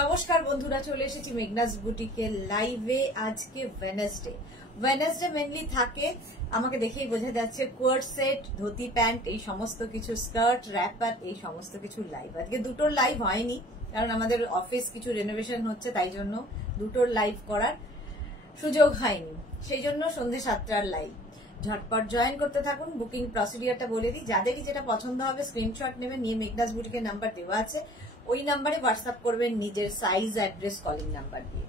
নমস্কার বন্ধুরা, চলে এসেছি মেঘনাস বুটিকের লাইভে। আজকে ওয়েডনেসডে মেনলি থাকে, আমাকে দেখেই বোঝা যাচ্ছে। কোয়ার্ড সেট, ধুতি প্যান্ট, এই সমস্ত কিছু, স্কার্ট, র্যাপার, এই সমস্ত কিছু লাইভ। আজকে দুটোর লাইভ হয়নি, কারণ আমাদের অফিস কিছু রেনোভেশন হচ্ছে, তাই জন্য দুটোর লাইভ করার সুযোগ হয়নি। সেই জন্য সন্ধ্যে 7টার লাইভ। ঝটপট জয়েন করতে থাকুন। বুকিং প্রসিডিওরটা বলে দিই, যাদেরই যেটা পছন্দ হবে স্ক্রিনশট নেবেন, নিয়ে মেঘনাস বুটিকের নাম্বার দেওয়া আছে, ওই নাম্বারে হোয়াটসঅ্যাপ করবেন নিজের সাইজ, অ্যাড্রেস, কলিং নাম্বার দিয়ে।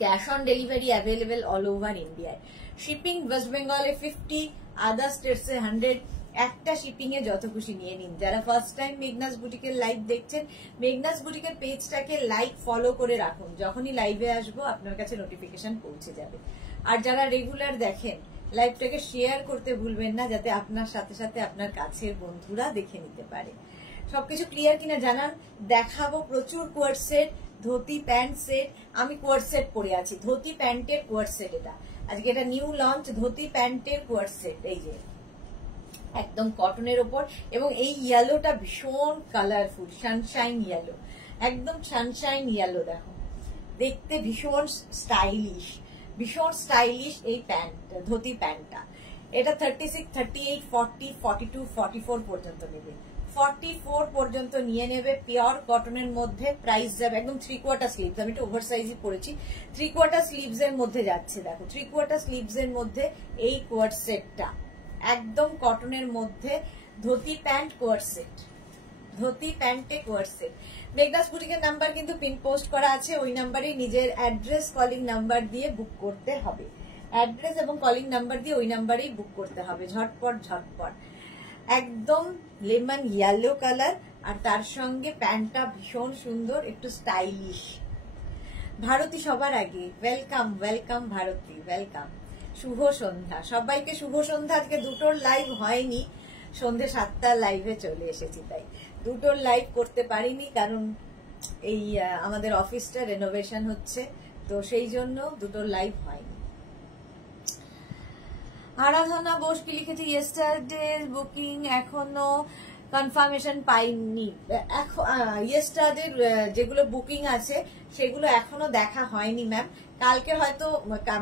Cash on delivery available all over ইন্ডিয়ায়। শিপিং ওয়েস্ট বেঙ্গলে 50, আদার স্টেটসে 100। একটা শিপিং এ যত খুশি নিয়ে নিন। যারা ফার্স্ট টাইম মেঘনাস বুটিকের লাইভ দেখছেন, মেঘনাস বুটিকের পেজটাকে লাইক ফলো করে রাখুন। যখনই লাইভে আসবো আপনার কাছে নোটিফিকেশন পৌঁছে যাবে। আর যারা রেগুলার দেখেন, লাইভটাকে শেয়ার করতে ভুলবেন না, যাতে আপনার সাথে সাথে আপনার কাছের বন্ধুরা দেখে নিতে পারে। সবকিছু ক্লিয়ার কিনা জানান। দেখাবো প্রচুর কোয়ার্ড সেট, ধুতি প্যান্ট সেট। আমি কোয়ার্ড সেট পরে আছি, ধুতি প্যান্টের কোয়ার্ড সেট। এটা আজকে এটা নিউ লঞ্চ, ধুতি প্যান্টের কোয়ার্ড সেট। এই যে একদম কটনের ওপর, এবং এই ইয়েলোটা ভীষণ কালারফুল, সানশাইন ইয়েলো, একদম সানশাইন ইয়েলো। দেখো, দেখতে ভীষণ স্টাইলিশ, ভীষণ স্টাইলিশ এই প্যান্ট, ধুতি প্যান্টটা। এটা 36, 38, 40, 42, 44 পর্যন্ত নেবে। 44 পর্যন্ত নিয়ে নেবে, পিওর কটনের মধ্যে। প্রাইস যাবে একদম 3/4 স্লিভস। আমি একটু ওভার সাইজই পরেছি, 3/4 স্লিভস এর মধ্যে যাচ্ছে। দেখো, 3/4 স্লিভস এর মধ্যে এই কোয়ার্ড সেটটা একদম কটনের মধ্যে, dhoti pant co-ord set, dhoti প্যান্টে কোয়ার্ড সেট। মেঘনাস বুটিকের নাম্বার কিন্তু পিন পোস্ট করা আছে, ওই নাম্বারে নিজের অ্যাড্রেস, কলিং নাম্বার দিয়ে বুক করতে হবে। অ্যাড্রেস এবং কলিং নাম্বার দিয়ে ওই নাম্বারেই বুক করতে হবে। ঝটপট ঝটপট। একদম লেমন ইয়েলো কালার, আর তার সঙ্গে প্যান্টটা ভীষণ সুন্দর, একটু স্টাইলিশ। ভারতী সবার আগে, ওয়েলকাম ওয়েলকাম ভারতী, ওয়েলকাম। শুভ সন্ধ্যা সবাইকে, শুভ সন্ধ্যা। আজকে দুটোর লাইভ হয়নি, সন্ধ্যে 7টার লাইভে চলে এসেছি, তাই দুটোর লাইভ করতে পারিনি, কারণ এই আমাদের অফিসটা রেনোভেশন হচ্ছে, তো সেই জন্য দুটোর লাইভ হয়নি। আরাধনা বোস কি লিখেছে, ইয়েস্টারডে বুকিং এখনো কনফার্মেশন পাইনি। ইয়েস্টারডে যেগুলো বুকিং আছে সেগুলো এখনো দেখা হয়নি ম্যাম। কালকে হয়তো,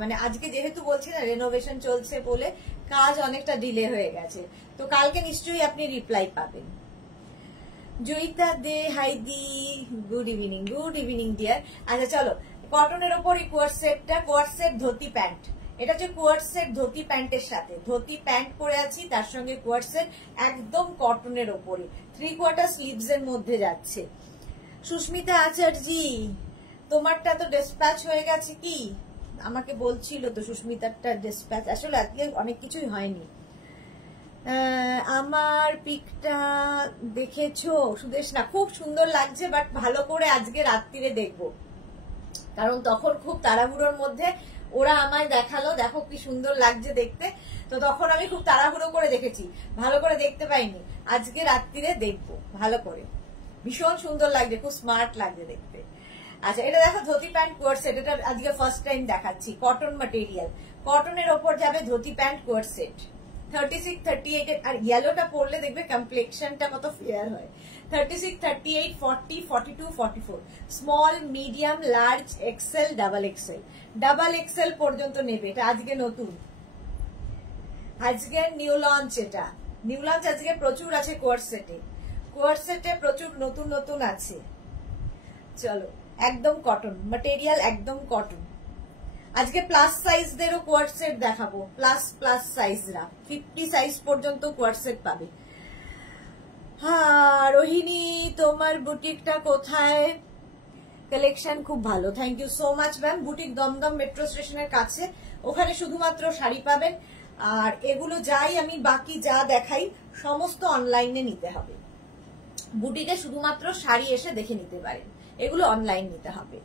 মানে আজকে যেহেতু বলছি না রেনোভেশন চলছে বলে কাজ অনেকটা ডিলে হয়ে গেছে, তো কালকে নিশ্চয়ই আপনি রিপ্লাই পাবেন। জয়িতা দে, হাইদি, good evening. Good evening dear. আচ্ছা চলো, কটনের ওপর এই কোয়ার্ড সেটটা, কোয়ার্ড সেট ধুতি প্যান্ট। এটা হচ্ছে কোয়ার্ড সেট ধুতি প্যান্টের সাথে, ধুতি প্যান্ট পরে আছি, তার সঙ্গে কোয়ার্ড সেট, একদম কটনের ওপরে, 3/4 স্লিভস এর মধ্যে যাচ্ছে। সুস্মিতা আচার্যি, তোমারটা তো ডিসপ্যাচ হয়ে গেছে কি? আমাকে বলছিল তো সুস্মিতারটা ডিসপ্যাচ। আসলে আজকে অনেক কিছুই হয়নি। আমার পিকটা দেখেছো সুদেশ? না, খুব সুন্দর লাগছে, বাট ভালো করে আজকে রাত্রিরে দেখবো, কারণ তখন খুব তাড়াহুড়োর মধ্যে ওরা আমায় দেখালো, দেখো কি সুন্দর লাগছে দেখতে, তো তখন আমি খুব তাড়াহুড়ো করে দেখেছি, ভালো করে দেখতে পাইনি। আজকে রাত্রিরে দেখবো ভালো করে। ভীষণ সুন্দর লাগছে, খুব স্মার্ট লাগছে দেখতে। আচ্ছা, এটা দেখো ধুতি প্যান্ট কোয়ার্ড সেট। এটা আজকে ফার্স্ট টাইম দেখাচ্ছি। কটন ম্যাটেরিয়াল, কটনের ওপর যাবে ধুতি প্যান্ট কোয়ার্ড সেট। 36, 38, আর ইয়েলোটা পরলে দেখবে কমপ্লেক্সনটা কত ফেয়ার হয়। 36, 38, 40, 42, 44, small, medium, large, XL, double XL. Double XL পর্যন্ত নেবে। এটা আজকে নতুন, আজকে নিউ লঞ্চ। এটা নিউ লঞ্চ, আজকে প্রচুর আছে কোয়ার্ড সেটে। কোয়ার্ড সেটে প্রচুর নতুন নতুন আছে। চলো, একদম কটন ম্যাটেরিয়াল, একদম কটন। আজকে প্লাস সাইজদেরও কোয়ার্ড সেট দেখাবো। প্লাস সাইজরা 50 সাইজ পর্যন্ত কোয়ার্ড সেট পাবে। হ্যাঁ রোহিণী, তোমার বুটিকটা কোথায়? কালেকশন খুব ভালো, thank you so much ma'am. Boutique Dumdum metro স্টেশনের কাছে, ওখানে শুধুমাত্র শাড়ি পাবেন। আর এগুলো যাই আমি বাকি যা দেখাই সমস্ত অনলাইনে নিতে হবে। বুটিকে শুধুমাত্র শাড়ি এসে দেখে নিতে পারেন, এগুলো অনলাইন নিতে হবে।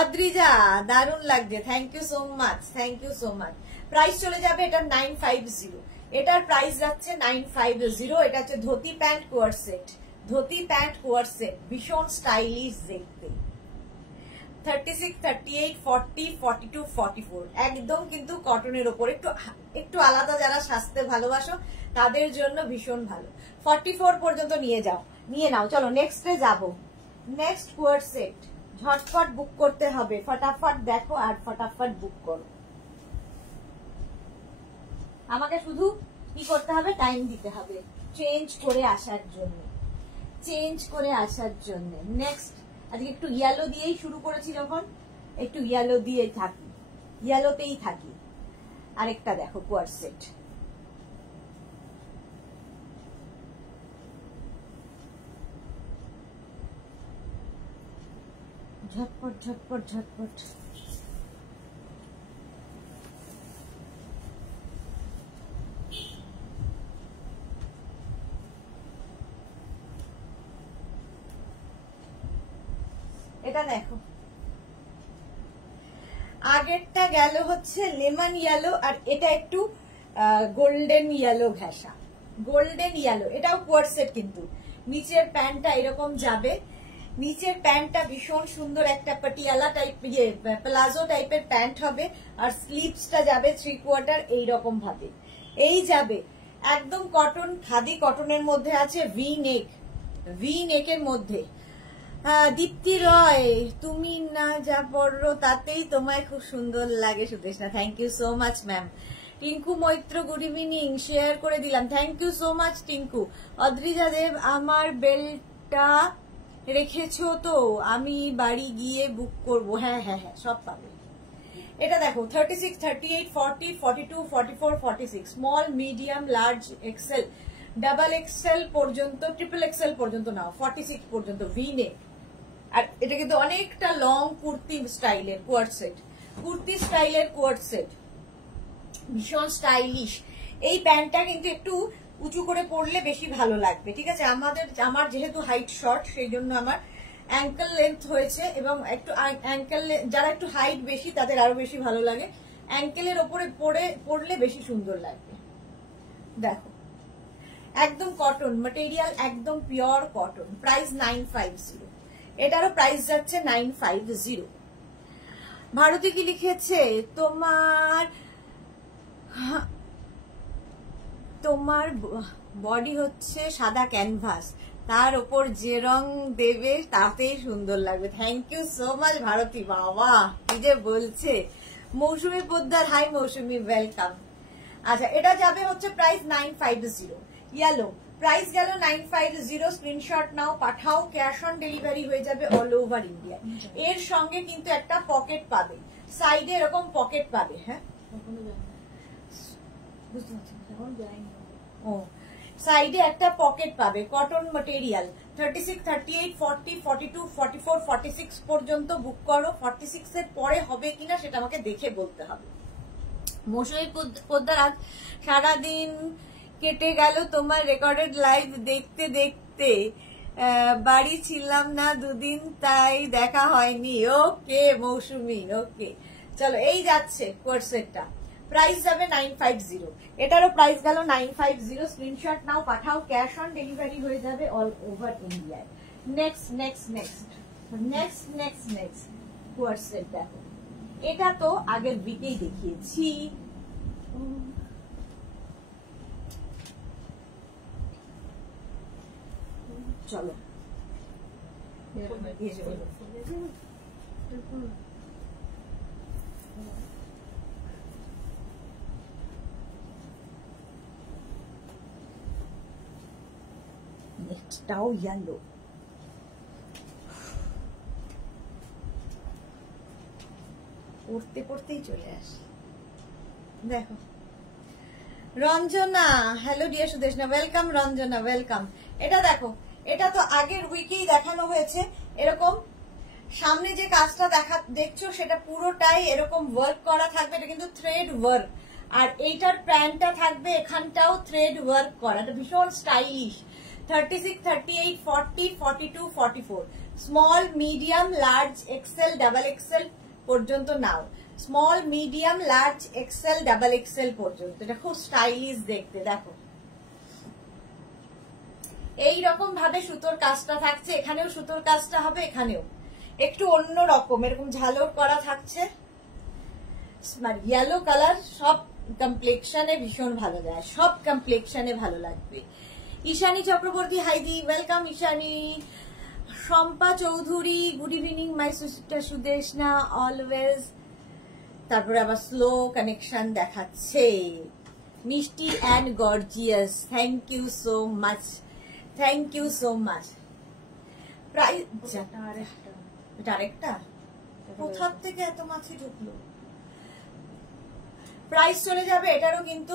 অদ্রিজা, দারুণ লাগছে, thank you so much, thank you so much. Price চলে যাবে এটা 950, এটার প্রাইস যাচ্ছে 950। এটা হচ্ছে dhoti pant co-ord set, dhoti pant co-ord set, ভীষণ স্টাইলিশ দেখতে। 36, 38, 40, 42, 44, একদম কিন্তু কটনের ওপর, একটু আলাদা। যারা সাজতে ভালোবাসো তাদের জন্য ভীষণ ভালো। 44 পর্যন্ত নিয়ে নাও। চলো নেক্সটে যাবো। নেক্সট কোয়ার্ড সেট, ঝটফট বুক করতে হবে, ফটাফট দেখো আর ফটাফট বুক করো। আমাকে শুধু কি করতে হবে, টাইম দিতে হবে চেঞ্জ করে আসার জন্য, চেঞ্জ করে আসার জন্য। নেক্সট, আজকে একটু ইয়েলো দিয়েই শুরু করেছি, যখন একটু ইয়েলো দিয়ে থাকি, ইয়েলোতেই থাকি। আরেকটা দেখো কোয়ার সেট, ঝটপট ঝটপট ঝটপট। এটা দেখো, আগেরটা গেল হচ্ছে লেমন ইয়েলো, আর এটা একটু গোল্ডেন ইয়েলো ঘেঁষা, গোল্ডেন ইয়েলো। এটাও কোয়ার সেট, কিন্তু নিচের প্যান্টটা এরকম যাবে, নিচের প্যান্টটা ভীষণ সুন্দর একটা পাটিয়ালা টাইপ, প্লাজো টাইপের প্যান্ট হবে, আর স্লিভসটা যাবে 3/4 এইরকম ভাবে, এই যাবে একদম কটন, খাদি কটনের মধ্যে আছে, ভি নেক, ভি নেকের মধ্যে। দীপ্তি রয়, তুমি না যা পড়ো তাতেই তোমায় খুব সুন্দর লাগে Sudeshna, thank you so much ma'am. Tinku Maitra, good evening, share করে দিলাম, thank you so much Tinku. Adrija Deb, আমার বেলটা রেখেছো তো, আমি বাড়ি গিয়ে বুক করব। হ্যাঁ হ্যাঁ হ্যাঁ, সব পাবে। এটা দেখো 36, 38, 40, 42, 44, 46, small, medium, large, XL, double XL পর্যন্ত, ট্রিপল এক্সেল পর্যন্ত নাও, 46 পর্যন্ত ভি নেক। আর এটা কিন্তু অনেকটা লং কুর্তি স্টাইলের কোয়ার্ট সেট, কুর্তি স্টাইলের কোয়ার্ট সেট, ভীষণ স্টাইলিশ। এই প্যান্টটা কিন্তু একটু উঁচু করে পরলে বেশি ভালো লাগবে, ঠিক আছে। আমার যেহেতু হাইট শর্ট, সেই জন্য আমার অ্যাঙ্কেল লেন্থ হয়েছে, এবং একটু অ্যাঙ্কেল, যারা একটু হাইট বেশি তাদের আরো বেশি ভালো লাগে, অ্যাঙ্কেলের ওপরে পরলে বেশি সুন্দর লাগবে। দেখো একদম কটন ম্যাটেরিয়াল, একদম পিওর কটন, প্রাইস 950, এটারও প্রাইস যাচ্ছে 950। ভারতী কি লিখেছে, তোমার বডি হচ্ছে সাদা ক্যানভাস, তার ওপর যে রং দেবে তাতেই সুন্দর লাগবে। Thank you so much Bharati, বাবা কি যে বলছে। Mousumi Poddar, hi Mousumi, welcome. আচ্ছা, এটা যাবে হচ্ছে প্রাইস 950, ইয়েলো, প্রাইস গেল 950, স্ক্রিনশট নাও, পাঠাও, ক্যাশ অন ডেলিভারি হয়ে যাবে অল ওভার ইন্ডিয়া। এর সঙ্গে কিন্তু একটা পকেট পাবে, সাইডে এরকম পকেট পাবে। হ্যাঁ, বুঝতে পারছি, ও সাইডে একটা পকেট পাবে, কটন ম্যাটেরিয়াল। 36, 38, 40, 42, 44, 46 পর্যন্ত বুক করো। 46 এর পরে হবে কিনা সেটা আমাকে দেখে বলতে হবে। মৌসুমী পোদ্দার, আজ সারাদিন কেটে গেল তোমার রেকর্ডেড লাইভ দেখতে দেখতে, বাড়ি ছিলাম না দুদিন, তাই দেখা হয়নি। ওকে মৌসুমী, ওকে, চলো এই যাচ্ছে কোয়ার্ট সেটটা, প্রাইস যাবে 950, এটারও প্রাইস গেল 950, স্ক্রিনশট নাও, পাঠাও, ক্যাশ অন ডেলিভারি হয়ে যাবে অল ওভার ইন্ডিয়ায়। Next next next next next next quart set দেখো, এটা তো আগের উইকেই দেখিয়েছি। চলো নেক্সটটাও ইয়েলো, পড়তে পড়তেই চলে আসি। দেখো Ranjana, hello dear Sudeshna, welcome Ranjana, welcome. এটা দেখো, এটা তো আগের উইকেই দেখানো হয়েছে। এরকম সামনে যে কাজটা দেখছো সেটা পুরোটাই এরকম ওয়ার্ক করা থাকবে, এটা কিন্তু থ্রেড ওয়ার্ক। আর এইটার প্যান্টটা থাকবে এখানটাও থ্রেড ওয়ার্ক করা, এটা ভীষণ stylish. 36, 38, 40, 42, 44, small, medium, large, XL, double XL পর্যন্ত নাও, small, medium, large, XL, double XL পর্যন্ত। এটা খুব স্টাইলিশ দেখতে। দেখো এইরকম ভাবে সুতোর কাজটা থাকছে, এখানেও সুতোর কাজটা হবে, এখানেও একটু অন্য রকম এরকম ঝালর করা থাকছে। ইয়েলো কালার সব কমপ্লেক্সনে ভীষণ ভালো যায়, সব কমপ্লেক্সনে ভালো লাগবে। ঈশানী চক্রবর্তী, হাইদি, welcome Ishani. Shampa Chowdhury, good evening my sister Sudeshna always. তারপরে আবার স্লো কানেকশন দেখাচ্ছে। মিষ্টি and gorgeous, thank you so much, thank you so much. Price আরেকটা কোথার থেকে এত মাছি ঢুকলো? প্রাইস চলে যাবে এটারও কিন্তু,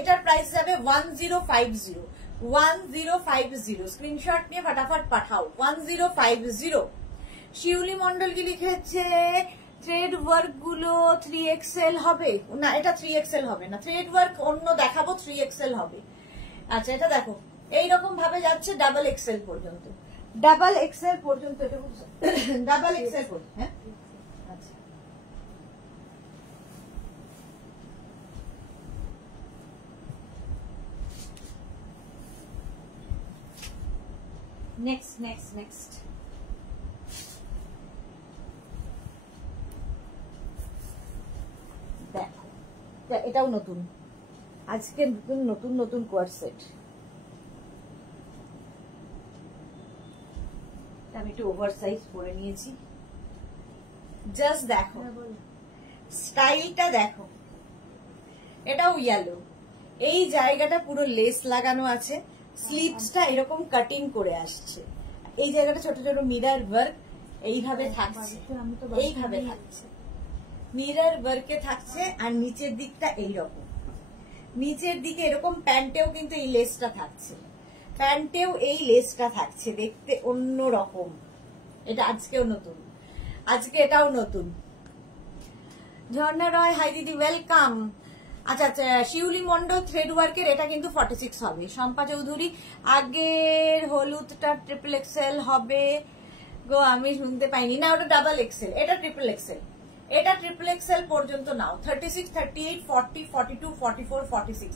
এটার প্রাইস যাবে 1050, 1050। স্ক্রিনশট নিয়ে ফটাফট পাঠাও। 1050। শিউলি মন্ডল কি লিখেছে? থ্রেড ওয়ার্ক গুলো 3XL হবে না, এটা 3XL হবে না, থ্রেড ওয়ার্ক অন্য দেখাবো, 3XL হবে। আচ্ছা এটা দেখো এইরকম ভাবে যাচ্ছে ডাবল এক্সেল পর্যন্ত, ডাবল এক্সেল পর্যন্ত, এটা ডাবল এক্সেল পর্যন্ত। হ্যাঁ আচ্ছা নেক্সট নেক্সট নেক্সট। দেখো এটাও নতুন, আজকে নতুন নতুন নতুন কোয়ার সেট। আমি একটু ওভার সাইজ পরে নিয়েছি, জাস্ট দেখো স্টাইলটা দেখো। এটাও ইয়েলো, এই জায়গাটা পুরো লেস লাগানো আছে, স্লিভসটা এরকম কাটিং করে আসছে, এই জায়গাটা ছোট ছোট মিরর ওয়ার্ক এইভাবে থাকছে, এইভাবে থাকছে, মিরর ওয়ার্কে থাকছে। আর নিচের দিকটা এইরকম, নিচের দিকে এরকম প্যান্টেও কিন্তু এই লেসটা থাকছে, প্যান্টেও এই লেসটা থাকছে, দেখতে অন্য রকম। এটা আজকেও নতুন, আজকে এটাও নতুন। ঝর্ণা রয়, হাই দিদি, ওয়েলকাম। আচ্ছা আচ্ছা, শিউলি মন্ডল থ্রেড ওয়ার্কের এটা কিন্তু 46 হবে। শম্পা চৌধুরী, আগের হলুদটা XXL হবে গো, আমি শুনতে পাইনি না, ওটা ডাবল এক্সেল, এটা XXL, এটা XXL পর্যন্ত নাও। 36, 38, 40, 42, 44, 46,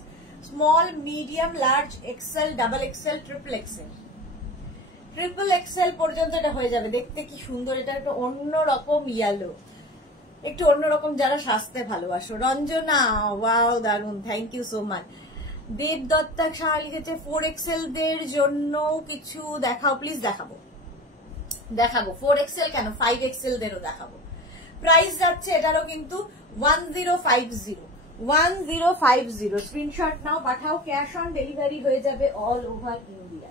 small, medium, large, XL, double XL, XXL, XXL পর্যন্ত এটা হয়ে যাবে। দেখতে কি সুন্দর, এটা একটা অন্যরকম ইয়েলো, একটু অন্যরকম, যারা সাজতে ভালোবাসো। রঞ্জনা, ওয়াও দারুন, thank you so much. Debdatta Shah লিখেছে 4XL দের জন্য কিছু দেখাও প্লিজ। দেখাবো দেখাবো, 4XL কেন, 5XL দেরও দেখাবো। প্রাইস যাচ্ছে এটারও কিন্তু 1050, 1050। স্ক্রিনশট নাও, পাঠাও, ক্যাশ অন ডেলিভারি হয়ে যাবে অল ওভার ইন্ডিয়া।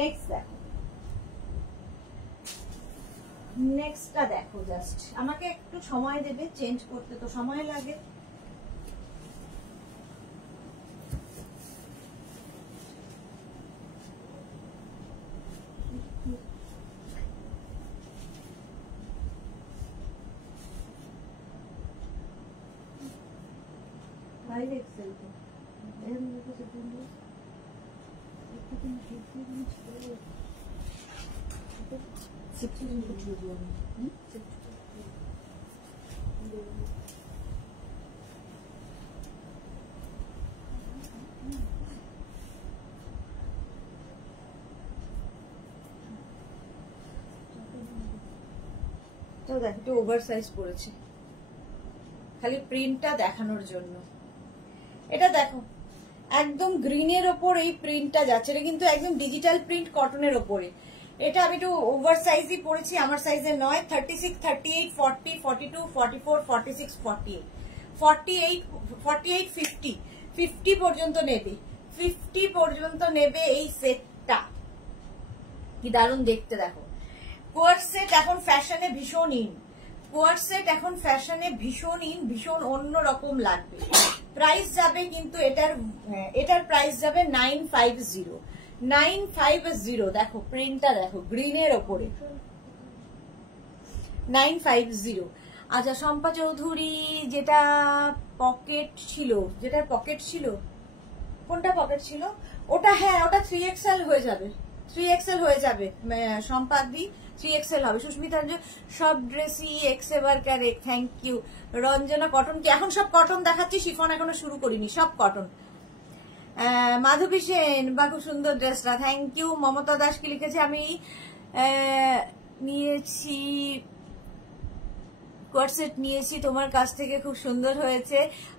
নেক্সট দেখো, নেক্সটটা দেখো, জাস্ট আমাকে একটু সময় দেবে, চেঞ্জ করতে তো সময় লাগে। তো দেখ একটু ওভার সাইজ পড়েছে, খালি প্রিন্টটা দেখানোর জন্য। এটা দেখো একদম গ্রিনের ওপর এই প্রিন্টটা যাচ্ছে, এটা কিন্তু একদম ডিজিটাল প্রিন্ট কটনের ওপরে। এটা আমি একটু ওভার সাইজই পড়েছি, আমার সাইজের নয়। 36, 38, 40, 42, 44, 46, 48, 48, 48, 50, 50 পর্যন্ত নেবে, 50 পর্যন্ত নেবে এই সেটটা। কি দারুণ দেখতে দেখো। কোয়ার্ট সেট এখন ফ্যাশনে ভীষণ ইন, কোয়ার্ট সেট এখন ফ্যাশনে ভীষণ ইন, ভীষণ অন্যরকম লাগবে। প্রাইস যাবে কিন্তু এটার প্রাইস যাবে 950, 950। দেখো প্রিন্টটা দেখো, গ্রিনের ওপরে 950। আচ্ছা শম্পা চৌধুরী, যেটা পকেট ছিল, যেটার পকেট ছিল, কোনটা পকেট ছিল ওটা? হ্যাঁ ওটা 3XL হয়ে যাবে, 3XL হয়ে যাবে সম্পাদি, 3XL হবে। সুস্মিতা, সব ড্রেসই এক্স এবার correct, thank you. Ranjana, cotton কি এখন সব কটন দেখাচ্ছি, শিফন এখনো শুরু করিনি, সব কটন। মাধবী সেন, বা খুব সুন্দর ড্রেসটা, থ্যাংক ইউ। মমতা দাস কি লিখেছে, আমি নিয়েছি কোয়ার্টসেট নিয়েছি তোমার কাছ থেকে, খুব সুন্দর হয়েছে,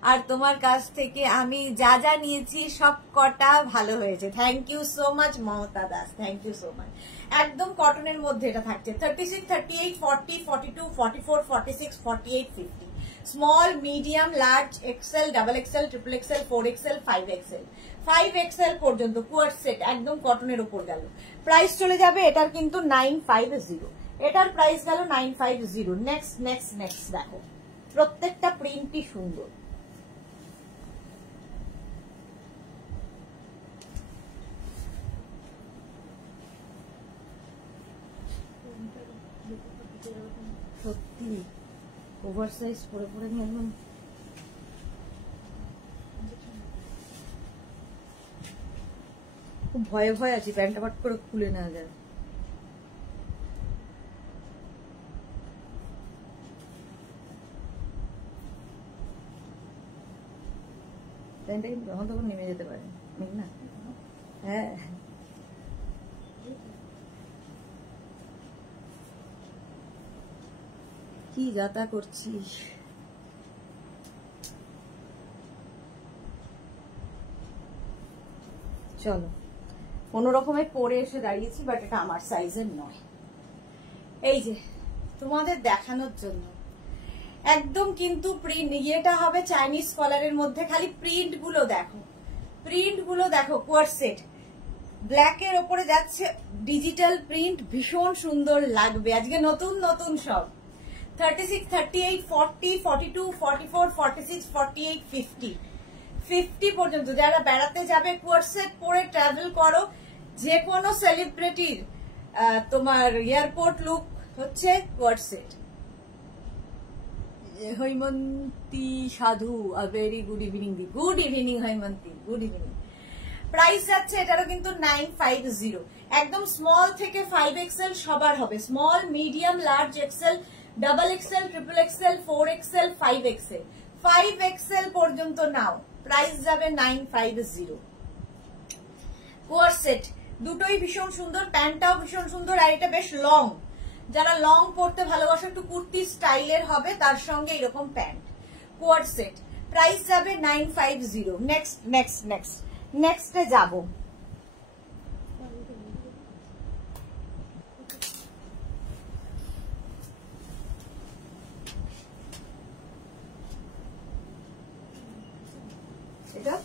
আর তোমার কাছ থেকে আমি যা যা নিয়েছি সব কটা ভালো হয়েছে। Thank you so much Mamata Das, thank you so much. একদম কটনের মধ্যে এটা থাকছে 36, 38, 40, 42, 44, 46, 48, 50 small, medium, large, XL, double XL, triple XL, 4XL, 5XL 5XL পর্যন্ত কোয়ার্ট সেট একদম কটনের উপর গেল। প্রাইস চলে যাবে এটার কিন্তু 950, এটার প্রাইস গেল 950। নেক্সট নেক্সট নেক্সট দেখো, প্রত্যেকটা প্রিন্টই সুন্দর। সত্যি ওভার সাইজ পরে পরে নিয়ে একদম খুব ভয়ে ভয়ে আছি, প্যান্টটা পাট করে খুলে নেওয়া যায়। প্যান্টটা কিন্তু তখন তখন নেমে যেতে পারে না? হ্যাঁ কি যাতা করছিস। চলো, কোনো রকমে পরে এসে দাঁড়িয়েছি, বাট এটা আমার সাইজের নয়। এই যে তোমাদের দেখানোর জন্য একদম কিন্তু প্রিন্ট, ইয়েটা হবে চাইনিজ কলারের মধ্যে। খালি প্রিন্ট গুলো দেখো, প্রিন্ট গুলো দেখো। কোয়ার্ট সেট ব্ল্যাক এর ওপরে যাচ্ছে ডিজিটাল প্রিন্ট, ভীষণ সুন্দর লাগবে। আজকে নতুন নতুন সব 36, 38, 40, 42, 44, 46, 48, 50 50 পর্যন্ত। যারা বেড়াতে যাবে কোয়ার্ট সেট পরে ট্রাভেল করো, যে কোনো সেলিব্রিটির তোমার এয়ারপোর্ট লুক হচ্ছে co-ord set. Haimanti Sadhu, very good evening দি। Good evening Haimanti, good evening. Price যাচ্ছে এটারও কিন্তু 950। একদম স্মল থেকে 5XL সবার হবে, small, medium, large, XL, double XL, triple XL, 4XL, 5XL 5XL পর্যন্ত নাও। প্রাইস যাবে 950। কোয়ার্ট সেট দুটোই ভীষণ সুন্দর, প্যান্টটাও ভীষণ সুন্দর, আর এটা বেশ লং। যারা লং পরতে ভালোবাসে, একটু কুর্তি স্টাইলের হবে, তার সঙ্গে এরকম প্যান্ট। কোয়ার্ট সেট প্রাইস যাবে 950। নেক্সট নেক্সট নেক্সট নেক্সটে যাব। এটা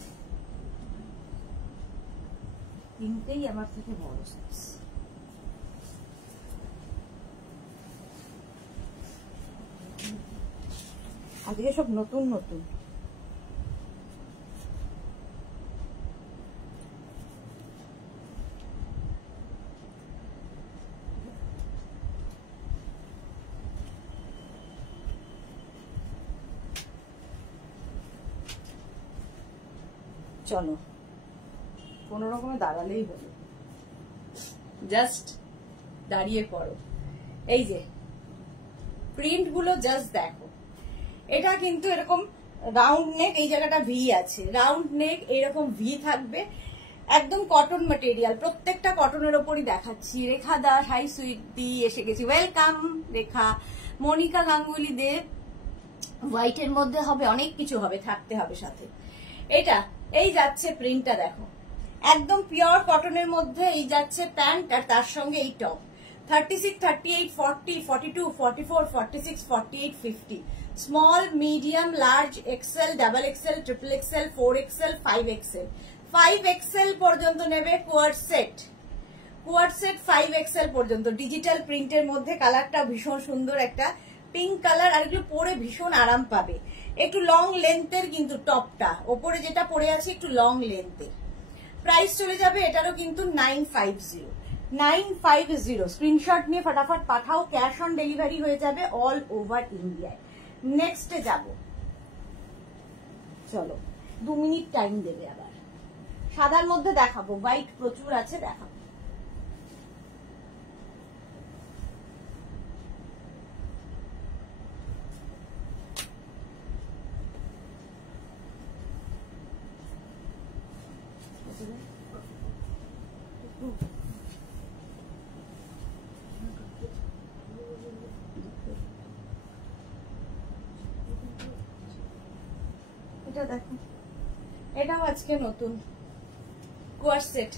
তিনটেই আমার থেকে বড় সাইজ। আজকে সব নতুন নতুন। চলো, কোন রকমে দাঁড়ালেই হলো, জাস্ট দাঁড়িয়ে পড়ো। এই যে প্রিন্ট গুলো জাস্ট দেখো। এটা কিন্তু এরকম রাউন্ড নেক, এই জায়গাটা ভি আছে, রাউন্ড নেক, এরকম ভি থাকবে, একদম কটন ম্যাটেরিয়াল, প্রত্যেকটা কটনের ওপরই দেখাচ্ছি। রেখা দাস, হাই সুইটি, এসে গেছি, ওয়েলকাম রেখা। মনিকা গাঙ্গুলি দে, হোয়াইটের মধ্যে হবে, অনেক কিছু হবে, থাকতে হবে সাথে। এটা এই যাচ্ছে প্রিন্টটা দেখো, একদম পিওর কটনের মধ্যে এই যাচ্ছে প্যান্ট, আর তার সঙ্গে এই top. 36, 38, 40, 42, 44, 46, 48, 50 small, medium, large, XL, double XL, triple XL, 4XL, 5XL 5XL পর্যন্ত নেবে quart set. Quart set 5XL পর্যন্ত, ডিজিটাল প্রিন্টের মধ্যে। কালারটা ভীষণ সুন্দর, একটা পিঙ্ক কালার, আর এগুলো পরে ভীষণ আরাম পাবে। একটু লং লেন্থের কিন্তু টপটা, ওপরে যেটা পরে আছে একটু লং লেন্থের। প্রাইস চলে যাবে এটারও কিন্তু 950। 950 স্ক্রিনশট নিয়ে ফটাফট পাঠাও, ক্যাশ অন ডেলিভারি হয়ে যাবে অল ওভার ইন্ডিয়ায়। নেক্সটে যাব, চলো 2 মিনিট টাইম দেবে। আবার সাদার মধ্যে দেখাবো, হোয়াইট প্রচুর আছে, দেখাবো। এটা দেখো, এটাও আজকে নতুন কোয়ার্ট সেট।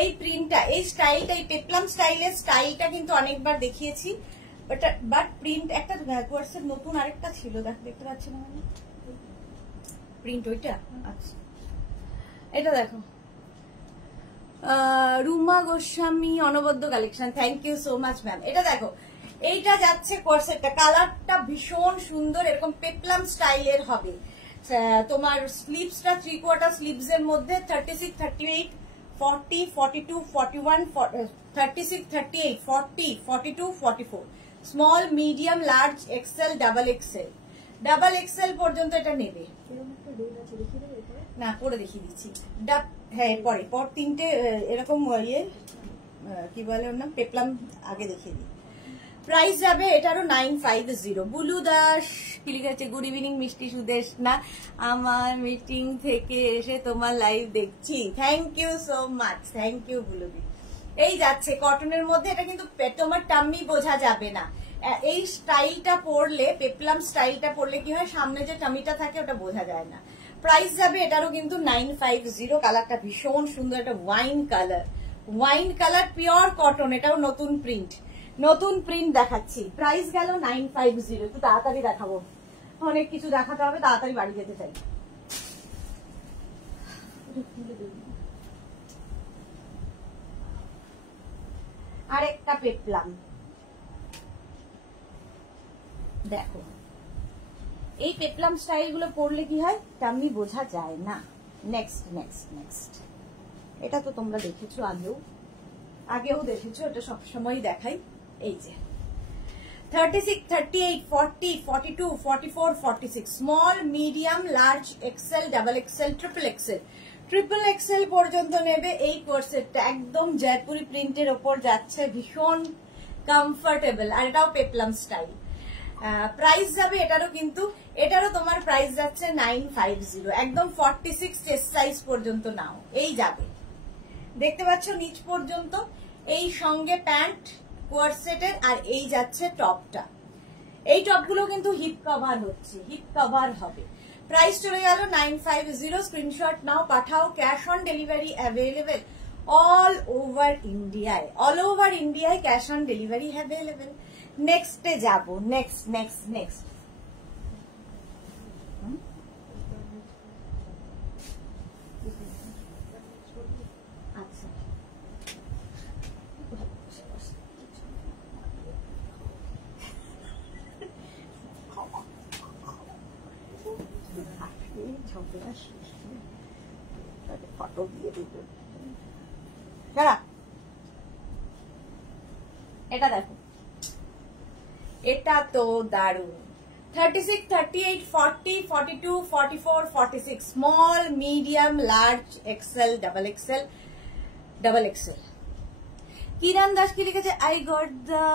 এই প্রিন্টটা, এই স্টাইলটা, এই পেপলাম স্টাইলের স্টাইলটা কিন্তু অনেকবার দেখিয়েছি, বাট প্রিন্ট একটা কোর্সের নতুন আরেকটা ছিল, দেখতে পাচ্ছি না মানে প্রিন্ট ওইটা। আচ্ছা এটা দেখো, রুমা গোস্বামী অনবদ্য collection, thank you so much ma'am. এটা দেখো, এইটা যাচ্ছে কোর্সেটটা, কালারটা ভীষণ সুন্দর, এরকম পেপলাম স্টাইলের হবে। তোমার স্লিভসটা 3/4 স্লিভস এর মধ্যে 36, 38, 40, 42, 41, 36, 38, 40, 42, 44, small, medium, large, XL, double XL, double XL পর্যন্ত এটা নেবে। না করে দেখিয়ে দিচ্ছি, হ্যাঁ পর তিনটে এরকম ইয়ে কি বলে ওর নাম, পেপলাম আগে দেখিয়ে দিই। প্রাইস যাবে এটারও 950। বুলু দাস কি লিখেছে, গুড ইভিনিং মিষ্টি সুদেশ না, আমার মিটিং থেকে এসে তোমার লাইভ দেখছি, thank you so much, thank you বুলুদি। এই যাচ্ছে কটনের মধ্যে, এটা কিন্তু তোমার টাম্মি বোঝা যাবে না। এই স্টাইলটা পরলে, পেপলাম স্টাইলটা পরলে কি হয়, সামনে যে টামিটা থাকে ওটা বোঝা যায় না। প্রাইস যাবে এটারও কিন্তু 950। কালারটা ভীষণ সুন্দর, একটা wine colour, wine colour, pure cotton, এটাও নতুন প্রিন্ট, নতুন প্রিন্ট দেখাচ্ছি। প্রাইস গেল 950। একটু তাড়াতাড়ি দেখাবো, অনেক কিছু দেখাতে হবে, তাড়াতাড়ি বাড়ি যেতে চাই। আরেকটা পেপলাম দেখো, এই পেপলাম স্টাইল গুলো পরলে কি হয়, টাম্মি বোঝা যায় না। নেক্সট নেক্সট নেক্সট, এটা তো তোমরা দেখেছো আগেও দেখেছো, এটা সবসময় দেখাই। এই যে 36, 38, 40, 42, 44, 46, small, medium, large, XL, double XL, triple XL, triple XL পর্যন্ত নেবে। এই কোর্সেটটা একদম জয়পুরি প্রিন্টের ওপর যাচ্ছে, ভীষণ কমফোর্টেবল, আর এটাও পেপলাম স্টাইল। প্রাইস যাবে এটারও কিন্তু, এটারও তোমার প্রাইস যাচ্ছে 950, একদম 46 চেস্ট সাইজ পর্যন্ত নাও, এই যাবে। দেখতে পাচ্ছ নিচ পর্যন্ত, এই সঙ্গে প্যান্ট কোয়ারসেটের, আর এই যাচ্ছে টপটা। এই টপগুলো কিন্তু হিপ কভার হচ্ছে, হিপ কভার হবে। প্রাইস চলে গেল 950। স্ক্রিনশট নাও, পাঠাও, cash on delivery available all over ইন্ডিয়ায়, অল ওভার ইন্ডিয়ায় ক্যাশ অন ডেলিভারি অ্যাভেলেবেল। নেক্সটে যাব, নেক্সট নেক্সট নেক্সট, আচ্ছা ফটো দিয়ে দিত। এটা দেখো, এটা তো দারুণ। 36, 38, 40, 42, 44, 46, small, medium, large, XL, double XL, double XL. Kiran Das কি লিখেছে, আই গট দ্য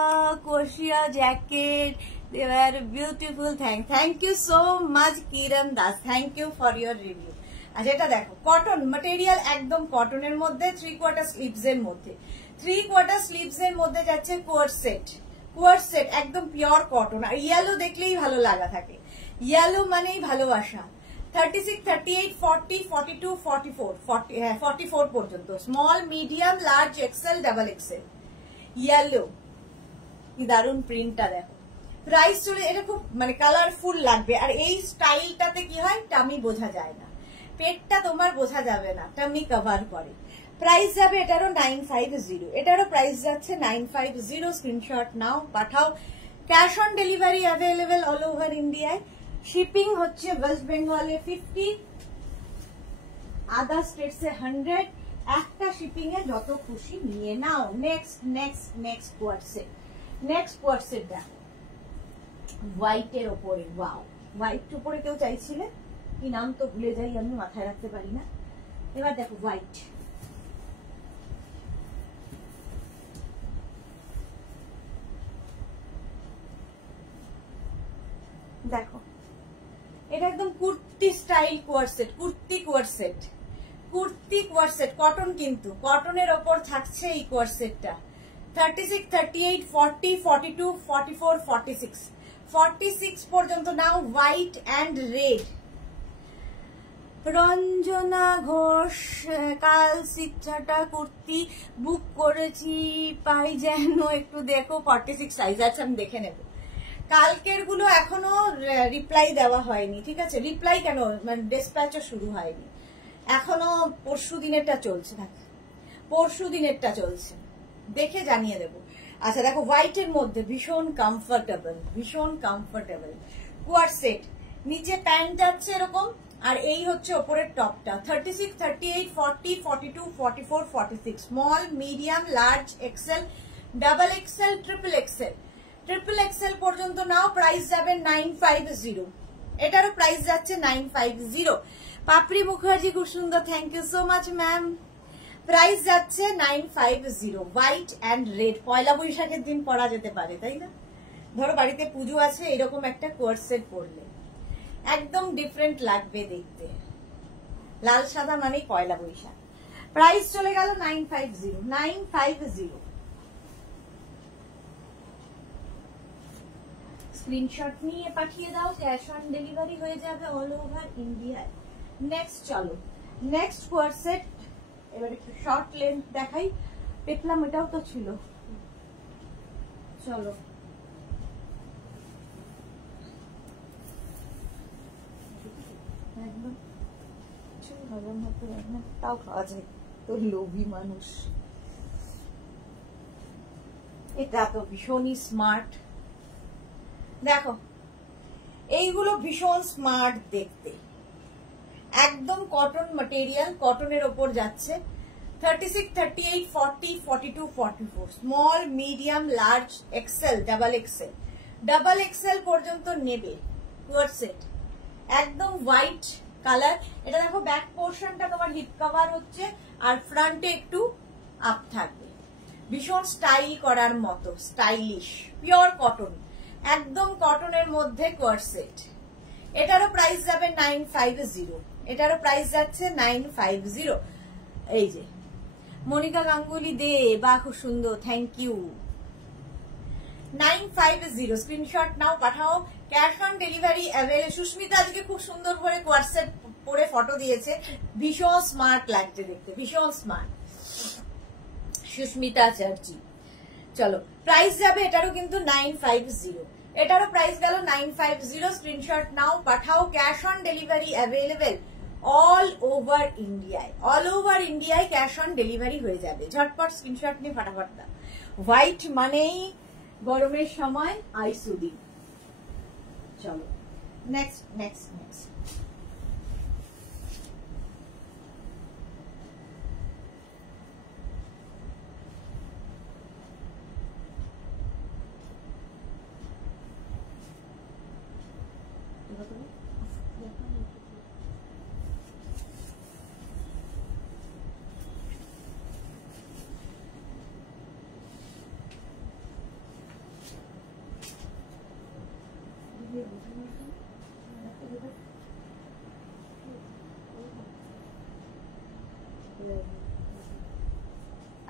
কোশিয়া jacket, they were beautiful, thank you so much Kiran Das, thank you for your review. আচ্ছা এটা দেখো, কটন ম্যাটেরিয়াল, একদম কটনের মধ্যে, 3/4 স্লিভস এর মধ্যে, 3/4 স্লিভস এর মধ্যে যাচ্ছে কোয়ারসেট, কোয়ারসেট একদম পিওর কটন, আর ইয়েলো দেখলেই ভালো লাগা থাকে, ইয়েলো মানেই ভালোবাসা। 36, 38, 40, 42, 44, 44 পর্যন্ত, small, medium, large, XL, double XL, yellow. কি দারুন প্রিন্টটা দেখো। প্রাইস চলে, এটা খুব মানে কালারফুল লাগবে, আর এই স্টাইলটাতে কি হয়, টামি বোঝা যায় না, পেটটা তোমার বোঝা যাবে না, টামি কভার করে। প্রাইস যাবে এটারও 950, এটারও প্রাইস যাচ্ছে 950। স্ক্রিনশট নাও, পাঠাও, cash on delivery available all over ইন্ডিয়ায়। শিপিং হচ্ছে ওয়েস্ট বেঙ্গলে 50, আদার স্টেটসে 100, একটা শিপিং এ যত খুশি নিয়ে নাও। নেক্সট নেক্সট নেক্সট কোয়ারসেট, নেক্সট কোয়ারসেট দেখো, হোয়াইটের ওপরে, ওয়াও, হোয়াইট উপরে কেউ চাইছিলে, কি নাম তো ভুলে যাই আমি, মাথায় রাখতে পারি না। এবার দেখো হোয়াইট, দেখো এটা একদম কুর্তি স্টাইল কোয়ারসেট, কুর্তি কোয়ারসেট, কুর্তি কোয়ারসেট, কটন, কিন্তু কটনের ওপর থাকছে এই কোয়ারসেটটা। 36, 38, 40, 42, 44, 46, 46 পর্যন্ত নাও। White and red, Ranjana Ghosh, কাল সিকচাটা কুর্তি বুক করেছি, পাই যেন একটু দেখো 46 সাইজ আছে, আমি দেখে নেব। কালকের গুলো এখনো রিপ্লাই দেওয়া হয়নি, ঠিক আছে? রিপ্লাই কেন, মানে ডিসপ্যাচও শুরু হয়নি এখনো, পরশু দিনেরটা চলছে, পরশু দিনেরটা চলছে, দেখে জানিয়ে দেবো। আচ্ছা দেখো, হোয়াইটের মধ্যে ভীষণ কমফোর্টেবল, ভীষণ কমফোর্টেবল কোয়ার সেট, নিচে প্যান্ট যাচ্ছে এরকম, আর এই হচ্ছে ওপরের টপটা। 36, 38, 40, 42, 44, 46, small, medium, large, XL, double XL, triple XL, triple XL পর্যন্ত নাও। প্রাইস যাবে 950, এটারও প্রাইস যাচ্ছে 950। পাপড়ি মুখার্জি খুব সুন্দর, thank you so much ma'am. Price যাচ্ছে 950, হোয়াইট অ্যান্ড রেড। পয়লা বৈশাখের দিন পরা যেতে পারে, তাই না? ধরো বাড়িতে পুজো আছে, এরকম একটা কোয়ার সেট পরলে একদম ডিফারেন্ট লাগবে দেখতে। লাল সাদা মানে পয়লা বৈশাখ। প্রাইস চলে গেল 950, 950। স্ক্রিনশট নিয়ে পাঠিয়ে দাও, ক্যাশ অন ডেলিভারি হয়ে যাবে অল ওভার ইন্ডিয়ায়। নেক্সট চলো, নেক্সট কোয়ার সেট। এবার একটু শর্ট লেন্থ দেখাই, পেপলাম এটাও তো ছিল। চলো একদম হজম হতে না, তাও খাওয়া যায়, তো লোভী মানুষ। এটা তো ভীষণই স্মার্ট, দেখো এইগুলো ভীষণ স্মার্ট দেখতে, একদম কটন ম্যাটেরিয়াল, কটনের ওপর যাচ্ছে। 36, 38, 40, 42, 44, small, medium, large, XL, double XL, double XL পর্যন্ত নেবে কোয়ার সেট, একদম হোয়াইট কালার। এটা দেখো ব্যাক পোর্শনটা তোমার হিপ কভার হচ্ছে, আর ফ্রন্টে একটু আপ থাকবে, ভীষণ স্টাইল করার মতো, স্টাইলিশ, পিওর কটন, একদম কটনের মধ্যে কোয়ার সেট। এটারও প্রাইস যাবে 950, এটারও প্রাইস যাচ্ছে 950। এই যে মনিকা গাঙ্গুলি দে, বা খুব সুন্দর, থ্যাংক ইউ। 950, স্ক্রিনশট নাও, পাঠাও, cash on delivery available. Susmita আজকে খুব সুন্দর করে কোয়ার সেট পরে ফটো দিয়েছে, ভীষণ স্মার্ট লাগছে দেখতে, ভীষণ স্মার্ট, সুস্মিতা চ্যাটার্জি। চলো প্রাইস যাবে এটারও কিন্তু 950, এটারও প্রাইস গেল 950। স্ক্রিনশট নাও, পাঠাও, cash on delivery available all over ইন্ডিয়ায়, অল ওভার ইন্ডিয়ায় ক্যাশ অন ডেলিভারি হয়ে যাবে। ঝটপট স্ক্রিনশট নিয়ে ফাটাফাট দাও। হোয়াইট মানেই গরমের সময় আইসুদি। চলো নেক্সট নেক্সট নেক্সট।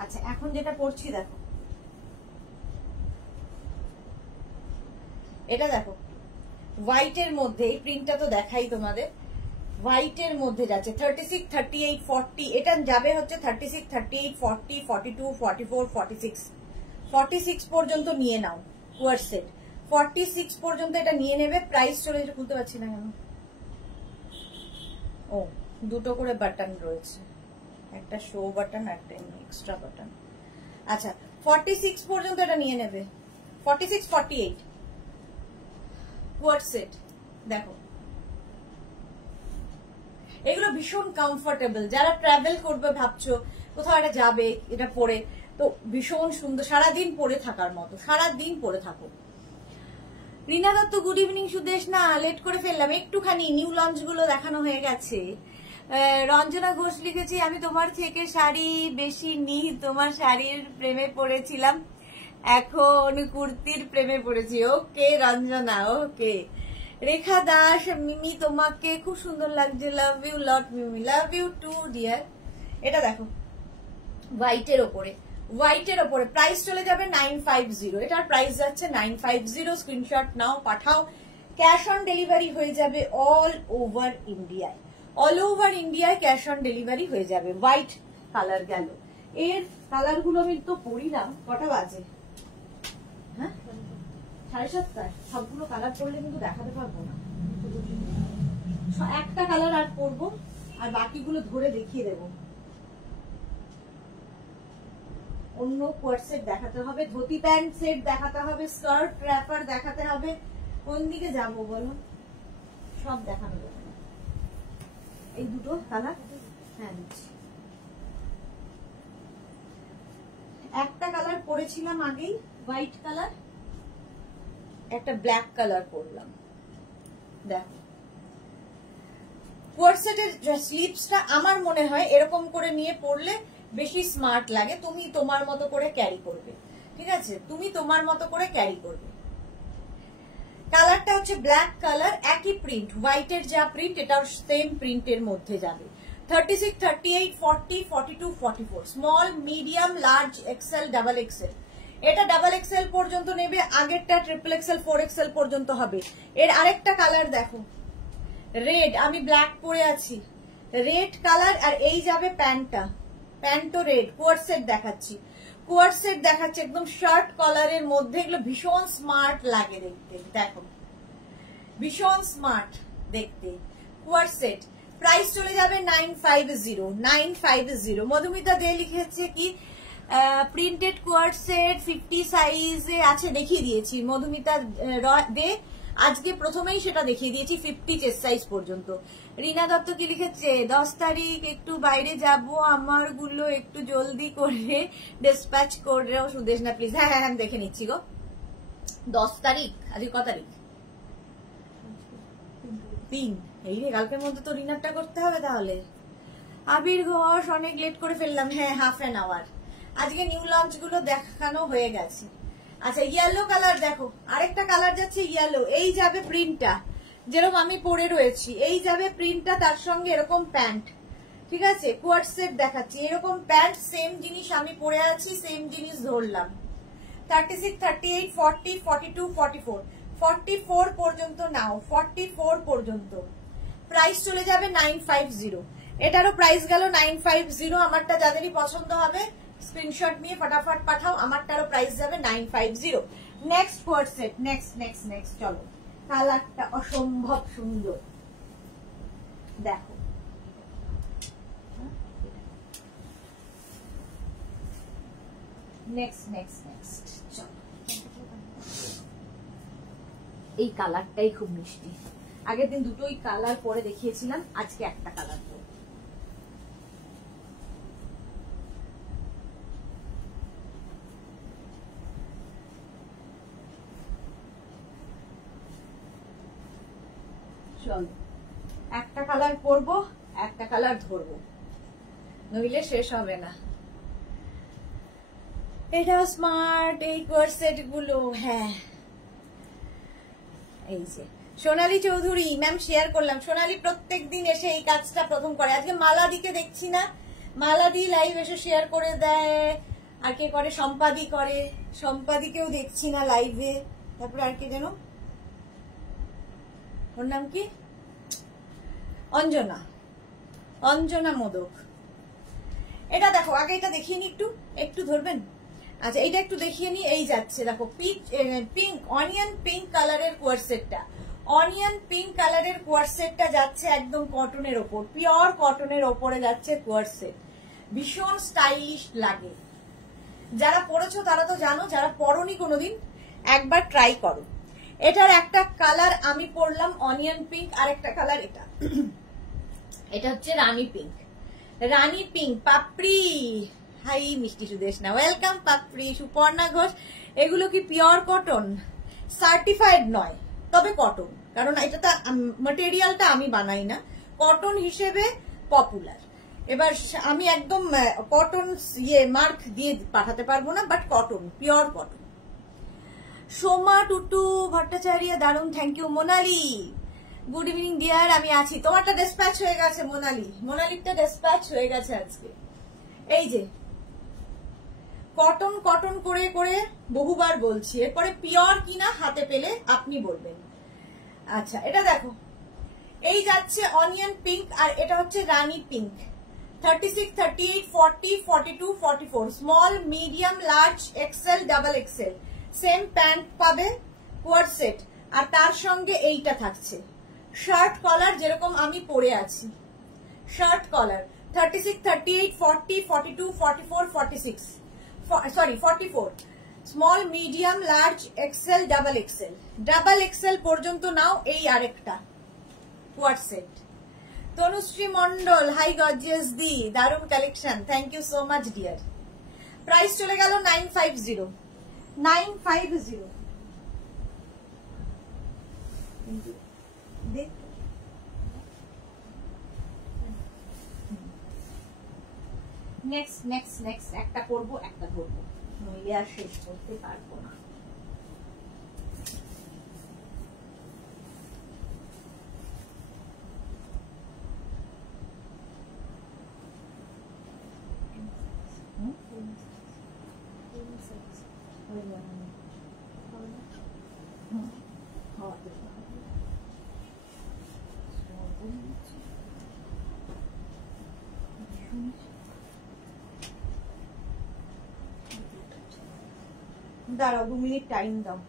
আচ্ছা এখন যেটা পড়ছি দেখো, এটা দেখো হোয়াইটের মধ্যে, এই প্রিন্টটা তো দেখাই তোমাদের, হোয়াইটের মধ্যে যাচ্ছে 36, 38, 40, এটা যাবে হচ্ছে 36, 38, 40, 42, 44, 46, 46 পর্যন্ত নিয়ে নাও কোয়ার সেট, 46 পর্যন্ত এটা নিয়ে নেবে। প্রাইস চলে, যেটা খুলতে পারছি না কেন, ও দুটো করে বাটন রয়েছে, একটা শো বাটন, একটা এক্সট্রা বাটন। আচ্ছা 46 পর্যন্ত এটা নিয়ে নেবে, 46, 48 কোয়ার সেট। দেখো এগুলো ভীষণ কমফোর্টেবল, যারা ট্রাভেল করবে ভাবছো, কোথাও একটা যাবে, এটা পরে তো ভীষণ সুন্দর, সারাদিন পরে থাকার মতো, সারাদিন পরে থাকো। রিনা দত্ত গুড ইভিনিং। সুদেশ না, লেট করে ফেললাম একটুখানি, নিউ লঞ্চ গুলো দেখানো হয়ে গেছে। রঞ্জনা ঘোষ লিখেছি, আমি তোমার থেকে শাড়ি বেশি নিই, তোমার শাড়ির প্রেমে পড়েছিলাম, এখন কুর্তির প্রেমে পড়েছি। ওকে রঞ্জনা, ওকে। রেখা দাস, মিমি তোমাকে খুব সুন্দর লাগছে, love you lot Mimi, love you too dear. এটা দেখো হোয়াইটের ওপরে, হোয়াইটের ওপরে প্রাইস চলে যাবে 950, এটার প্রাইস যাচ্ছে 950। স্ক্রিনশট নাও, পাঠাও, ক্যাশ অন ডেলিভারি হয়ে যাবে অল ওভার ইন্ডিয়ায়। অল ওভার ইন্ডিয়ায় ক্যাশ অন ডেলিভারি হয়ে যাবে। হোয়াইট কালার গেল। এর কালার গুলো আমি তো পরিলাম, কটা বাজে? হ্যাঁ 7:30। সবগুলো কালার পরলে কিন্তু দেখাতে পারবো না, একটা কালার আর পরবো, আর বাকিগুলো ধরে দেখিয়ে দেবো। অন্য কোয়ার্ট সেট দেখাতে হবে, ধুতি প্যান্ট সেট দেখাতে হবে, স্কার্ট র্যাপার দেখাতে হবে। কোন দিকে যাবো বলো? সব দেখানো যাবে না। এই দুটো কালার হ্যাঁ দিচ্ছি। একটা কালার পরেছিলাম আগেই, হোয়াইট কালার, একটা ব্ল্যাক কালার পরলাম। দেখো কোয়ার্ট সেটের স্লিভসটা আমার মনে হয় এরকম করে নিয়ে পরলে বেশি স্মার্ট লাগে। তুমি তোমার মতো করে ক্যারি করবে, ঠিক আছে? তুমি তোমার মতো করে ক্যারি করবে। কালারটা হচ্ছে ব্ল্যাক কালার, একই প্রিন্ট, হোয়াইটের যা প্রিন্ট এটাও সেম প্রিন্টের মধ্যে যাবে। 36, 38, 40, 42, 44, small, medium, large, XL, double XL. এটা ডাবল এক্সেল পর্যন্ত নেবে, আগেরটা ট্রিপল এক্সেল, 4 এক্সেল পর্যন্ত হবে। এর আরেকটা কালার দেখো, রেড, আমি ব্ল্যাক পরে আছি, রেড কালার, আর এই যাবে প্যান্টটা, প্যান্টও রেড। কোয়ার্ট সেট দেখাচ্ছি, কোয়ার্ট সেট দেখাচ্ছি একদম শার্ট কলারের মধ্যে। এগুলো ভীষণ স্মার্ট লাগে দেখতে, দেখো ভীষণ স্মার্ট দেখতে। কোয়ার্ট সেট প্রাইস চলে যাবে 950, 950। মধুমিতা দে লিখেছে কি প্রিন্টেড কোয়ার্ট সেট 50 সাইজে আছে, দেখিয়ে দিয়েছি। মধুমিতা দে আজকে প্রথমেই সেটা দেখিয়ে দিয়েছি, 50 চেস্ট সাইজ পর্যন্ত। রিনা দত্ত কি লিখেছে, 10 তারিখ একটু বাইরে যাব, আমার গুলো একটু জলদি করে ডিসপ্যাচ করেও সুদেশ না প্লিজ। হ্যাঁ হ্যাঁ আমি দেখে নিচ্ছি গো। 10 তারিখ, আজকে ক তারিখ? 3। এই রে, কালকের মধ্যে তো রিনারটা করতে হবে তাহলে। আবির ঘোষ, অনেক লেট করে ফেললাম। হ্যাঁ, হাফ অ্যান আওয়ার। আজকে নিউ লঞ্চ গুলো দেখানো হয়ে গেছে। আচ্ছা ইয়েলো কালার দেখো, আরেকটা কালার যাচ্ছে ইয়েলো। এই যাবে প্রিন্টটা, যেরকম আমি পরে রয়েছি, এই যাবে প্রিন্টটা, তার সঙ্গে এরকম প্যান্ট, ঠিক আছে? কোয়ার্ট সেট দেখাচ্ছি, এরকম প্যান্ট, সেম জিনিস আমি পরে আছি, সেম জিনিস ধরলাম। 36, 38, 40, 42, 44, 44 পর্যন্ত নাও, 44 পর্যন্ত। প্রাইস চলে যাবে 950। এটারও প্রাইস গেল 950। আমারটা যাদেরই পছন্দ হবে স্ক্রিনশট নিয়ে ফটাফট পাঠাও, আমারটারও প্রাইস যাবে 950। নেক্সট কোয়ার্ট সেট, নেক্সট চলো। কালারটা অসম্ভব সুন্দর, দেখো নেক্সট চলো। এই কালারটাই খুব মিষ্টি। আগের দিন দুটোই কালার পরে দেখিয়েছিলাম, আজকে একটা কালার পরে। চলো একটা কালার পরবো, একটা কালার ধরবো, নইলে শেষ হবে না। এটাও স্মার্ট, এই কোয়ার্ট সেট গুলো। হ্যাঁ এই যে সোনালী চৌধুরী ম্যাম শেয়ার করলাম। সোনালী প্রত্যেকদিন এসে এই কাজটা প্রথম করে। আজকে মালাদিকে দেখছি না, মালাদি লাইভ এসে শেয়ার করে দেয়। আর কে করে? সম্পাদি করে। সম্পাদিকেও দেখছি না লাইভে। তারপরে আর কে যেন, ওর নাম কি, অঞ্জনা, অঞ্জনা মোদক। এটা দেখো, আগে এটা দেখিয়ে নি, একটু ধরবেন। আচ্ছা এইটা একটু দেখিয়ে নি। এই যাচ্ছে দেখো পিঙ্ক, অনিয়ন পিঙ্ক কালারের কোয়ার্ট সেটটা, অনিয়ন পিঙ্ক কালারের কোয়ার্ট সেটটা যাচ্ছে একদম কটনের ওপর, পিওর কটনের ওপরে যাচ্ছে কোয়ার্ট সেট। ভীষণ স্টাইলিশ লাগে। যারা পরেছো তারা তো জানো, যারা পরনি কোনোদিন একবার ট্রাই করো। এটার একটা কালার আমি পরলাম অনিয়ন পিঙ্ক, আর একটা কালার এটা, এটা হচ্ছে রানী পিঙ্ক। রানী পিঙ্ক, পাপড়ি। হাই মিষ্টি সুদেশ না, ওয়েলকাম পাপড়ি। সুপর্ণা ঘোষ, এগুলো কি পিওর কটন? সার্টিফাইড নয়, তবে কটন, কারণ এটা ম্যাটেরিয়ালটা আমি বানাই না, কটন হিসেবে পপুলার। এবার আমি একদম কটন মার্ক দিয়ে পাঠাতে পারবো না, but cotton, pure cotton. Soma Tutu Bhattacharya, দারুণ, thank you. Monali, good evening dear, আমি আছি। তোমারটা ডিসপ্যাচ হয়ে গেছে মোনালি, মোনালিরটা ডিসপ্যাচ হয়ে গেছে আজকে। এই যে কটন কটন করে করে বহুবার বলছি, এরপরে পিওর কিনা হাতে পেলে আপনি বলবেন। আচ্ছা এটা দেখো, এই যাচ্ছে অনিয়ন পিঙ্ক, আর এটা হচ্ছে rani pink. 36, 38, 40, 42, 44 small, medium, large, XL, double XL. Same pant পাবে, কোয়ার্ড সেট, আর তার সঙ্গে এইটা থাকছে শার্ট কলার, যেরকম আমি পরে আছি shirt collar. 36, 38, 40, 42, 44, 46 sorry 44 small, medium, large, XL, double XL. Double XL পর্যন্ত নাও। এই আরেকটা co-ord set. Tanushree Mondal, hi gorgeous দি, দারুন collection, thank you so much dear. Price চলে গেল 950। 950। নেক্সট নেক্সট নেক্সট একটা করবো, একটা ধরবো, নইলে আর শেষ করতে পারবো না। দাঁড়াও, 2 মিনিট টাইম দাও।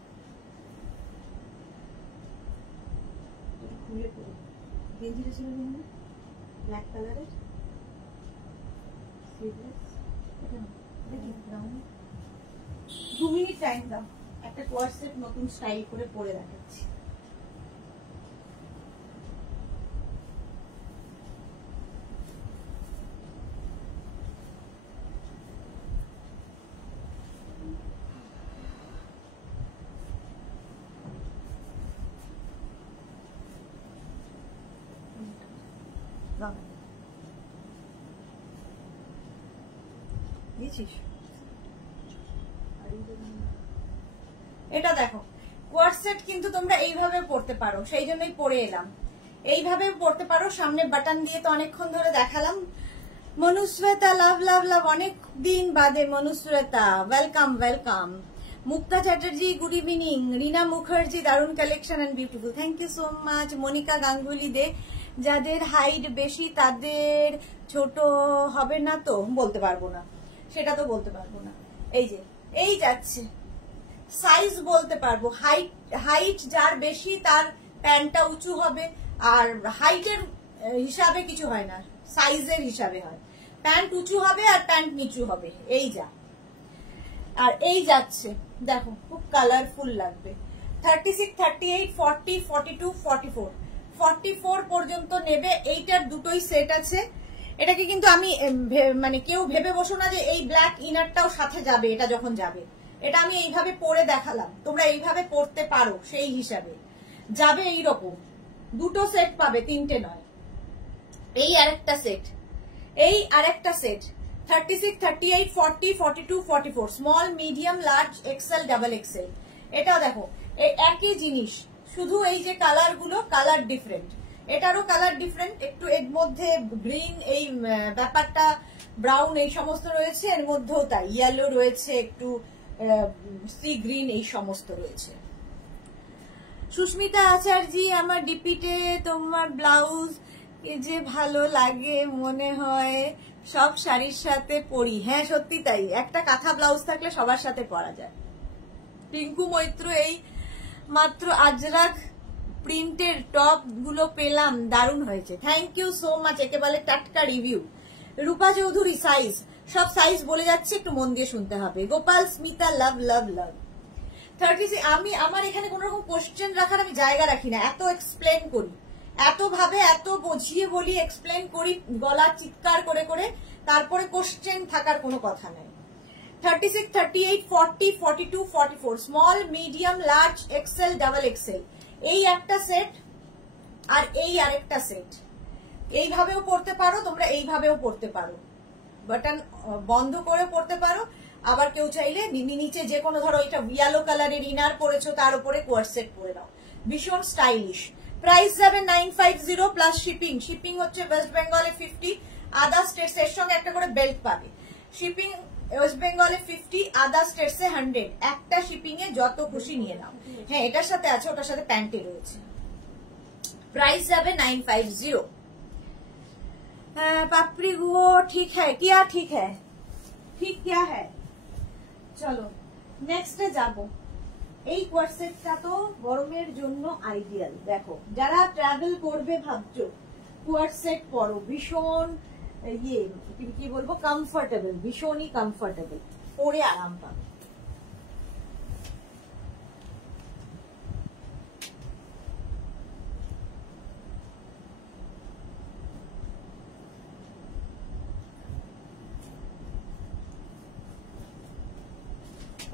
খুলে পড়ো, গেঞ্জিটা ছিল ব্ল্যাক কালারের, দেখি 2 মিনিট টাইম দাও, একটা কোয়ার্ড সেট নতুন স্টাইল করে পরে দেখাচ্ছি। এটা দেখো কোয়ার্ড সেট, কিন্তু তোমরা এইভাবে পড়তে পারো, সেই জন্যই পরে এলাম। এইভাবে পড়তে পারো, সামনে বাটন দিয়ে তো অনেকক্ষণ ধরে দেখালাম। মনুশ্বেতা, লাভ লাভ লাভ, অনেক দিন বাদে Manushweta, welcome welcome. Mukta Chatterjee, good evening. Rina Mukherjee, দারুন collection and beautiful, thank you so much. Monica Ganguly Dey, যাদের হাইট বেশি তাদের ছোট হবে না তো? বলতে পারবো না, সেটা তো বলতে পারবো না। এই যে এই যাচ্ছে সাইজ বলতে পারবো, হাইট যার বেশি তার প্যান্টটা উঁচু হবে, আর হাইটের হিসাবে কিছু হয় না, সাইজের হিসাবে হয়। প্যান্ট উঁচু হবে আর প্যান্ট নিচু হবে, এই যা। আর এই যাচ্ছে দেখো, খুব কালারফুল লাগবে। 36, 38, 40, 42, 44 44 পর্যন্ত নেবে। এইটার দুটোই সেট আছে। এটাকে কিন্তু আমি মানে কেউ ভেবে বসো না যে এই ব্ল্যাক ইনারটাও সাথে যাবে, এটা যখন যাবে। এটা আমি এইভাবে পরে দেখালাম, তোমরা এইভাবে পড়তে পারো, সেই হিসাবে যাবে। এইরকম দুটো সেট পাবে, তিনটে নয়। এই আরেকটা সেট, এই আরেকটা set. 36, 38, 40, 42, 44 small, medium, large, XL, double XL. এটাও দেখো এই একই জিনিস, শুধু এই যে কালার গুলো, কালার ডিফারেন্ট। এটারও কালার ডিফারেন্ট, একটু এর মধ্যে গ্রিন, এই ব্যাপারটা ব্রাউন, এই সমস্ত রয়েছে। এর মধ্যেও তাই ইয়েলো রয়েছে, একটু সি গ্রিন, এই সমস্ত রয়েছে। সুস্মিতা আচার্য, আমার ডিপিতে তোমার ব্লাউজ যে ভালো লাগে মনে হয় সব শাড়ির সাথে পরি। হ্যাঁ সত্যি তাই, একটা কাঁথা ব্লাউজ থাকলে সবার সাথে পরা যায়। টিঙ্কু মৈত্র, এই মাত্র আজরাক প্রিন্টের টপ গুলো পেলাম, দারুণ হয়েছে, থ্যাংক ইউ সো মাচ। একেবারে টাটকা রিভিউ। রূপা চৌধুরী, সাইজ, সব সাইজ বলে যাচ্ছে, একটু মন দিয়ে শুনতে হবে। গোপাল স্মিতা, লাভ লাভ লাভ। 36, আমি আমার এখানে কোন রকম কোশ্চেন রাখার আমি জায়গা রাখি না, এত এক্সপ্লেন করি, এত ভাবে এত বুঝিয়ে বলি, এক্সপ্লেন করি গলা চিৎকার করে করে, তারপরে কোশ্চেন থাকার কোনো কথা নাই। 36, 38, 40, 42, 44 small, medium, large, XL, double XL. এই একটা সেট আর এই আরেকটা সেট। এইভাবেও পড়তে পারো তোমরা, এইভাবেও পড়তে পারো, বাটন বন্ধ করে পড়তে পারো। আবার কেউ চাইলে নিচে যে কোনো, ধরো এটা ইয়েলো কালারের ইনার পরেছো, তার উপরে কোয়ার্ড সেট পরে নাও, ভীষণ স্টাইলিশ। প্রাইস যাবে 950 প্লাস শিপিং। শিপিং হচ্ছে ওয়েস্ট বেঙ্গলে 50, আদার স্টেটস এর সঙ্গে একটা করে বেল্ট পাবে। শিপিং ওয়েস্ট বেঙ্গলে 50, আদার স্টেটস এ 100। একটা শিপিং এ যত খুশি নিয়ে নাও। হ্যাঁ এটার সাথে আছে, ওটার সাথে প্যান্টে রয়েছে। प्राइस যাবে 950। पापड़ी वो ठीक है क्या? ठीक है, ঠিক क्या है। চলো নেক্সটে যাব। এই কোয়ার্সেটটা তো গরমের জন্য আইডিয়াল। দেখো যারা ট্রাভেল করবে ভাবছো কোয়ার্সেট পরো, ভীষণ ইয়ে কি বলবো কমফোর্টেবল, ভীষণই কমফোর্টেবল, পরে আরাম পাবে।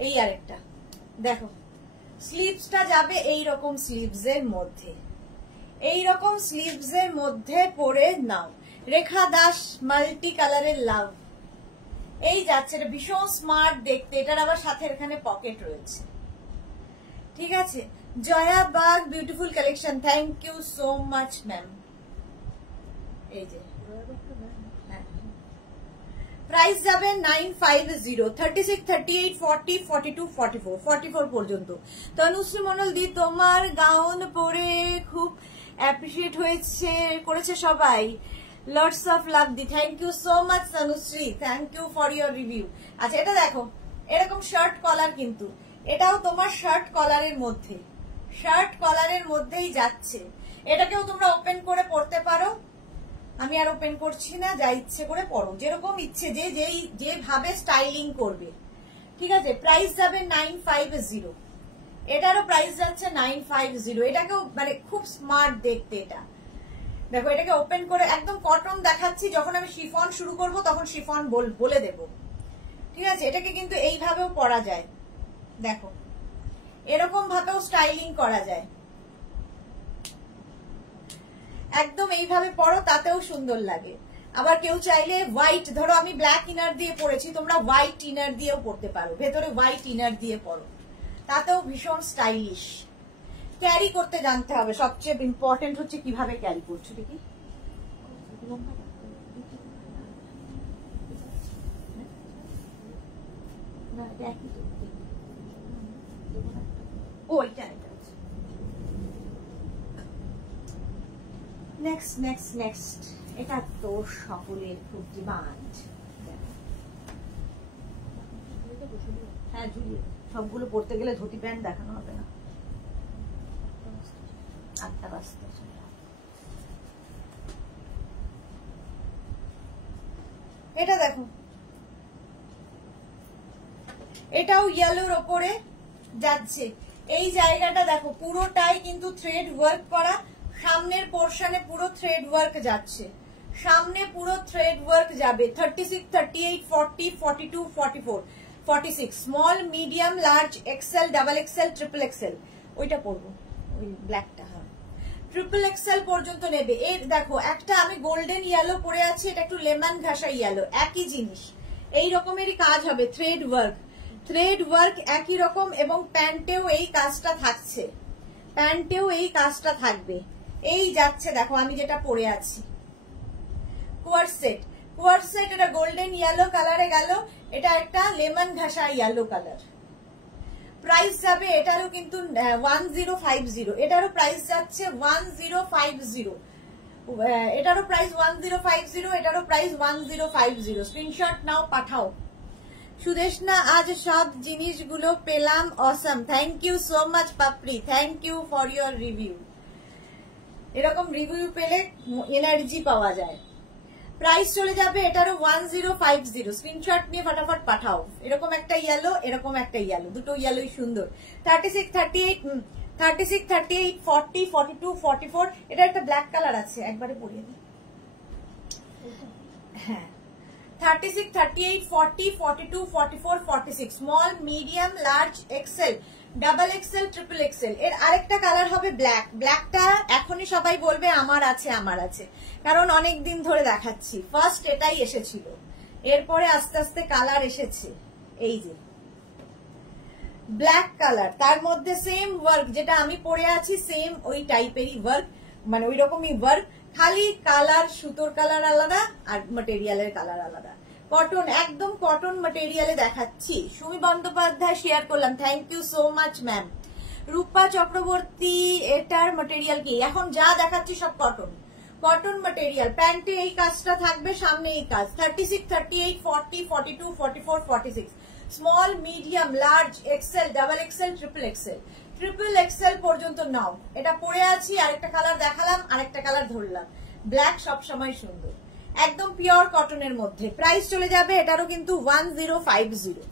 এই আরেকটা দেখো, স্লিভসটা যাবে এই রকম স্লিভস এর মধ্যে, এই রকম স্লিভস এর মধ্যে পরে নাও। রেখা দাস মাল্টি কালারের লাভ, এই যাচ্ছে, এটা ভীষণ স্মার্ট দেখতে, এটার আবার সাথে এখানে পকেট রয়েছে, ঠিক আছে। Joya Bag beautiful collection, thank you so much ma'am. এই যে প্রাইস যাবে 950, 36, 38, 40, 42, 44, 44 পর্যন্ত। তনুশ্রী মন্ডল দি তোমার গাউন পরে খুব অ্যাপ্রিশিয়েট হয়েছে, করেছে সবাই, লটস অফ লাভ দি, thank you so much Tanushree, thank you for your review. আচ্ছা এটা দেখো, এরকম শার্ট কলার, কিন্তু এটাও তোমার শার্ট কলারের মধ্যে, শার্ট কলারের মধ্যেই যাচ্ছে। এটাকেও তোমরা ওপেন করে পড়তে পারো, আমি আর ওপেন করছি না, যা ইচ্ছে করে পড়ো, যেরকম ইচ্ছে, যেভাবে স্টাইলিং করবে, ঠিক আছে। প্রাইস যাবে 950, এটারও প্রাইস যাচ্ছে 950। এটাকেও মানে খুব স্মার্ট দেখতে এটা। দেখো এটাকে ওপেন করে একদম কটন দেখাচ্ছি, যখন আমি শিফন শুরু করব তখন শিফন বলে দেব, ঠিক আছে। এটাকে কিন্তু এইভাবেও পরা যায়, দেখো এরকম ভাবেও স্টাইলিং করা যায়, একদম এইভাবে পরো, তাতেও সুন্দর লাগে। আবার কেউ চাইলে হোয়াইট, ধরো আমি ব্ল্যাক ইনার দিয়ে পরেছি, তোমরা হোয়াইট ইনার দিয়েও পরতে পারো, ভেতরে হোয়াইট ইনার দিয়ে পরো, তাতেও ভীষণ স্টাইলিশ। ক্যারি করতে জানতে হবে, সবচেয়ে ইম্পর্টেন্ট হচ্ছে কিভাবে ক্যারি করছো। দেখি ওইটা নেক্সট নেক্সট নেক্সট, এটা তো সকলের খুব ডিমান্ড। হ্যাঁ ঝুলিয়ে, সবগুলো পড়তে গেলে ধুতি প্যান্ট দেখানো হবে না, 8টা বাজতে। এটা দেখো, এটাও ইয়েলোর ওপরে যাচ্ছে, এই জায়গাটা দেখো পুরোটাই কিন্তু থ্রেড ওয়ার্ক করা, সামনের পোর্শনে পুরো থ্রেড ওয়ার্ক যাচ্ছে, সামনে পুরো থ্রেড ওয়ার্ক যাবে। 36, 38, 40, 42, 44, 46, small, medium, large, XL, double XL, triple XL, ওইটা পরবো, ওই ব্ল্যাকটা, হ্যাঁ ট্রিপল এক্সেল পর্যন্ত নেবে। এর দেখো একটা আমি গোল্ডেন ইয়েলো পরে আছি, এটা একটু লেমন ঘাসা ইয়েলো, একই জিনিস, এই রকমেরই কাজ হবে, থ্রেড ওয়ার্ক, থ্রেড ওয়ার্ক একই রকম, এবং প্যান্টেও এই কাজটা থাকছে, প্যান্টেও এই কাজটা থাকবে। এই যাচ্ছে দেখো আমি যেটা পরে আছি, কোয়ার্সেট, কোয়ার্সেট, এটা গোল্ডেন ইয়েলো কালারে গেল, এটা একটা লেমন ঘাসা ইয়েলো কালার। প্রাইস যাবে এটারও কিন্তু 1050, এটারও প্রাইস যাচ্ছে 1050, এটারও প্রাইস 1050, এটারও প্রাইস 1050। স্ক্রিনশট নাও, পাঠাও। সুদেশনা আজ সব জিনিসগুলো পেলাম, awesome, thank you so much Papri, thank you for your review. এরকম রিভিউ পেলে এনার্জি পাওয়া যায়। প্রাইস চলে যাবে এটারও 1050, স্ক্রিনশট নিয়ে ফটাফট পাঠাও। এরকম একটা ইয়েলো, এরকম একটা ইয়েলো, দুটো ইয়েলোই সুন্দর। 36, 38, 36, 38, 40, 42, 44, এটা একটা ব্ল্যাক কালার আছে, একবারে পরিয়ে দিই। হ্যাঁ 36, 38, 40, 42, 44, 46, small, medium, large, XL, double XL, triple XL. এর আরেকটা কালার হবে ব্ল্যাক, ব্ল্যাকটা এখনই সবাই বলবে আমার আছে, আমার আছে, কারণ অনেক দিন ধরে দেখাচ্ছি, ফার্স্ট এটাই এসেছিল, এরপরে আস্তে আস্তে কালার এসেছে। এই যে ব্ল্যাক কালার, তার মধ্যে সেম ওয়ার্ক, যেটা আমি পরে আছি সেম ওই টাইপেরই ওয়ার্ক, মানে ওই রকমই ওয়ার্ক, খালি কালার, সুতোর কালার আলাদা আর ম্যাটেরিয়ালের কালার আলাদা। কটন, একদম কটন ম্যাটেরিয়ালে দেখাচ্ছি। সুমি বন্দ্যোপাধ্যায় শেয়ার করলাম, thank you so much ma'am. Rupa Chakraborty, এটার ম্যাটেরিয়াল কি? এখন যা দেখাচ্ছি সব কটন, কটন ম্যাটেরিয়াল। প্যান্টে এই কাজটা থাকবে, সামনে এই কাজ। 36, 38, 40, 42, 44, 46, small, medium, large, XL, double XL, triple XL. Triple XL পর্যন্ত নাও। এটা পরে আছি, আরেকটা কালার দেখালাম, আরেকটা কালার ধরলাম। ব্ল্যাক সবসময় সুন্দর, একদম পিওর কটনের মধ্যে। প্রাইস চলে যাবে এটারও কিন্তু 1050,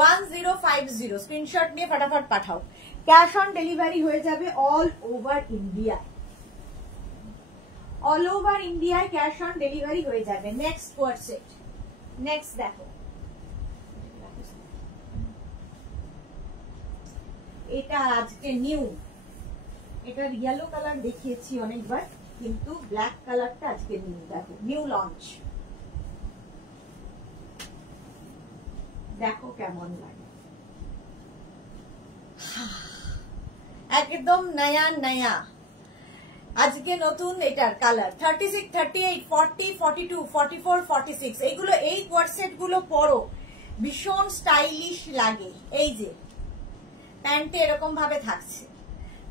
1050। স্ক্রিনশট নিয়ে ফটাফট পাঠাও। ক্যাশ অন ডেলিভারি হয়ে যাবে all over India, all over ইন্ডিয়ায় ক্যাশ অন ডেলিভারি হয়ে যাবে। নেক্সট কোয়ার সেট, নেক্সট দেখো, এটা আজকে নিউ। এটার ইয়েলো কালার দেখিয়েছি অনেকবার, কিন্তু ব্ল্যাক কালারটা আজকে নিউ। দেখো নিউ লঞ্চ, দেখো কেমন লাগে, একদম নয়া নয়া। আজকে নতুন এটার কালার 36, 38, 40, 42, 44, 46। এইগুলো, এই কোয়ারসেট গুলো পরো, ভীষণ স্টাইলিশ লাগে। এই যে প্যান্টে এরকম ভাবে থাকছে।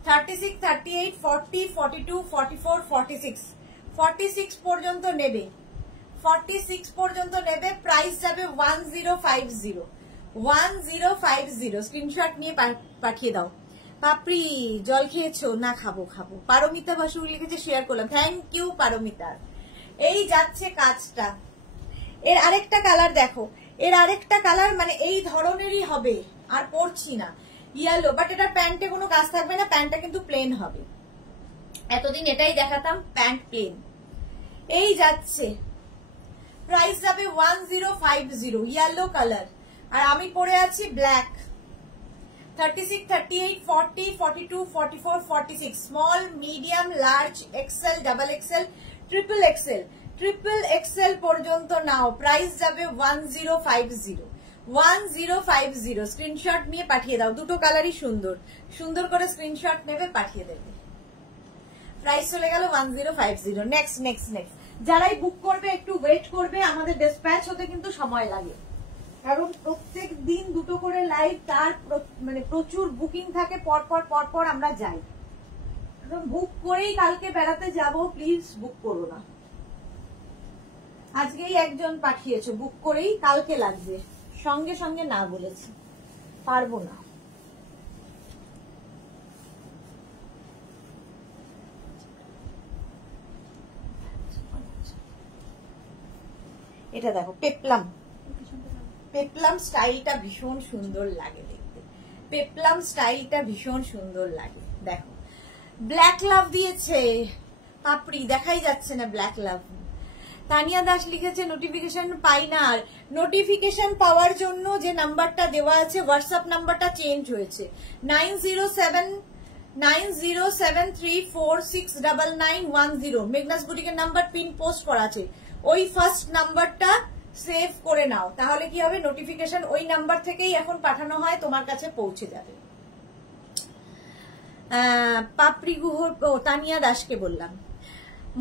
36, 38, 40, 42, 44, 46, 46 পর্যন্ত নেবে, 46 পর্যন্ত নেবে। প্রাইস যাবে 1050, 1050। স্ক্রিনশট নিয়ে পাঠিয়ে দাও। পাপড়ি, জল খেয়েছো? না, খাবো খাবো। পারমিতা বাসু লিখেছে, শেয়ার করলাম, থ্যাংক ইউ পারমিতা। এই যাচ্ছে কাজটা। এর আরেকটা কালার দেখো, এর আরেকটা কালার মানে এই ধরনেরই হবে, আর পরছি না, ইয়েলো। বাট এটার প্যান্টে কোনো কাজ থাকবে না, প্যান্টটা কিন্তু প্লেন হবে। এতদিন এটাই দেখাতাম, প্যান্ট প্লেন। এই যাচ্ছে, প্রাইস যাবে 1050, ইয়েলো কালার। আর আমি পরে আছি black. 36, 38, 40, 42, 44, 46, small, medium, large, XL, double XL, triple XL. Triple XL পর্যন্ত নাও। প্রাইস যাবে 1050, 1050। স্ক্রিনশট নিয়ে পাঠিয়ে দাও। দুটো কালারই সুন্দর, সুন্দর করে স্ক্রিনশট নেবে, পাঠিয়ে দেবে। প্রাইস চলে গেল 1050। Next next next. যারাই বুক করবে একটু ওয়েট করবে, আমাদের ডিসপ্যাচ হতে কিন্তু সময় লাগে, কারণ প্রত্যেক দিন দুটো করে লাইভ, তার মানে প্রচুর বুকিং থাকে, পরপর পরপর আমরা যাই। বুক করেই কালকে বেড়াতে যাব, প্লিজ বুক করো না। আজকেই একজন পাঠিয়েছো, বুক করেই কালকে লাগবে, সঙ্গে সঙ্গে না বলেছি, পারবো না। এটা দেখো পেপলাম, পেপলাম স্টাইলটা ভীষণ সুন্দর লাগে দেখতে, পেপলাম স্টাইলটা ভীষণ সুন্দর লাগে। দেখো ব্ল্যাক লাভ দিয়েছে পাপড়ি, দেখাই যাচ্ছে না ব্ল্যাক লাভ। তানিয়া দাস লিখেছে নোটিফিকেশন পাই না। আর নোটিফিকেশন পাওয়ার জন্য যে নাম্বারটা দেওয়া আছে, হোয়াটসঅ্যাপ নাম্বারটা চেঞ্জ হয়েছে, 90790734699910। মেঘনাস বুটিকের নাম্বার পিন পোস্ট করা আছে, ওই ফার্স্ট নাম্বারটা সেভ করে নাও, তাহলে কি হবে, নোটিফিকেশন ওই নাম্বার থেকেই এখন পাঠানো হয়, তোমার কাছে পৌঁছে যাবে। পাপড়ি গুহর, তানিয়া দাসকে বললাম।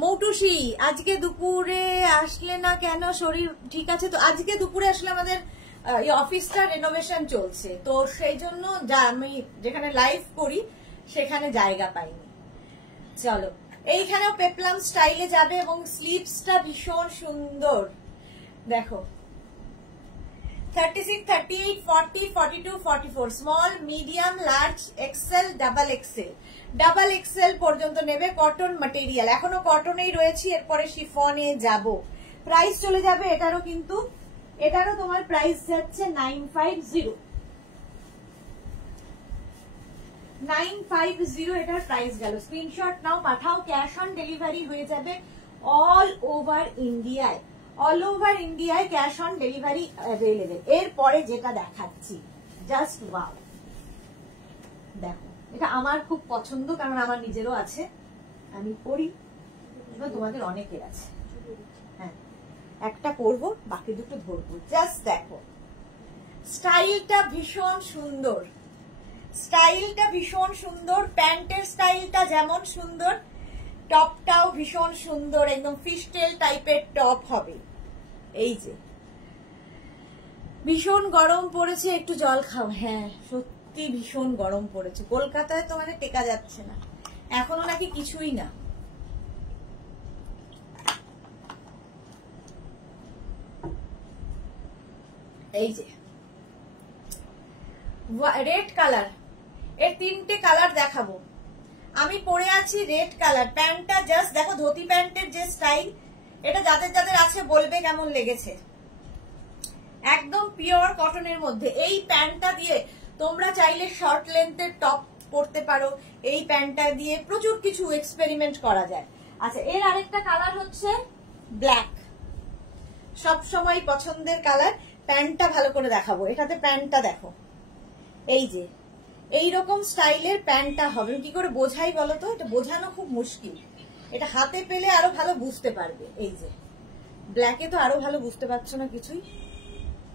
মৌটুসি, আজকে দুপুরে আসলে না কেন? শরীর ঠিক আছে তো? আজকে দুপুরে আসলে আমাদের অফিসটা রেনোভেশন চলছে, তো সেই জন্য আমি যেখানে লাইভ করি সেখানে জায়গা পাইনি। চলো, এইখানেও পেপলাম স্টাইলে যাবে এবং স্লিভসটা ভীষণ সুন্দর। দেখো 36, 38, 40, 42, 44, small, medium, large, XL, double XL. Double XL পর্যন্ত নেবে, কটন ম্যাটেরিয়াল। এখনো কটনেই রয়েছি, এরপরে শিফনে যাব। প্রাইস চলে যাবে এটারও, কিন্তু এটারও তোমার প্রাইস যাচ্ছে 950, 950 এটার প্রাইস গেল। স্ক্রিনশট নাও, পাঠাও। ক্যাশ অন ডেলিভারি হয়ে যাবে অল ওভার ইন্ডিয়ায়, অল ওভার ইন্ডিয়ায় ক্যাশ অন ডেলিভারি অ্যাভেলেবেল। এরপরে যেটা দেখাচ্ছি, জাস্ট ওয়াও। দেখো এটা আমার খুব পছন্দ, কারণ আমার নিজেরও আছে, আমি পরি, তোমাদের অনেকের আছে। হ্যাঁ, একটা পরবো, বাকি দুটো ধরবো। জাস্ট দেখো, স্টাইলটা ভীষণ সুন্দর, স্টাইলটা ভীষণ সুন্দর। প্যান্টের স্টাইলটা যেমন সুন্দর, টপটাও ভীষণ সুন্দর, একদম ফিশটেল টাইপের টপ হবে। এই যে ভীষণ গরম পড়েছে, একটু জল খাও। হ্যাঁ সত্যি, সত্যি ভীষণ গরম পড়েছে কলকাতায়, তো মানে টেকা যাচ্ছে না, এখনো নাকি কিছুই না। এই যে রেড কালার, এর 3টে কালার দেখাবো। আমি পরে আছি রেড কালার, প্যান্টটা জাস্ট দেখো, ধুতি প্যান্টের যে স্টাইল, এটা যাদের যাদের আছে বলবে কেমন লেগেছে। একদম পিওর কটনের মধ্যে এই প্যান্টটা দিয়ে তোমরা চাইলে শর্ট লেন্থের টপ পরতে পারো, এই প্যান্টটা দিয়ে প্রচুর কিছু এক্সপেরিমেন্ট করা যায়। আচ্ছা, এর আরেকটা কালার হচ্ছে ব্ল্যাক, সব সময় পছন্দের কালার। প্যান্টটা ভালো করে দেখাবো, এটাতে প্যান্টটা দেখো, এই যে এইরকম স্টাইলের প্যান্টটা হবে। কি করে বোঝাই বলো তো, এটা বোঝানো খুব মুশকিল, এটা হাতে পেলে আরো ভালো বুঝতে পারবে। এই যে ব্ল্যাকে তো আরো ভালো বুঝতে পারছো না কিছুই,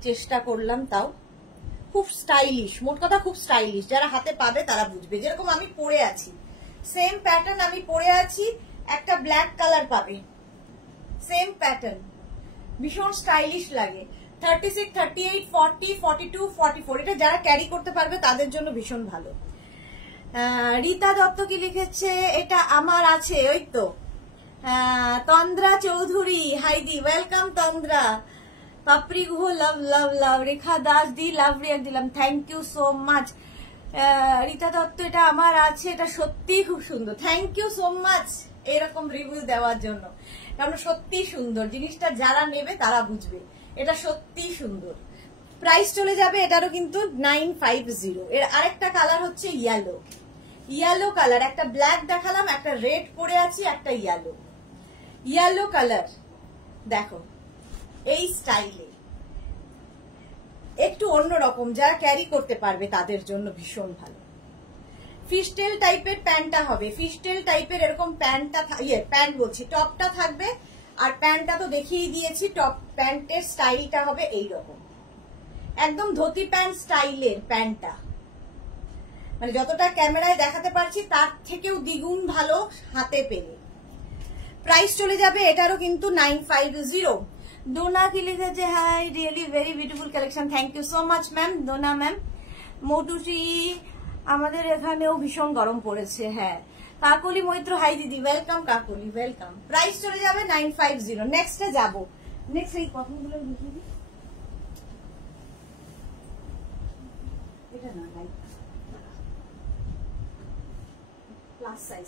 চেষ্টা করলাম তাও। খুব স্টাইলিশ, মোট কথা খুব স্টাইলিশ, যারা হাতে পাবে তারা বুঝবে। যেরকম আমি পরে আছি সেম প্যাটার্ন, আমি পরে আছি, একটা ব্ল্যাক কালার পাবে, সেম প্যাটার্ন, ভীষণ স্টাইলিশ লাগে। 36, 38, 40, 42, 44, এটা যারা ক্যারি করতে পারবে তাদের জন্য ভীষণ ভালো। রীতা দত্ত কি লিখেছে, এটা আমার আছে, ওই তো তন্দ্রা চৌধুরী, হাইদি welcome Tandra. Papri Guha love love love, Rekha Das দি লাভ রিয়াক্ট দিলাম, thank you so much. Rita Dutta এটা আমার আছে, এটা সত্যি খুব সুন্দর, থ্যাংক ইউ সো মাচ এরকম রিভিউ দেওয়ার জন্য, কারণ সত্যি সুন্দর জিনিসটা, যারা নেবে তারা বুঝবে এটা সত্যি সুন্দর। প্রাইস চলে যাবে এটারও কিন্তু 950। এর আরেকটা কালার হচ্ছে ইয়েলো, ইয়েলো কালার, একটা ব্ল্যাক দেখালাম, একটা রেড পরে আছি, একটা ইয়েলো, ইয়েলো কালার দেখো, এই স্টাইলে একটু অন্যরকম, যারা ক্যারি করতে পারবে তাদের জন্য ভীষণ ভালো। ফিশটেল টাইপের প্যান্টটা হবে, ফিশটেল টাইপের এরকম প্যান্টটা, প্যান্ট বলছি, টপটা থাকবে, আর প্যান্টটা তো দেখিয়ে দিয়েছি, টপ প্যান্টের স্টাইলটা হবে এইরকম, একদম ধুতি প্যান্ট স্টাইলের প্যান্টটা, মানে যতটা ক্যামেরায় দেখাতে পারছি তার থেকেও দ্বিগুণ ভালো হাতে পেলে। প্রাইস চলে যাবে এটারও কিন্তু 950। ডোনা কি লিখেছে, hi really very beautiful collection, thank you so much ma'am, Dona ma'am. Motushi, আমাদের এখানেও ভীষণ গরম পড়েছে, হ্যাঁ। কাকলি মৈত্র, হাই দিদি ওয়েলকাম, কাকলি ওয়েলকাম। প্রাইস চলে যাবে 950। নেক্সটে যাবো, নেক্সট এই কটনগুলো দেখিয়ে দিই, এটা না লাইক প্লাস সাইজ,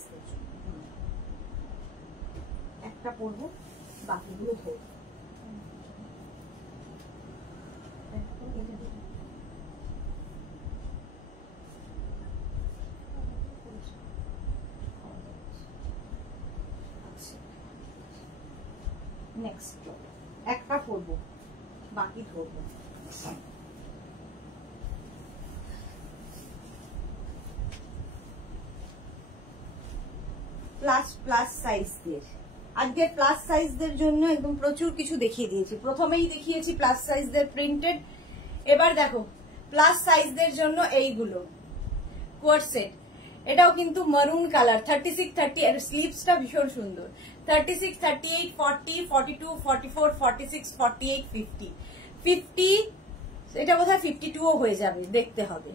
একটা পরবো, বাকিগুলো ধরবো। নেক্সট একটা পরবো, বাকি ধরবো। প্লাস সাইজদের, আজকে প্লাস সাইজদের জন্য একদম প্রচুর কিছু দেখিয়ে দিয়েছি। প্রথমেই দেখিয়েছি প্লাস সাইজদের প্রিন্টেড, এবার দেখো প্লাস সাইজদের জন্য এইগুলো কোয়ার্ড সেট, এটাও কিন্তু মারুন কালার, 36, 30, আর স্লিভসটা ভীষণ সুন্দর। 36, 38, 40, 42, 44, 46, 48, 50, এটা বোধহয় 52ও হয়ে যাবে, দেখতে হবে।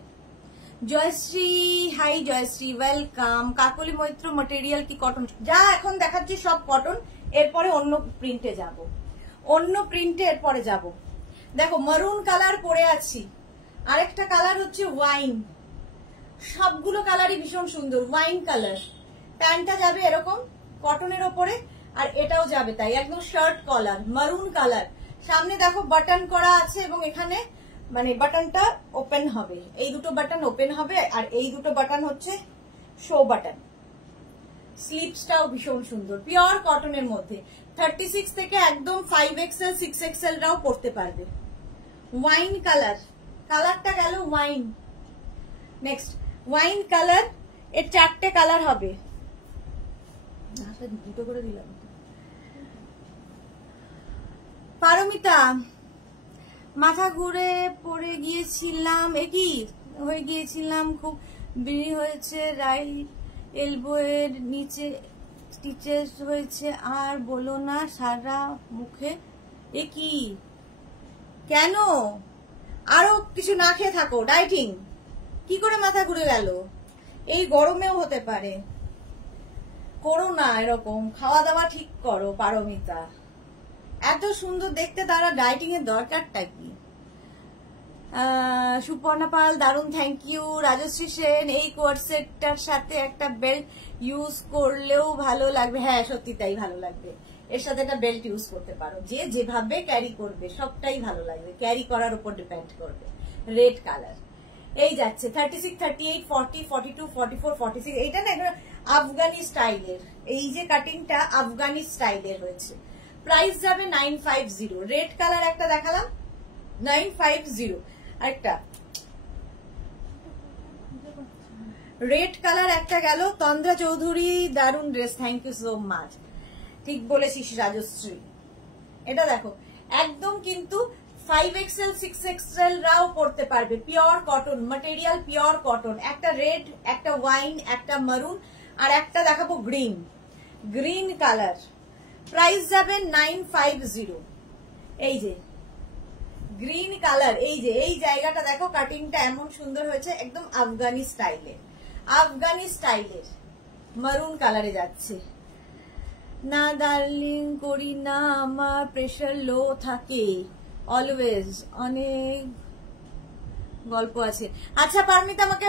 Joyshree, hi Joyshree welcome. Kakoli Maitra, material কি কটন, যা এখন দেখাচ্ছি সব কটন, এরপরে অন্য প্রিন্টে যাব, অন্য প্রিন্টে এরপরে যাব। দেখো মারুন কালার পরে আছি, আরেকটা কালার হচ্ছে ওয়াইন, সবগুলো কালারই ভীষণ সুন্দর। ওয়াইন কালার, প্যান্টটা যাবে এরকম কটনের ওপরে, আর এটাও যাবে তাই, একদম শার্ট কলার, মারুন কালার। সামনে দেখো বাটন করা আছে, এবং এখানে মানে বাটনটা ওপেন হবে, এই দুটো বাটন ওপেন হবে, আর এই দুটো বাটন হচ্ছে শো বাটন। স্লিভসটাও ভীষণ সুন্দর, পিওর কটনের মধ্যে। 36 থেকে একদম 5XL, 6XL রাও পরতে পারবে। ওয়াইন কালার, কালারটা গেল ওয়াইন। নেক্সট ওয়াইন কালার, এর 4টে কালার হবে, দুটো করে দিলাম। পারমিতা, মাথা ঘুরে পড়ে গিয়েছিলাম, একই হয়ে গিয়েছিলাম, খুব বিড়ি হয়েছে, রাইট এলবো এর নিচে স্টিচেস হয়েছে, আর বলো না, সারা মুখে। একই কেন, আরো কিছু না খেয়ে থাকো, ডাইটিং, কি করে মাথা ঘুরে গেল? এই গরমেও হতে পারে। করো না এরকম, খাওয়া দাওয়া ঠিক করো পারমিতা। এত সুন্দর দেখতে তারা ডায়েটিং এর দরকারটা কি? সুপর্ণা পাল দারুন, থ্যাংক ইউ। রাজশ্রী সেন, এই কোয়ার্সেটটার সাথে একটা বেল্ট ইউজ করলেও ভালো লাগবে। হ্যাঁ সত্যি তাই, ভালো লাগবে। এর সাথে একটা বেল্ট ইউজ করতে পারো, যে যেভাবে ক্যারি করবে সবটাই ভালো লাগবে, ক্যারি করার উপর ডিপেন্ড করবে। রেড কালার এই যাচ্ছে 36, 38, 40, 42, 44, 46। এইটা না আফগানি স্টাইলের, এই যে কাটিংটা আফগানি স্টাইলের হয়েছে। প্রাইস যাবে 950। রেড কালার একটা দেখালাম 950। একটা রেড কালার একটা গেল। তন্দ্রা চৌধুরী দারুন dress, thank you so much. ঠিক বলেছিস রাজশ্রী। এটা দেখো একদম কিন্তু 5XL 6XL রাও পড়তে পারবে। Pure cotton material, pure cotton. একটা রেড, একটা ওয়াইন, একটা মারুন, আর একটা দেখাবো গ্রিন, গ্রিন কালার। প্রাইস যাবে 950। এই যে গ্রিন কালার, এই যে এই জায়গাটা দেখো, কাটিংটা এমন সুন্দর হয়েছে, একদম আফগানি স্টাইলের, আফগানি স্টাইলের মারুন কালারে যাচ্ছে। না ডার্লিং করি না, আমার প্রেশার লো থাকে অলওয়েজ, অনেক গল্প আছে। আচ্ছা পারমিতা আমাকে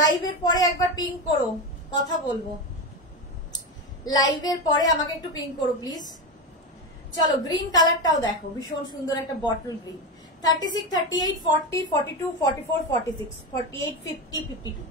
লাইভের পরে একবার পিং করো, কথা বলবো। লাইভের পরে আমাকে একটু পিং করো প্লিজ। চলো গ্রিন কালারটাও দেখো, ভীষণ সুন্দর একটা bottle green. 36, 38, 40, 42, 44, 46, 48, 50, 52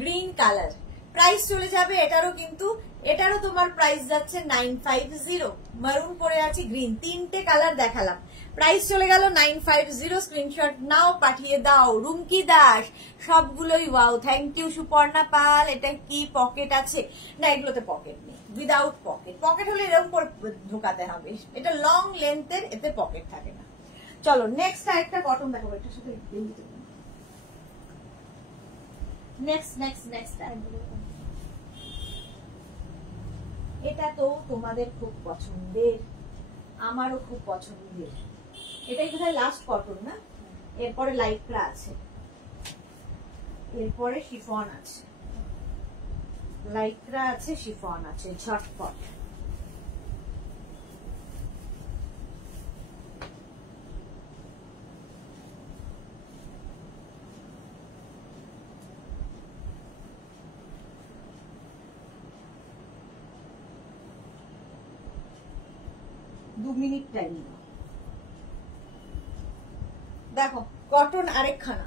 green colour. Price চলে যাবে এটারও, কিন্তু এটারও তোমার প্রাইস যাচ্ছে 950। মারুন পরে আছে, গ্রিন, তিনটে কালার দেখালাম। প্রাইস চলে গেল 950। স্ক্রিনশট নাও, পাঠিয়ে দাও। রুমকি দাস, সবগুলোই ওয়াও, থ্যাংক ইউ। সুপর্ণা পাল, এটা কি পকেট আছে? না এগুলোতে পকেট নেই, উইদাউট পকেট। পকেট হলে এরকম করে ঢোকাতে হবে, এটা লং লেন্থের, এতে পকেট থাকে না। চলো নেক্সট আরেকটা কটন দেখাবো, এটার সাথে নেক্সট এটা তো তোমাদের খুব পছন্দের, আমারও খুব পছন্দের। এটাই বোধহয় লাস্ট কটন না? এরপরে লাইক্রা আছে, এরপরে শিফন আছে, লাইক্রা আছে, শিফন আছে, ঝটপট। দু মিনিট টাইম দেখো। কটন আরেকখানা,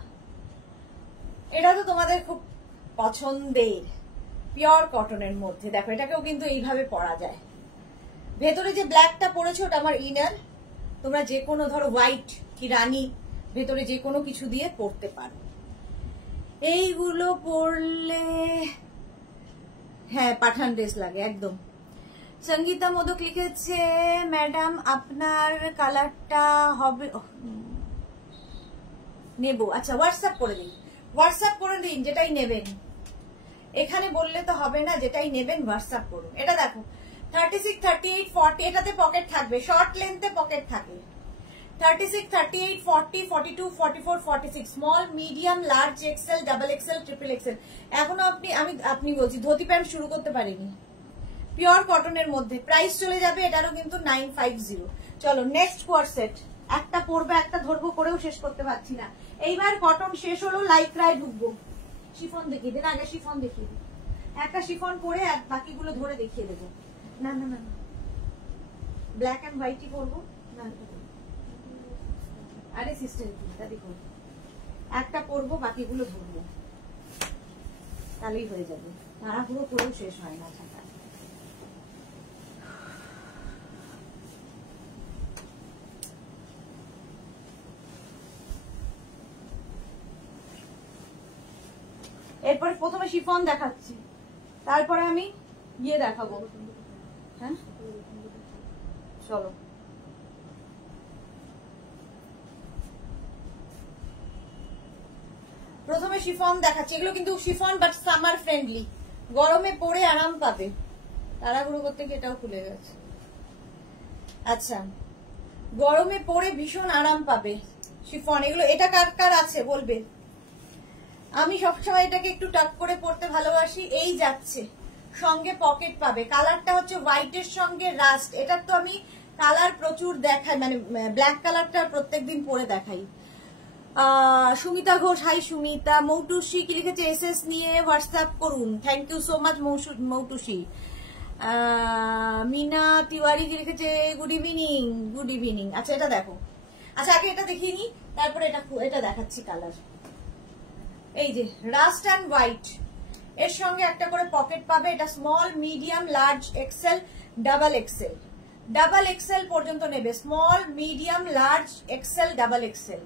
এটা তো তোমাদের খুব পছন্দের, পিওর কটনের মধ্যে। দেখো এটাকেও কিন্তু এইভাবে পরা যায়। ভেতরে যে ব্ল্যাকটা পরেছে ওটা আমার ইনার, তোমরা যে কোনো ধরো হোয়াইট কি রানী, ভেতরে যে কোনো কিছু দিয়ে পরতে পারো। এইগুলো পরলে হ্যাঁ পাঠান ড্রেস লাগে একদম। সঙ্গীতা মোদক লিখেছে, ম্যাডাম আপনার কালারটা হবে নেবো। আচ্ছা হোয়াটসঅ্যাপ করে দিন, হোয়াটসঅ্যাপ করে দিন যেটাই নেবেন। এখানে বললে তো হবে না, যেটাই নেবেন হোয়াটসঅ্যাপ করুন। এটা দেখো 36, 38, 40, এটাতে পকেট থাকবে, শর্ট লেন্থে পকেট থাকে। 36, 38, 40, 42, 44, 46 small, medium, large, XL, double XL, triple XL. এখনো আপনি বলছি ধুতি প্যান্ট শুরু করতে পারিনি। পিওর কটনের মধ্যে। প্রাইস চলে যাবে এটারও কিন্তু 950। চলো নেক্সট কোয়ার্সেট, একটা পরবে একটা ধরবো করেও শেষ করতে পারছি না। এইবার কটন শেষ হলো, লাইক্রায় ঢুকবো। শিফন দেখিয়ে দিন, আগে শিফন দেখিয়ে দিন। একটা শিফন পরে আর বাকিগুলো ধরে দেখিয়ে দেবো। না না না ব্ল্যাক অ্যান্ড হোয়াইটই পরবো না। আরে সিস্টার দেখো, একটা পরবো বাকিগুলো ধরবো, তাহলেই হয়ে যাবে। তাড়াহুড়ো করেও শেষ হয় না ছাতা। এরপরে প্রথমে শিফন দেখাচ্ছি, তারপরে আমি ইয়ে দেখাবো। হ্যাঁ চলো প্রথমে শিফন দেখাচ্ছি। এগুলো কিন্তু শিফন বাট সামার ফ্রেন্ডলি, গরমে পরে আরাম পাবে। তাড়াহুড়ো করতে গিয়ে এটাও খুলে গেছে। আচ্ছা গরমে পরে ভীষণ আরাম পাবে শিফন এগুলো। এটা কার কার আছে বলবে। আমি সবসময় এটাকে একটু টাক করে পরতে ভালোবাসি। এই যাচ্ছে, সঙ্গে পকেট পাবে। কালারটা হচ্ছে হোয়াইটের সঙ্গে রাস্ট। এটার তো আমি কালার প্রচুর দেখাই, মানে ব্ল্যাক কালারটা প্রত্যেকদিন পরে দেখাই। সুমিতা ঘোষ, হাই সুমিতা। মৌটুসি কি লিখেছে, এসএস নিয়ে হোয়াটসঅ্যাপ করুন। Thank you so much Moutusi. Mina Tiwari কি লিখেছে, গুড ইভিনিং। Good evening. আচ্ছা এটা দেখো, আচ্ছা আগে এটা দেখিয়ে নি, তারপরে এটা দেখাচ্ছি কালার। এই যে রাস্ট অ্যান্ড হোয়াইট, এর সঙ্গে একটা করে পকেট পাবে। এটা small, medium, large, XL, double XL. Double XL পর্যন্ত নেবে। Small, medium, large, XL, double XL.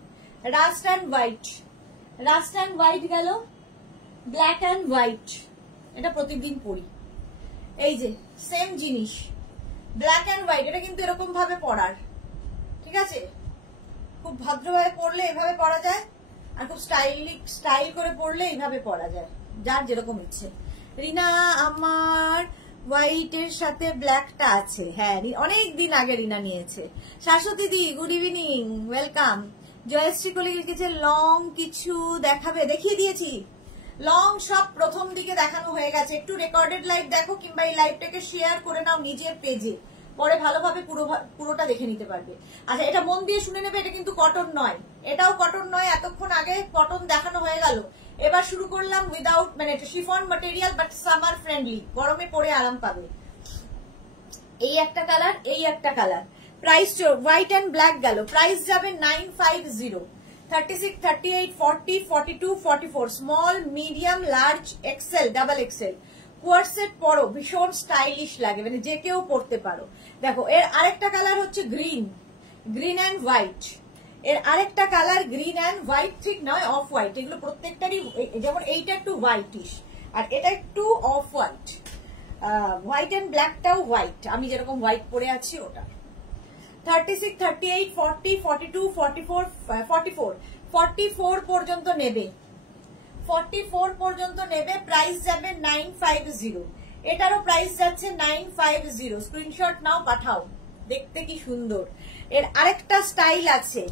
Rust and white, rust and white গেল। ব্ল্যাক অ্যান্ড হোয়াইট, এটা প্রতিদিন পরি। এই যে সেম জিনিস, ব্ল্যাক অ্যান্ড হোয়াইট। এটা কিন্তু এরকম ভাবে পরার, ঠিক আছে? খুব ভদ্রভাবে পরলে এভাবে পরা যায়, আর খুব স্টাইল করে পরলে এইভাবে পরা যায়, যার যেরকম ইচ্ছে। রিনা, আমার হোয়াইটের সাথে ব্ল্যাকটা আছে। হ্যাঁ, অনেক দিন আগে রিনা নিয়েছে। শাশ্বতী দি, গুড ইভিনিং, ওয়েলকাম। জয়শ্রী কোলে লিখেছে লং কিছু দেখাবে, দেখিয়ে দিয়েছি। লং সব প্রথম দিকে দেখানো হয়ে গেছে। একটু রেকর্ডেড লাইভ দেখো, কিংবা এই লাইভটাকে শেয়ার করে নাও নিজের পেজে, পরে ভালোভাবে পুরোটা দেখে নিতে পারবে। আচ্ছা, এটা মন দিয়ে শুনে নেবে, এটা কিন্তু কটন নয়, এটাও কটন নয়। এতক্ষণ আগে কটন দেখানো হয়ে গেল, এবার শুরু করলাম উইদাউট, মানে এটা chiffon material, but summer friendly, গরমে পরে আরাম পাবে। এই একটা কালার, এই একটা colour. Price white and black গেল, প্রাইস যাবে 950। 36, 38, 40, 42, 44, small, medium, large, XL, double XL. Co-ord set পরো, ভীষণ স্টাইলিশ লাগে, মানে যে কেউ পরতে পারো। দেখো এর আরেকটা কালার হচ্ছে গ্রিন, গ্রিন অ্যান্ড হোয়াইট। এর আরেকটা কালার গ্রিন অ্যান্ড হোয়াইট, ঠিক নয়, অফ হোয়াইট। এগুলো প্রত্যেকটারই, যেমন এইটা একটু হোয়াইটিশ, আর এটা একটু অফ হোয়াইট। হোয়াইট অ্যান্ড ব্ল্যাকটাও হোয়াইট, আমি যেরকম হোয়াইট পরে আছি ওটা। 36, 38, 40, 42, 44, 44, 44 পর্যন্ত নেবে। 44 পর্যন্ত নেবে, প্রাইস যাবে 950। এটারও প্রাইস যাচ্ছে 950। স্ক্রিনশট নাও, পাঠাও। দেখতে কি সুন্দর। এর আরেকটা স্টাইল আছে,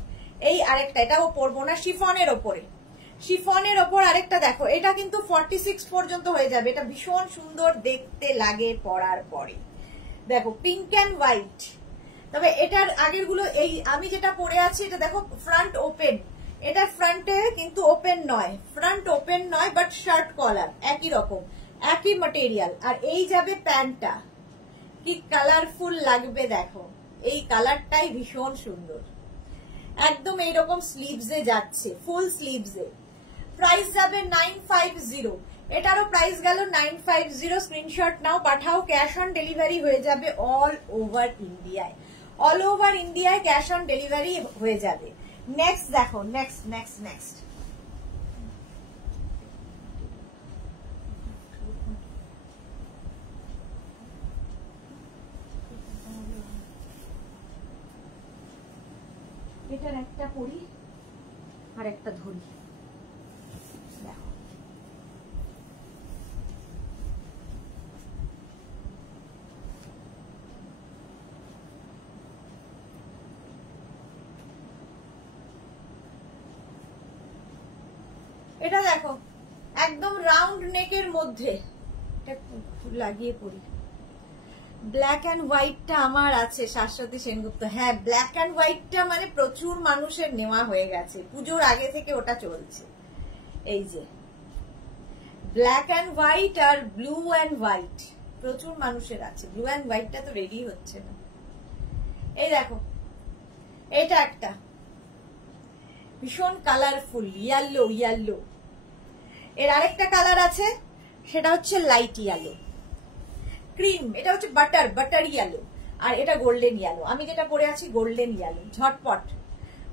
এই আরেকটা, এটাও পরবো না, শিফনের ওপরে। শিফনের ওপর আরেকটা দেখো, এটা কিন্তু 46 পর্যন্ত হয়ে যাবে। এটা ভীষণ সুন্দর দেখতে লাগে পরার পরে। দেখো পিঙ্ক অ্যান্ড হোয়াইট। তবে এটার আগের গুলো, এই আমি যেটা পরে আছি, এটা দেখো ফ্রন্ট ওপেন। এটা ফ্রন্টে কিন্তু ওপেন নয়, ফ্রন্ট ওপেন নয়, বাট শার্ট কলার একই রকম, একই ম্যাটেরিয়াল। আর এই যাবে প্যান্টটা, কি কালারফুল লাগবে দেখো। এই কালারটাই ভীষণ সুন্দর, একদম এইরকম স্লিভসে যাচ্ছে, ফুল স্লিভসে। প্রাইস যাবে 950। এটারও প্রাইস গেল 950। স্ক্রিনশট নাও, পাঠাও। ক্যাশ অন ডেলিভারি হয়ে যাবে অল ওভার ইন্ডিয়ায়। অল ওভার ইন্ডিয়ায় ক্যাশ অন ডেলিভারি হয়ে যাবে। নেক্সট দেখো, নেক্সট নেক্সট নেক্সট এটার একটা পরি আর একটা ধরি। দেখো এটা, দেখো একদম রাউন্ড নেকের মধ্যে, লাগিয়ে পড়ি। ব্ল্যাক অ্যান্ড হোয়াইটটা আমার আছে, শাশ্বতী সেনগুপ্ত। হ্যাঁ, ব্ল্যাক অ্যান্ড হোয়াইটটা মানে প্রচুর মানুষের নেওয়া হয়ে গেছে, পুজোর আগে থেকে ওটা চলছে। এই যে ব্ল্যাক অ্যান্ড হোয়াইট আর ব্লু অ্যান্ড হোয়াইট প্রচুর মানুষের আছে। ব্লু অ্যান্ড হোয়াইটটা তো রেডি হচ্ছে না। এই দেখো, এটা একটা ভীষণ কালারফুল, ইয়েলো ইয়েলো। এর আরেকটা কালার আছে, সেটা হচ্ছে লাইট ইয়েলো, ক্রিম। এটা হচ্ছে বাটার ইয়েলো, আর এটা গোল্ডেন ইয়েলো। আমি যেটা পরে আছি গোল্ডেন ইয়েলো। ঝটপট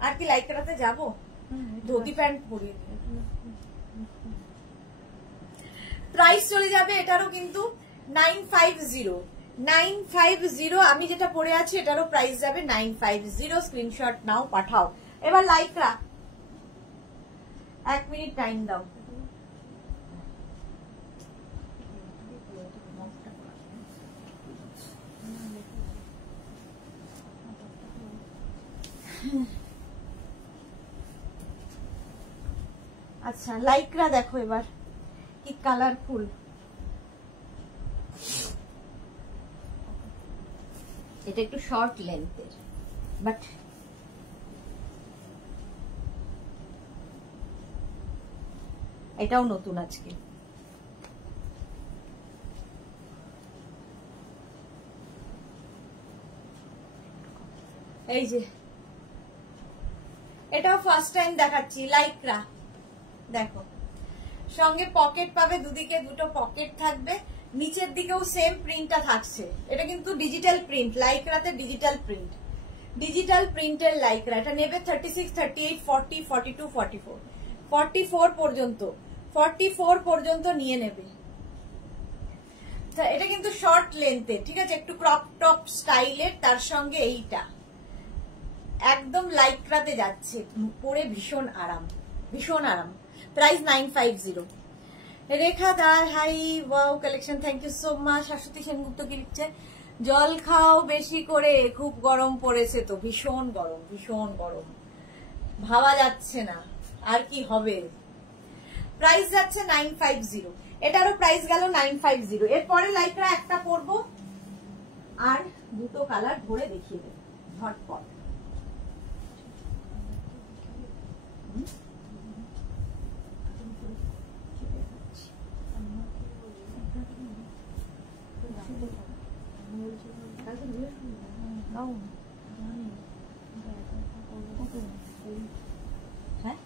আর কি লাইট করাতে যাবো, ধুতি প্যান্ট পরিয়ে। প্রাইস চলে যাবে এটারও কিন্তু 950। 950 আমি যেটা পরে আছি এটারও প্রাইস যাবে 950। স্ক্রিনশট নাও, পাঠাও। এবার লাইকরা 1 মিনিট টাইম দাও। আচ্ছা লাইক্রা দেখো এবার কি কালারফুল, এটা একটু শর্ট লেন্থের বাট এটাও নতুন আজকে। এই যে এটাও ফার্স্ট টাইম দেখাচ্ছি, লাইক্রা দেখো, সঙ্গে পকেট পাবে, দুদিকে দুটো পকেট থাকবে, নিচের দিকেও সেম প্রিন্টটা থাকছে। এটা কিন্তু ডিজিটাল প্রিন্ট, লাইক্রাতে ডিজিটাল প্রিন্ট, ডিজিটাল প্রিন্টের লাইক্রা। এটা নেবে 36, 38, 40, 42, 44, 44 পর্যন্ত, 44 পর্যন্ত নিয়ে নেবে। এটা কিন্তু শর্ট লেন্থে, ঠিক আছে, একটু ক্রপ টপ স্টাইলের, তার সঙ্গে এইটা একদম লাইক্রাতে যাচ্ছে, পরে ভীষণ আরাম, ভীষণ আরাম। প্রাইস 950। রেখা দার hi, wow collection, thank you so much. Sashwati Sengupta কি লিখছে, জল খাও বেশি করে, খুব গরম পড়েছে তো, ভীষণ গরম, ভীষণ গরম, ভাবা যাচ্ছে না আর কি হবে। প্রাইস যাচ্ছে 950, এটারও প্রাইস গেল 950। এরপরে লাইক্রা একটা পরবো আর দুটো কালার ধরে দেখিয়ে দেবো ঝটপট। হ্যাঁ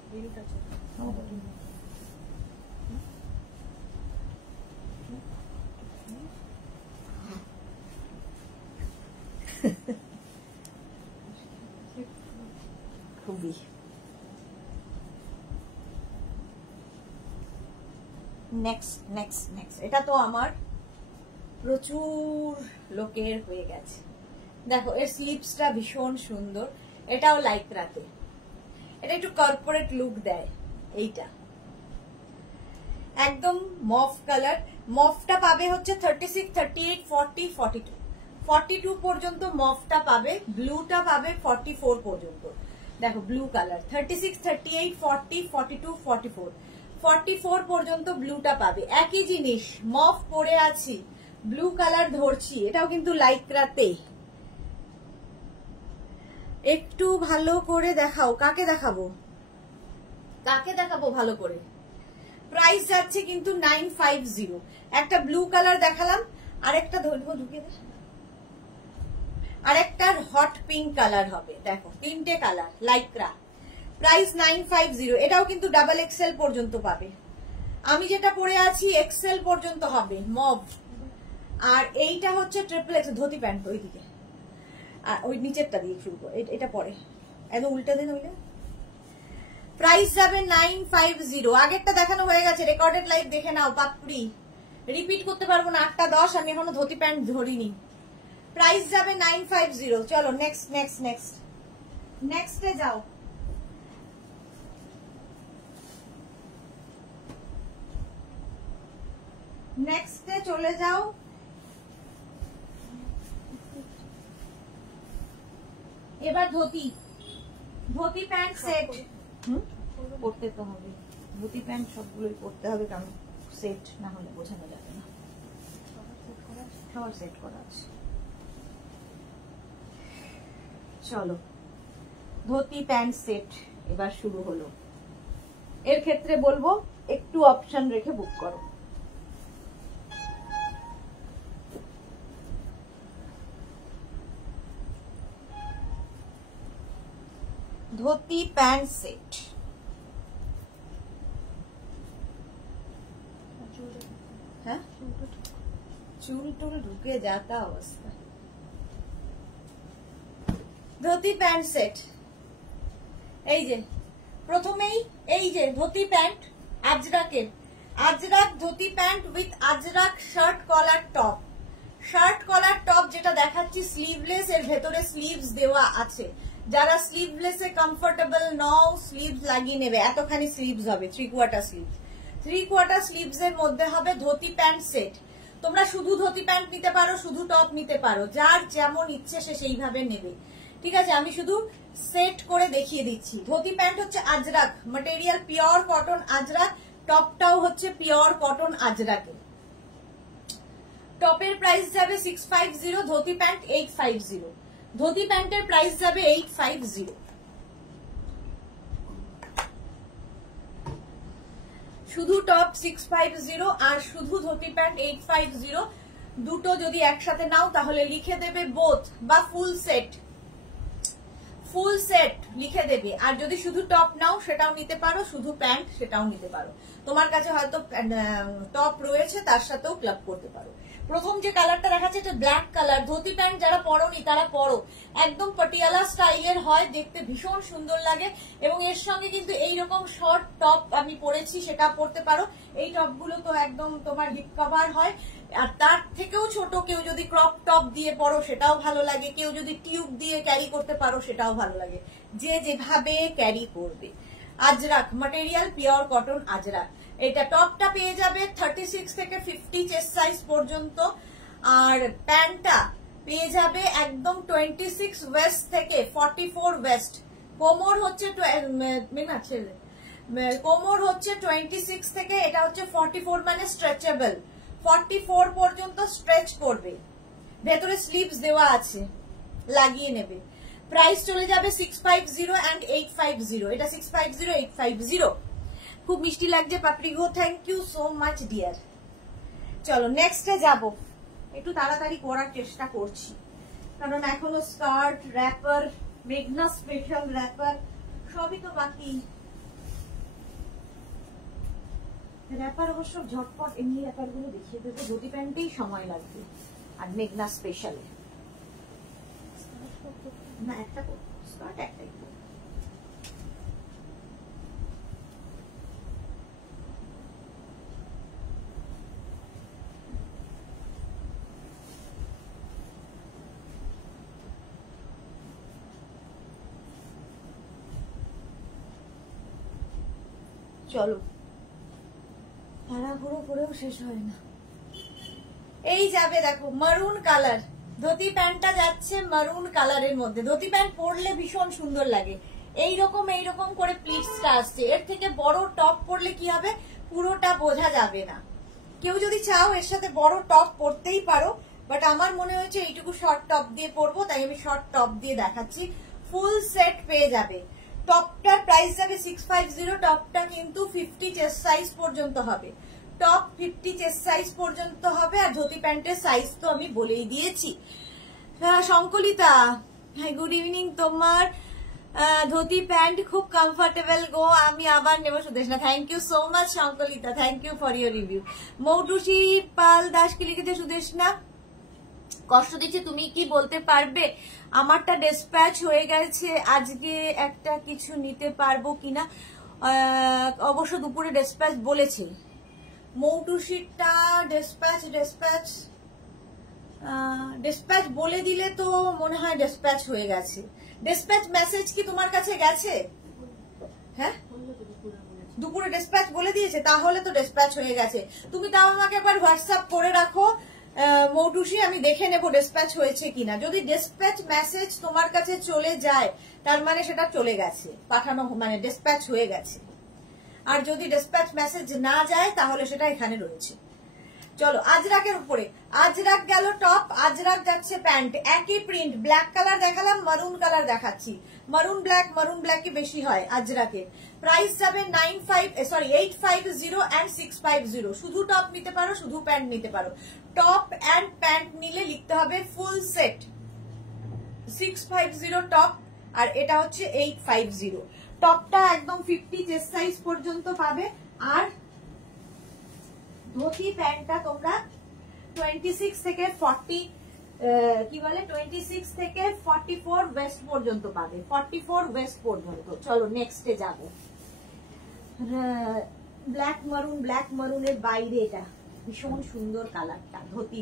খুবই। নেক্সট এটা তো আমার প্রচুর লোকের হয়ে গেছে। দেখো এর স্লিপসটা ভীষণ সুন্দর, এটাও লাইক্রাতে, এটা একটু কর্পোরেট লুক দেয়। এইটা একদম মফ কালার, মফটা পাবে হচ্ছে 36, 38, 40, 42, 42 পর্যন্ত মফটা পাবে, ব্লুটা পাবে 44 পর্যন্ত। দেখো ব্লু কালার 36, 38, 40, 42, 44, 44 পর্যন্ত ব্লুটা পাবে। একই জিনিস, মফ পরে আছি, ব্লু কালার ধরছি, এটাও কিন্তু লাইক্রাতে। একটু ভালো করে দেখাও, কাকে দেখাবো, কাকে দেখাবো ভালো করে। প্রাইস যাচ্ছে কিন্তু 950। একটা ব্লু কালার দেখালাম, আরেকটা ধরবো ঢুকে, আরেকটা হট পিঙ্ক কালার হবে। দেখো তিনটে কালার লাইক্রা, প্রাইস 950। এটাও কিন্তু ডাবল এক্সেল পর্যন্ত পাবে, আমি যেটা পরে আছি এক্সেল পর্যন্ত হবে মভ। আর এইটা হচ্ছে ট্রিপল এক্সেল ধুতি প্যান্ট, ওইদিকে আর ওই নিচেরটা দিয়ে শুরু করো, এটা পরে একদম উল্টা দিন ওইটা। প্রাইস যাবে 950। আগেরটা দেখানো হয়ে গেছে, রেকর্ডেড লাইভ দেখে নাও পাপড়ি, রিপিট করতে পারবো না। 8টা 10, আমি এখনো ধুতি প্যান্ট ধরিনি। প্রাইস যাবে 950। চলো নেক্সটে যাও। নেক্সটে চলে যাও। এবার ধুতি প্যান্ট সেট পড়তে তো হবে, ধুতি প্যান্ট সবগুলোই পড়তে হবে, কারণ সেট না হলে বোঝানো যাবে না। সবার সেট করা আছে। চলো ধুতি প্যান্ট সেট এবার শুরু হলো। এর ক্ষেত্রে বলবো একটু অপশন রেখে বুক করো। ধুতি প্যান্ট সেট, হ্যাঁ চুল টুল ঢুকে যাতা অবস্থা। ধুতি প্যান্ট সেট, এই যে প্রথমেই এই যে ধুতি প্যান্ট আজরাকের, ajrakh dhoti pant with ajrakh shirt collar top. Shirt collar top যেটা দেখাচ্ছি স্লিভলেস, এর ভেতরে স্লিভস দেওয়া আছে। যারা স্লিভলেসে কমফোর্টেবল নও স্লিভস লাগিয়ে নেবে, এতখানি স্লিভস হবে, 3/4 স্লিভস, 3/4 স্লিভস এর মধ্যে হবে ধুতি প্যান্ট সেট। তোমরা শুধু ধুতি প্যান্ট নিতে পারো, শুধু টপ নিতে পারো, যার যেমন ইচ্ছে সে সেইভাবে নেবে। ঠিক আছে, আমি শুধু সেট করে দেখিয়ে দিচ্ছি। ধুতি প্যান্ট হচ্ছে Ajrak material, pure cotton Ajrak, টপটাও হচ্ছে পিওর কটন আজরাকে। টপের প্রাইস যাবে 650, ধুতি প্যান্ট 850। ধুতি প্যান্টের প্রাইস যাবে 850। শুধু টপ 650 আর শুধু ধুতি প্যান্ট 850। দুটো যদি একসাথে নাও তাহলে লিখে দেবে বোথ বা ফুল সেট, ফুল সেট লিখে দেবে। আর যদি শুধু টপ নাও সেটাও নিতে পারো, শুধু প্যান্ট সেটাও নিতে পারো। তোমার কাছে হয়তো টপ রয়েছে তার সাথেও ক্লাব করতে পারো। প্রথম যে কালারটা দেখাচ্ছে এটা ব্ল্যাক কালার। ধুতি প্যান্ট যারা পরোনি তারা পরো, একদম পটিয়ালা স্টাইলের হয়, দেখতে ভীষণ সুন্দর লাগে। এবং এর সঙ্গে কিন্তু এইরকম শর্ট টপ আমি পরেছি, সেটা পরতে পারো। এই টপগুলো তো একদম তোমার হিপ কভার হয়, আর তার থেকেও ছোট কেউ যদি ক্রপ টপ দিয়ে পরো সেটাও ভালো লাগে, কেউ যদি টিউব দিয়ে ক্যারি করতে পারো সেটাও ভালো লাগে, যে যেভাবে ক্যারি করবে। Ajrak material, pure cotton Ajrak. এটা টপটা পেয়ে যাবে 36 থেকে 50 চেস্ট সাইজ পর্যন্ত, আর প্যান্টটা পেয়ে যাবে একদম 26 ওয়েস্ট থেকে 44 ওয়েস্ট। কোমর হচ্ছে কোমর হচ্ছে 26 থেকে এটা হচ্ছে 44, মানে স্ট্রেচেবল। 44 পর্যন্ত স্ট্রেচ করবে, ভেতরে স্লিভস দেওয়া আছে, লাগিয়ে নেবে। প্রাইস চলে যাবে 650 and 850। এটা 650, 850। খুব মিষ্টি লাগছে পাপড়ি গো, thank you so much dear. চলো নেক্সটে যাব, একটু তাড়াতাড়ি করার চেষ্টা করছি কারণ এখনো স্কার্ট, র্যাপার, মেঘনা স্পেশাল র্যাপার সবই তো বাকি। র্যাপার অবশ্য ঝটপট এমনি র্যাপার গুলো দেখিয়ে দেবে, ধুতি প্যান্টেই সময় লাগবে। আর মেঘনা স্পেশালে না, একটা স্কার্ট একটাই। চলো, তাড়াহুড়ো করেও শেষ হয় না। এই যাবে দেখো মারুন কালার, ধুতি প্যান্টটা যাচ্ছে মারুন কালারের মধ্যে। ধুতি প্যান্ট পরলে ভীষণ সুন্দর লাগে, এইরকম করে প্লিটসটা আসছে। এর থেকে বড় টপ পরলে কি হবে পুরোটা বোঝা যাবে না। কেউ যদি চাও এর সাথে বড় টপ পরতেই পারো, বাট আমার মনে হয়েছে এইটুকু শর্ট টপ দিয়ে পরবো, তাই আমি শর্ট টপ দিয়ে দেখাচ্ছি। ফুল সেট পেয়ে যাবে। টপটার প্রাইস যাবে 650। টপটা কিন্তু 50 চেস্ট সাইজ পর্যন্ত হবে, টপ 50 চেস্ট সাইজ পর্যন্ত হবে। আর ধুতি প্যান্টের সাইজ তো আমি বলেই দিয়েছি। Sankalita, good evening. তোমার ধুতি প্যান্ট খুব কমফোর্টেবল গো, আমি আবার নেব Sudeshna. Thank you so much Sankalita, thank you for your review. Moutushi Pal Das কি লিখেছে সুদেশনা, কষ্ট দিচ্ছে, তুমি কি বলতে পারবে আমারটা ডিসপ্যাচ হয়ে গেছে, আজকে একটা কিছু নিতে পারবো কিনা? অবশ্য দুপুরে ডিসপ্যাচ বলেছে। মৌটুসিটা ডিসপ্যাচ বলে দিলে তো মনে হয় ডিসপ্যাচ হয়ে গেছে। ডিসপ্যাচ মেসেজ কি তোমার কাছে গেছে? হ্যাঁ, দুপুরে ডিসপ্যাচ বলে দিয়েছে, তাহলে তো ডিসপ্যাচ হয়ে গেছে। তুমি তাও আমাকে একবার হোয়াটসঅ্যাপ করে রাখো মৌটুসি, আমি দেখে নেবো ডিসপ্যাচ হয়েছে কিনা। যদি ডিসপ্যাচ মেসেজ তোমার কাছে চলে যায় তার মানে সেটা চলে গেছে, পাঠানো মানে ডিসপ্যাচ হয়ে গেছে। আর যদি ডিসপ্যাচ মেসেজ না যায় তাহলে সেটা এখানে রয়েছে। চলো আজরাকের উপরে, আজরাক গেল টপ, আজরাক যাচ্ছে প্যান্ট। একই প্রিন্ট, ব্ল্যাক কালার দেখালাম, মারুন কালার দেখাচ্ছি। মারুন ব্ল্যাকই বেশি হয় আজরাকের। প্রাইস যাবে 850 and 650। শুধু টপ নিতে পারো, শুধু প্যান্ট নিতে পারো। টপ অ্যান্ড প্যান্ট নিলে লিখতে হবে ফুল সেট। 650 টপ, আর এটা হচ্ছে 850। টপটা একদম 50 চেস্ট সাইজ পর্যন্ত পাবে, আর ধুতি প্যান্টটা তোমরা 26 থেকে 40 26 থেকে 44 ওয়েস্ট পর্যন্ত পাবে, 44 ওয়েস্ট পর্যন্ত। চলো নেক্সটে যাবো। ব্ল্যাক মারুনের বাইরে এটা ভীষণ সুন্দর কালারটা। ধুতি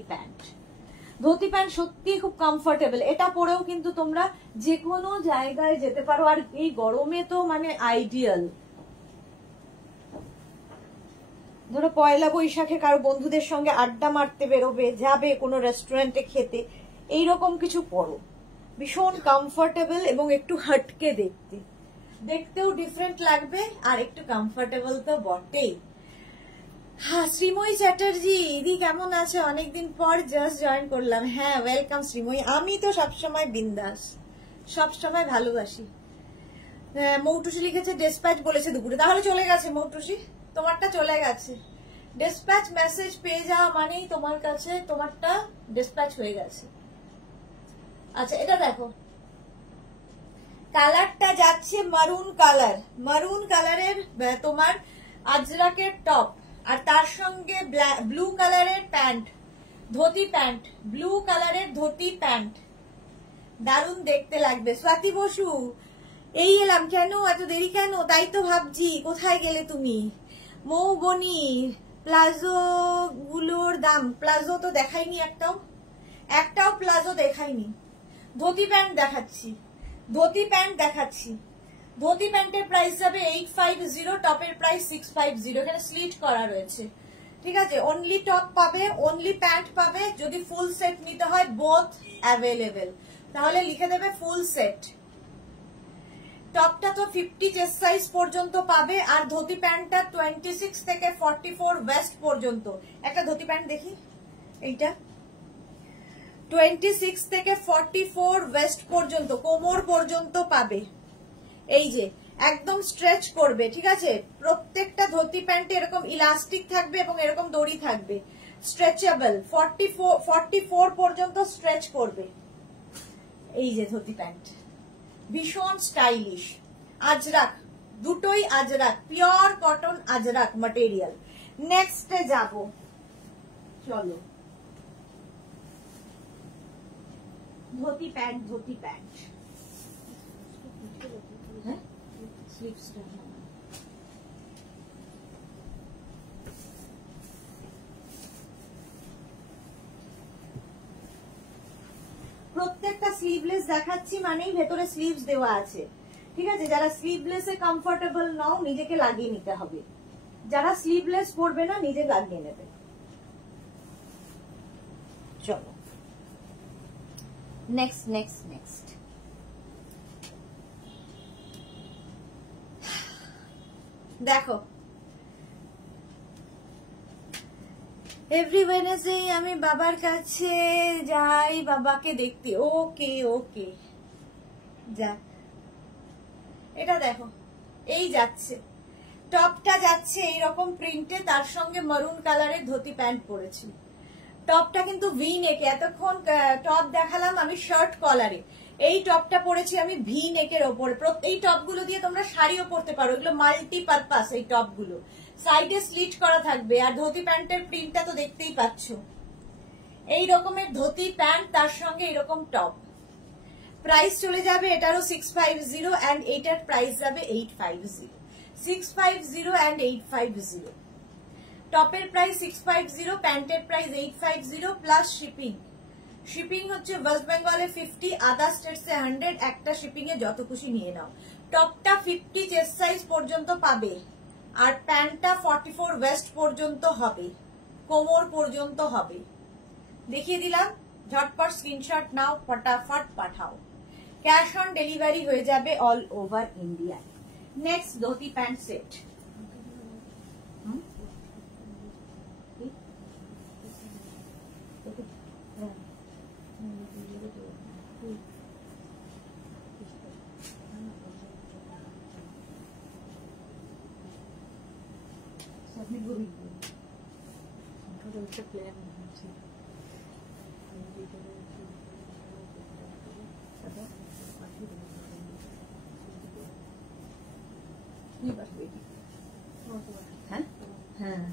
প্যান্ট সত্যি খুব কমফোর্টেবল। এটা পরেও কিন্তু তোমরা যে কোনো জায়গায় যেতে পারো, আর এই গরমে তো মানে আইডিয়াল। ধরো পয়লা বৈশাখে কারো বন্ধুদের সঙ্গে আড্ডা মারতে বেরোবে, যাবে কোনো রেস্টুরেন্টে খেতে, এইরকম কিছু পরো। ভীষণ কমফোর্টেবল এবং একটু হটকে দেখতেও ডিফারেন্ট লাগবে আর একটু কমফোর্টেবল তো বটেই। হ্যাঁ, শ্রীময়ী চ্যাটার্জি, দিদি কেমন আছে? অনেকদিন পর জাস্ট জয়েন করলাম। হ্যাঁ, ওয়েলকাম শ্রীময়ী। আমি তো সবসময় বিন্দাস, সবসময় ভালোবাসি। মৌটুসি লিখেছে ডেসপ্যাচ বলেছে দুপুরে, তাহলে চলে গেছে মৌটুসি, তোমারটা চলে গেছে। ডেসপ্যাচ মেসেজ পেয়ে যাওয়া মানেই তোমার কাছে তোমারটা ডেসপ্যাচ হয়ে গেছে। আচ্ছা, এটা দেখো, কালারটা যাচ্ছে মারুন কালার, মারুন কালারের তোমার আজরাকের টপ, আর তার সঙ্গে ব্লু কালারের প্যান্ট, ধুতি প্যান্ট, ব্লু কালারের ধুতি প্যান্ট, দারুণ দেখতে লাগবে। স্বাতি বসু, এই এলাম, কেন এত দেরি কেন? তাই তো ভাবছি কোথায় গেলে তুমি। মৌবনি, প্লাজো গুলোর দাম, প্লাজো তো দেখাইনি, একটাও প্লাজো দেখাইনি। ধুতি প্যান্ট দেখাচ্ছি, ধুতি প্যান্ট দেখাচ্ছি। ধুতি প্যান্টের প্রাইস যাবে 850, টপের প্রাইস 650। এখানে স্লিট করা রয়েছে, ঠিক আছে। অনলি টপ পাবে, অনলি প্যান্ট পাবে। যদি ফুল সেট নিতে হয় বোথ অ্যাভেলেবেল, তাহলে লিখে দেবে ফুল সেট। টপটা তো 50 চেস্ট সাইজ পর্যন্ত পাবে, আর ধুতি প্যান্টটা 26 থেকে 44 ওয়েস্ট পর্যন্ত। একটা ধুতি প্যান্ট দেখি, এইটা 26 থেকে 44 ওয়েস্ট পর্যন্ত, কোমর পর্যন্ত পাবে। এই যে একদম স্ট্রেচ করবে, ঠিক আছে। প্রত্যেকটা ধুতি প্যান্টে এরকম ইলাস্টিক থাকবে এবং এরকম দড়ি থাকবে, স্ট্রেচেবল। 44 পর্যন্ত স্ট্রেচ করবে। এই যে ধুতি প্যান্ট, ভীষণ স্টাইলিশ। আজরাক, দুটোই Ajrak, pure cotton Ajrak material. নেক্সটে যাব, চলো। ধুতি প্যান্ট, ধুতি প্যান্ট, হ্যাঁ স্লিভসটা, প্রত্যেকটা স্লিভলেস দেখাচ্ছি মানেই ভেতরে স্লিভস দেওয়া আছে, ঠিক আছে। যারা স্লিভলেসে কমফোর্টেবল নাও, নিজেকে লাগিয়ে নিতে হবে। যারা স্লিভলেস পরবে না, নিজে লাগিয়ে নেবে। চলো নেক্সট নেক্সট নেক্সট। দেখো, এভরি ওয়েডনেসডে আমি বাবার কাছে যাই বাবাকে দেখতে। ওকে ওকে, যাক। এটা দেখো, এই যাচ্ছে, টপটা যাচ্ছে এইরকম প্রিন্টে, তার সঙ্গে মারুন কালারের ধুতি প্যান্ট পরেছি। টপটা কিন্তু ভি নেকে, এতক্ষণ টপ দেখালাম আমি শার্ট কলারে, এই টপটা পরেছি আমি ভি নেকের ওপরে। এই টপগুলো দিয়ে তোমরা শাড়িও পরতে পারো, এগুলো মাল্টি পারপাস। এই টপগুলো সাইডে স্লিট করা থাকবে, আর ধুতি প্যান্টের প্রিন্টটা তো দেখতেই পাচ্ছ। এই রকমের ধুতি প্যান্ট, তার সঙ্গে এরকম টপ। প্রাইস চলে যাবে এটারও 650, অ্যান্ড এইটার প্রাইস যাবে 850। 650 অ্যান্ড 850। টপের প্রাইস 650, প্যান্টের প্রাইস 850 প্লাস শিপিং। শিপিং হচ্ছে ওয়েস্ট বেঙ্গলে 50, আদার স্টেটসে 100। একটা শিপিং এ যত খুশি নিয়ে নাও। টপটা 50 চেস্ট সাইজ পর্যন্ত পাবে, আর প্যান্টটা 44 ওয়েস্ট পর্যন্ত হবে, কোমর পর্যন্ত হবে। দেখিয়ে দিলাম, ঝটপট স্ক্রিনশট নাও, ফটাফট পাঠাও। ক্যাশ অন ডেলিভারি হয়ে যাবে all over India. Next dhoti pant set. হ্যাঁ হ্যাঁ,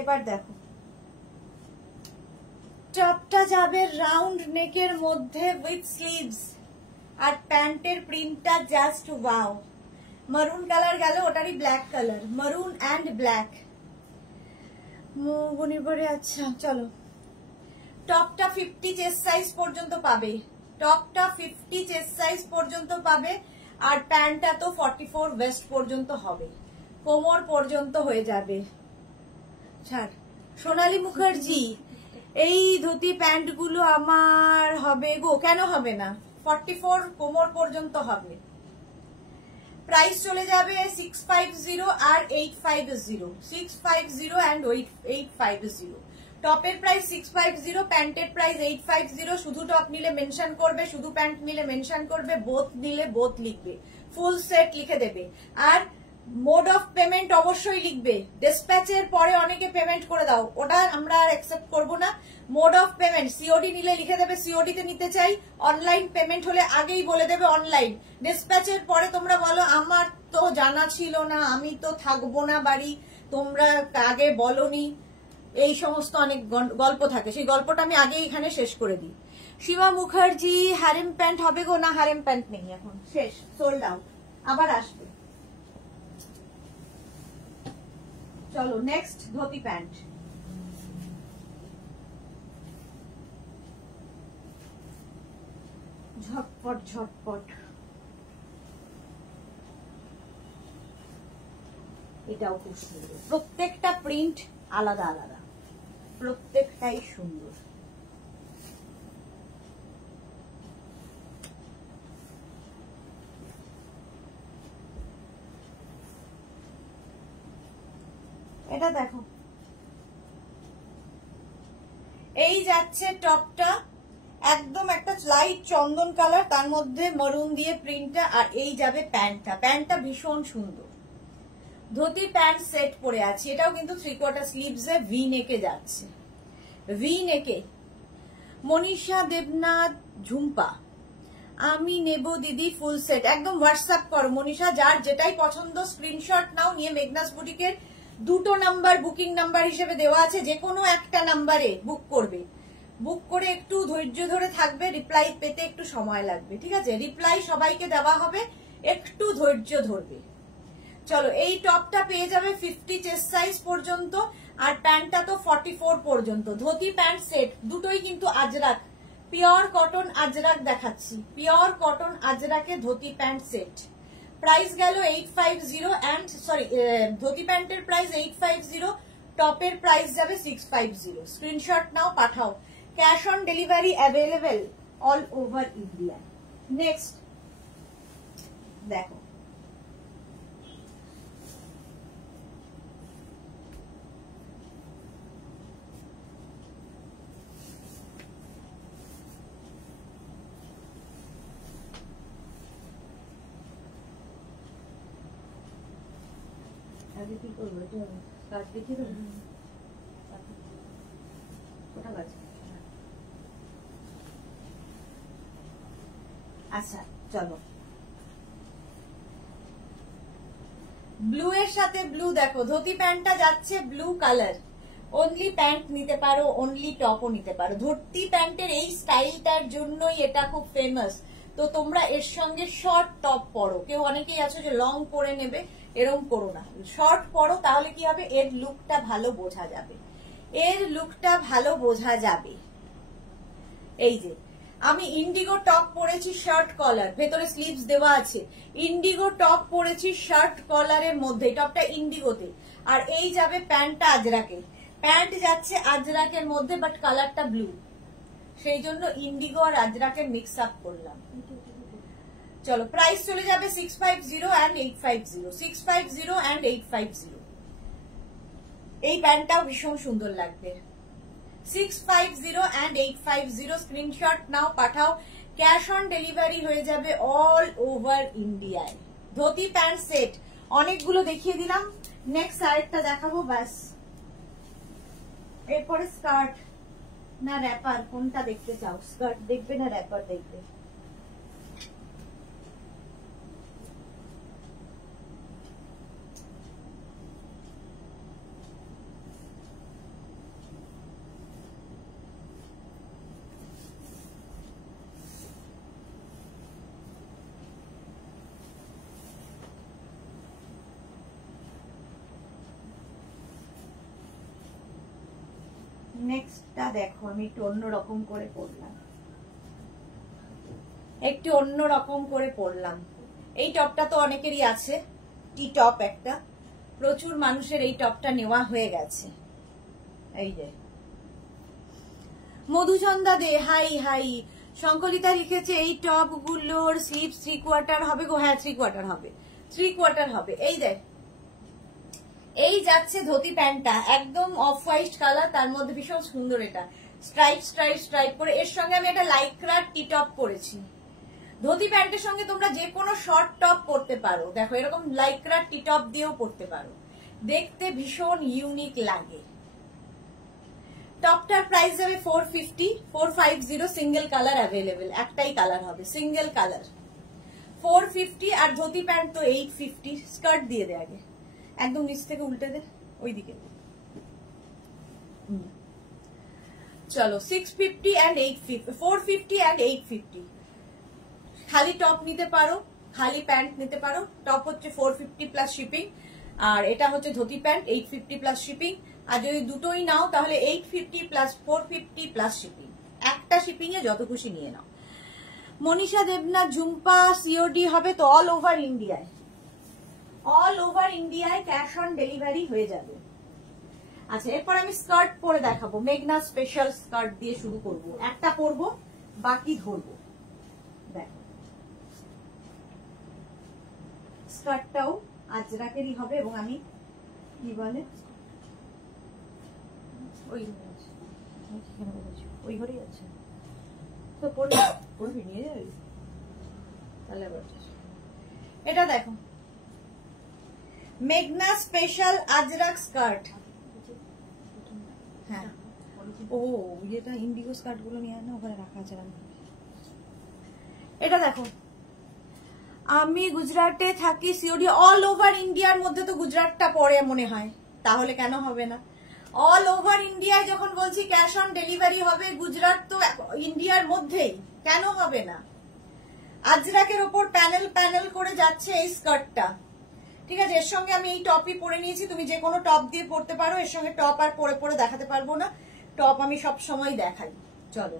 এবার দেখো, টপটা যাবে রাউন্ড নেকের মধ্যে উইথ স্লিভস, আর প্যান্টের প্রিন্টটা জাস্ট ওয়াও। মারুন কালার গেল, ওটারই ব্ল্যাক কালার, মারুন অ্যান্ড ব্ল্যাক। মনির পরে, আচ্ছা চলো। টপটা 50 চেস্ট সাইজ পর্যন্ত পাবে, টপটা 50 চেস্ট সাইজ পর্যন্ত পাবে, আর প্যান্টটা তো 44 ওয়েস্ট পর্যন্ত হবে, কোমর পর্যন্ত হয়ে যাবে। ছাড় সোনালী মুখার্জি, এই ধুতি প্যান্ট গুলো আমার হবে গো, কেন হবে না? 44 কোমর পর্যন্ত হবে। প্রাইস চলে যাবে 650 আর 850, 650 and 850। টপের প্রাইস 650, প্যান্টের প্রাইস 850। শুধু টপ নিলে মেনশন করবে, শুধু প্যান্ট নিলে মেনশন করবে, বোথ নিলে বোথ লিখবে, ফুল সেট লিখে দেবে। আর মোড অফ পেমেন্ট অবশ্যই লিখবে, ডিসপ্যাচের পরে অনেকে পেমেন্ট করে দাও, ওটা আমরা আর অ্যাকসেপ্ট করবো না। মোড অফ পেমেন্ট সিওডি নিলে লিখে দেবে সিওডি তে নিতে চাই, অনলাইন পেমেন্ট হলে আগেই বলে দেবে অনলাইন। ডিসপ্যাচের পরে তোমরা বলো আমার তো জানা ছিল না, আমি তো থাকবো না বাড়ি, তোমরা আগে বলনি, এই সমস্ত অনেক গল্প থাকে, সেই গল্পটা আমি আগে এখানে শেষ করে দিই। শিবা মুখার্জি, হারেম প্যান্ট হবে গো? না, হারেম প্যান্ট নেই এখন, শেষ, সোল্ড আউট, আবার আসবে। চলো নেক্সট ধুতি প্যান্ট। ঝটপট ঝটপট, এটাও খুব সুন্দর, প্রত্যেকটা প্রিন্ট আলাদা আলাদা, প্রত্যেকটাই সুন্দর। এটা দেখো, এই যাচ্ছে টপটা একদম একটা লাইট চন্দন কালার, তার মধ্যে মরুন দিয়ে প্রিন্টটা, আর এই যাবে প্যান্টটা, প্যান্টটা ভীষণ সুন্দর। ধুতি প্যান্ট সেট পরে আছি, এটাও কিন্তু 3/4 স্লিভস এ ভি নেকে যাচ্ছে, ভি নেকে। মনীষা দেবনাথ ঝুম্পা, আমি নেব দিদি ফুল সেট, একদম হোয়াটসঅ্যাপ করো মনীষা, যার যেটাই পছন্দ স্ক্রিনশট নাও, নিয়ে মেঘনাস বুটিকের 2টো নাম্বার বুকিং নাম্বার হিসেবে দেওয়া আছে, যে কোনো একটা নাম্বারে বুক করবে, বুক করে একটু ধৈর্য ধরে থাকবে, রিপ্লাই পেতে একটু সময় লাগবে, ঠিক আছে? রিপ্লাই সবাইকে দেওয়া হবে, একটু ধৈর্য ধরবে। চলো, এই টপটা পেয়ে যাবে 50 চেস্ট সাইজ পর্যন্ত, আর প্যান্টটা তো 44 পর্যন্ত। ধুতি প্যান্ট সেট দুটোই কিন্তু আজরাক, পিওর কটন আজরাক দেখাচ্ছি, পিওর কটন আজরাকে ধুতি প্যান্ট সেট। প্রাইস গেল 850 এন্ড সরি, ধুতি প্যান্টের প্রাইস 850, টপের প্রাইস যাবে 650। স্ক্রিনশট নাও, পাঠাও, cash on delivery available all over India. Next দেখো, আগে কি করবো, কাজ দেখিয়ে দেবো, কোথা গেছে? আচ্ছা চলো, ব্লু এর সাথে ব্লু দেখো, ধুতি প্যান্টটা যাচ্ছে ব্লু কালার, অনলি প্যান্ট নিতে পারো, অনলি টপও নিতে পারো। ধুতি প্যান্টের এই স্টাইলটার জন্যই এটা খুব ফেমাস। তো তোমরা এর সঙ্গে শর্ট টপ পরো, কেউ অনেকেই আছো যে লং পরে নেবে, এরকম করো না, শর্ট পরো, তাহলে কি হবে, এর লুকটা ভালো বোঝা যাবে, এর লুকটা ভালো বোঝা যাবে। এই যে আমি ইন্ডিগো টপ পরেছি শার্ট কলার, ভেতরে স্লিভস দেওয়া আছে, ইন্ডিগো টপ পরেছি শার্ট কলারের মধ্যে, টপটা ইন্ডিগোতে, আর এই যাবে প্যান্টটা আজরাকে, প্যান্ট যাচ্ছে আজরাকের মধ্যে বাট কালারটা ব্লু, সেই জন্য ইন্ডিগো আর আজরাকের মিক্স আপ করলাম। চলো, প্রাইস চলে যাবে 650 and 850, 650 and 850। এই প্যান্টটাও ভীষণ সুন্দর লাগবে, 650 and 850। স্ক্রিনশট নাও, পাঠাও, ক্যাশ অন ডেলিভারি হয়ে যাবে অল ওভার ইন্ডিয়ায়। ধুতি প্যান্ট সেট অনেকগুলো দেখিয়ে দিলাম, নেক্সট আরেকটা দেখাবো ব্যাস। এরপরে স্কার্ট না র্যাপার, কোনটা দেখতে চাও? স্কার্ট দেখবে না র্যাপার দেখবে? নেক্সটটা দেখো, আমি একটু অন্যরকম করে করলাম। একটু অন্য রকম করে পরলাম। এই টপটা তো অনেকেরই আছে, টি টপ একটা, প্রচুর মানুষের এই টপটা নেওয়া হয়ে গেছে। এই যে মধুচন্দা দে হাই হাই, সংকলিতা লিখেছে এই টপ গুলোর স্লিভস 3/4 হবে গো। হ্যাঁ 3/4 হবে, 3/4 হবে। এই দেখ, এই যাচ্ছে ধুতি প্যান্টটা, একদম অফ হোয়াইট কালার, তার মধ্যে ভীষণ সুন্দর, এটা স্ট্রাইপ স্ট্রাইপ স্ট্রাইপ করে। এর সঙ্গে আমি একটা লাইক্রার টি টপ পরেছি। ধুতি প্যান্টের সঙ্গে তোমরা যে কোনো শর্ট টপ পরতে পারো, দেখো এরকম লাইক্রার টি টপ দিয়েও পরতে পারো, দেখতে ভীষণ ইউনিক লাগে। টপটার প্রাইস যাবে 450 সিঙ্গেল কালার অ্যাভেলেবেল, একটাই কালার হবে, সিঙ্গেল কালার 450। আর ধুতি প্যান্ট তো 850। স্কার্ট দিয়ে দে আগে, একদম নিচ থেকে উল্টে দে ওইদিকে। চলো 650 and 850, 450 and 850। খালি টপ নিতে পারো, খালি প্যান্ট নিতে পারো। টপ হচ্ছে 450 প্লাস শিপিং, আর এটা হচ্ছে ধুতি প্যান্ট 850 প্লাস শিপিং। আর যদি দুটোই নাও তাহলে 850 প্লাস 450 প্লাস শিপিং। একটা শিপিং এ যত খুশি নিয়ে নাও। মনীষা দেবনাথ ঝুম্পা সিওডি হবে তো অল ওভার ইন্ডিয়ায়, অল ওভার ইন্ডিয়ায় ক্যাশ অন ডেলিভারি হয়ে যাবে। আচ্ছা এরপর আমি স্কার্ট পরে দেখাবো, মেঘনা স্পেশাল স্কার্ট দিয়ে শুরু করব। একটা পরবো, বাকি ধরবো। দেখো স্কার্টটাও আজরাকেরই হবে, এবং আমি কি বলে ওই ঘরেই আছে তো পড়বি, নিয়ে যাবি তাহলে। এটা দেখো মেঘনা স্পেশাল আজরাক স্কার্ট। হ্যাঁ ও এটা ইন্ডিগো স্কার্ট গুলো নিয়ে না, ওখানে রাখা আছে। এটা দেখো, আমি গুজরাটে থাকি, সিওডি অল ওভার ইন্ডিয়ার মধ্যে তো গুজরাটটা পড়ে মনে হয়, তাহলে কেন হবে না? অল ওভার ইন্ডিয়ায় যখন বলছি ক্যাশ অন ডেলিভারি হবে, গুজরাট তো ইন্ডিয়ার মধ্যেই, কেন হবে না? আজরাকের ওপর প্যানেল প্যানেল করে যাচ্ছে এই স্কার্টটা, ঠিক আছে। এর সঙ্গে আমি এই টপই পরে নিয়েছি, তুমি যে কোনো টপ দিয়ে পরতে পারো। এর সঙ্গে টপ আর পরে পরে দেখাতে পারবো না, টপ আমি সব সময় দেখাই। চলো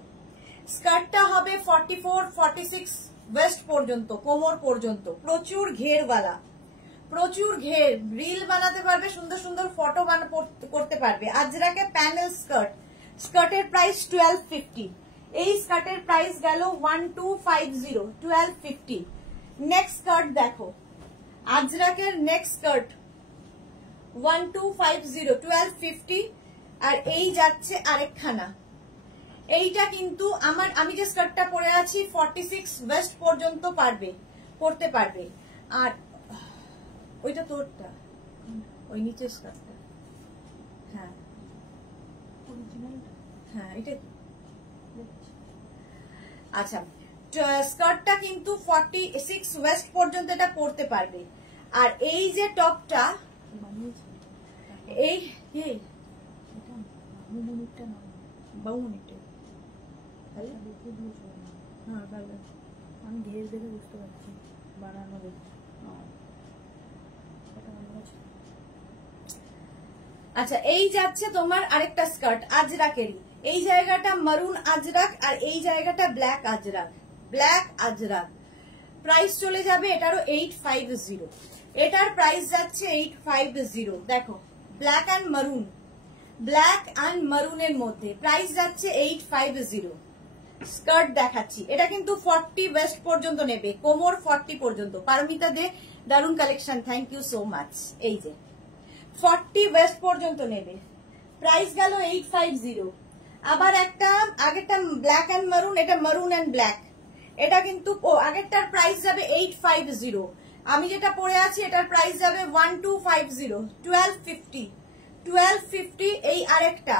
স্কার্টটা হবে 44 46 ওয়েস্ট পর্যন্ত, কোমর পর্যন্ত, প্রচুর ঘেরওয়ালা, প্রচুর ঘের, রিল বানাতে পারবে, সুন্দর সুন্দর ফটো করতে পারবে। আজরাকে প্যানেল স্কার্ট, স্কার্টের প্রাইস 1250। এই স্কার্টের প্রাইস গেল 1250, 1250। নেক্সট স্কার্ট দেখো, আজরাকের নেক্সট স্কার্ট 1250, 1250। আর এই যাচ্ছে আরেকখানা, এইটা কিন্তু আমি যে স্কার্টটা পরে আছি 46 ওয়েস্ট পর্যন্ত পরতে পারবে। আর ওইটা তোরটা, ওই নিচের স্কার্টটা, হ্যাঁ হ্যাঁ এটা। আচ্ছা স্কার্টটা কিন্তু 46 ওয়েস্ট পর্যন্ত এটা পরতে পারবে। আর এই যে টপটা, এই আমি ঘের দেখে বুঝতে পারছি বানানো দেখি। আচ্ছা এই যাচ্ছে তোমার আরেকটা স্কার্ট আজরাকেরই, এই জায়গাটা মারুন আজরাক আর এই জায়গাটা black Ajrak, black Ajrak. Price চলে যাবে এটারও 850, এটার প্রাইস যাচ্ছে 850। দেখো black and maroon, black and মারুনের মধ্যে প্রাইস যাচ্ছে 850। স্কার্ট দেখাচ্ছি, এটা কিন্তু 40 ওয়েস্ট পর্যন্ত নেবে, কোমর 40 পর্যন্ত। পারমিতা দে দারুন collection, thank you so much. এই যে 40 ওয়েস্ট পর্যন্ত নেবে, প্রাইস গেল 850। আবার একটা আগেরটা ব্ল্যাক অ্যান্ড মারুন, এটা মারুন অ্যান্ড ব্ল্যাক, এটা কিন্তু আগেরটার প্রাইস যাবে 850। আমি যেটা পরে আছি এটার প্রাইস যাবে 1250, 1250, 1250। এই আরেকটা,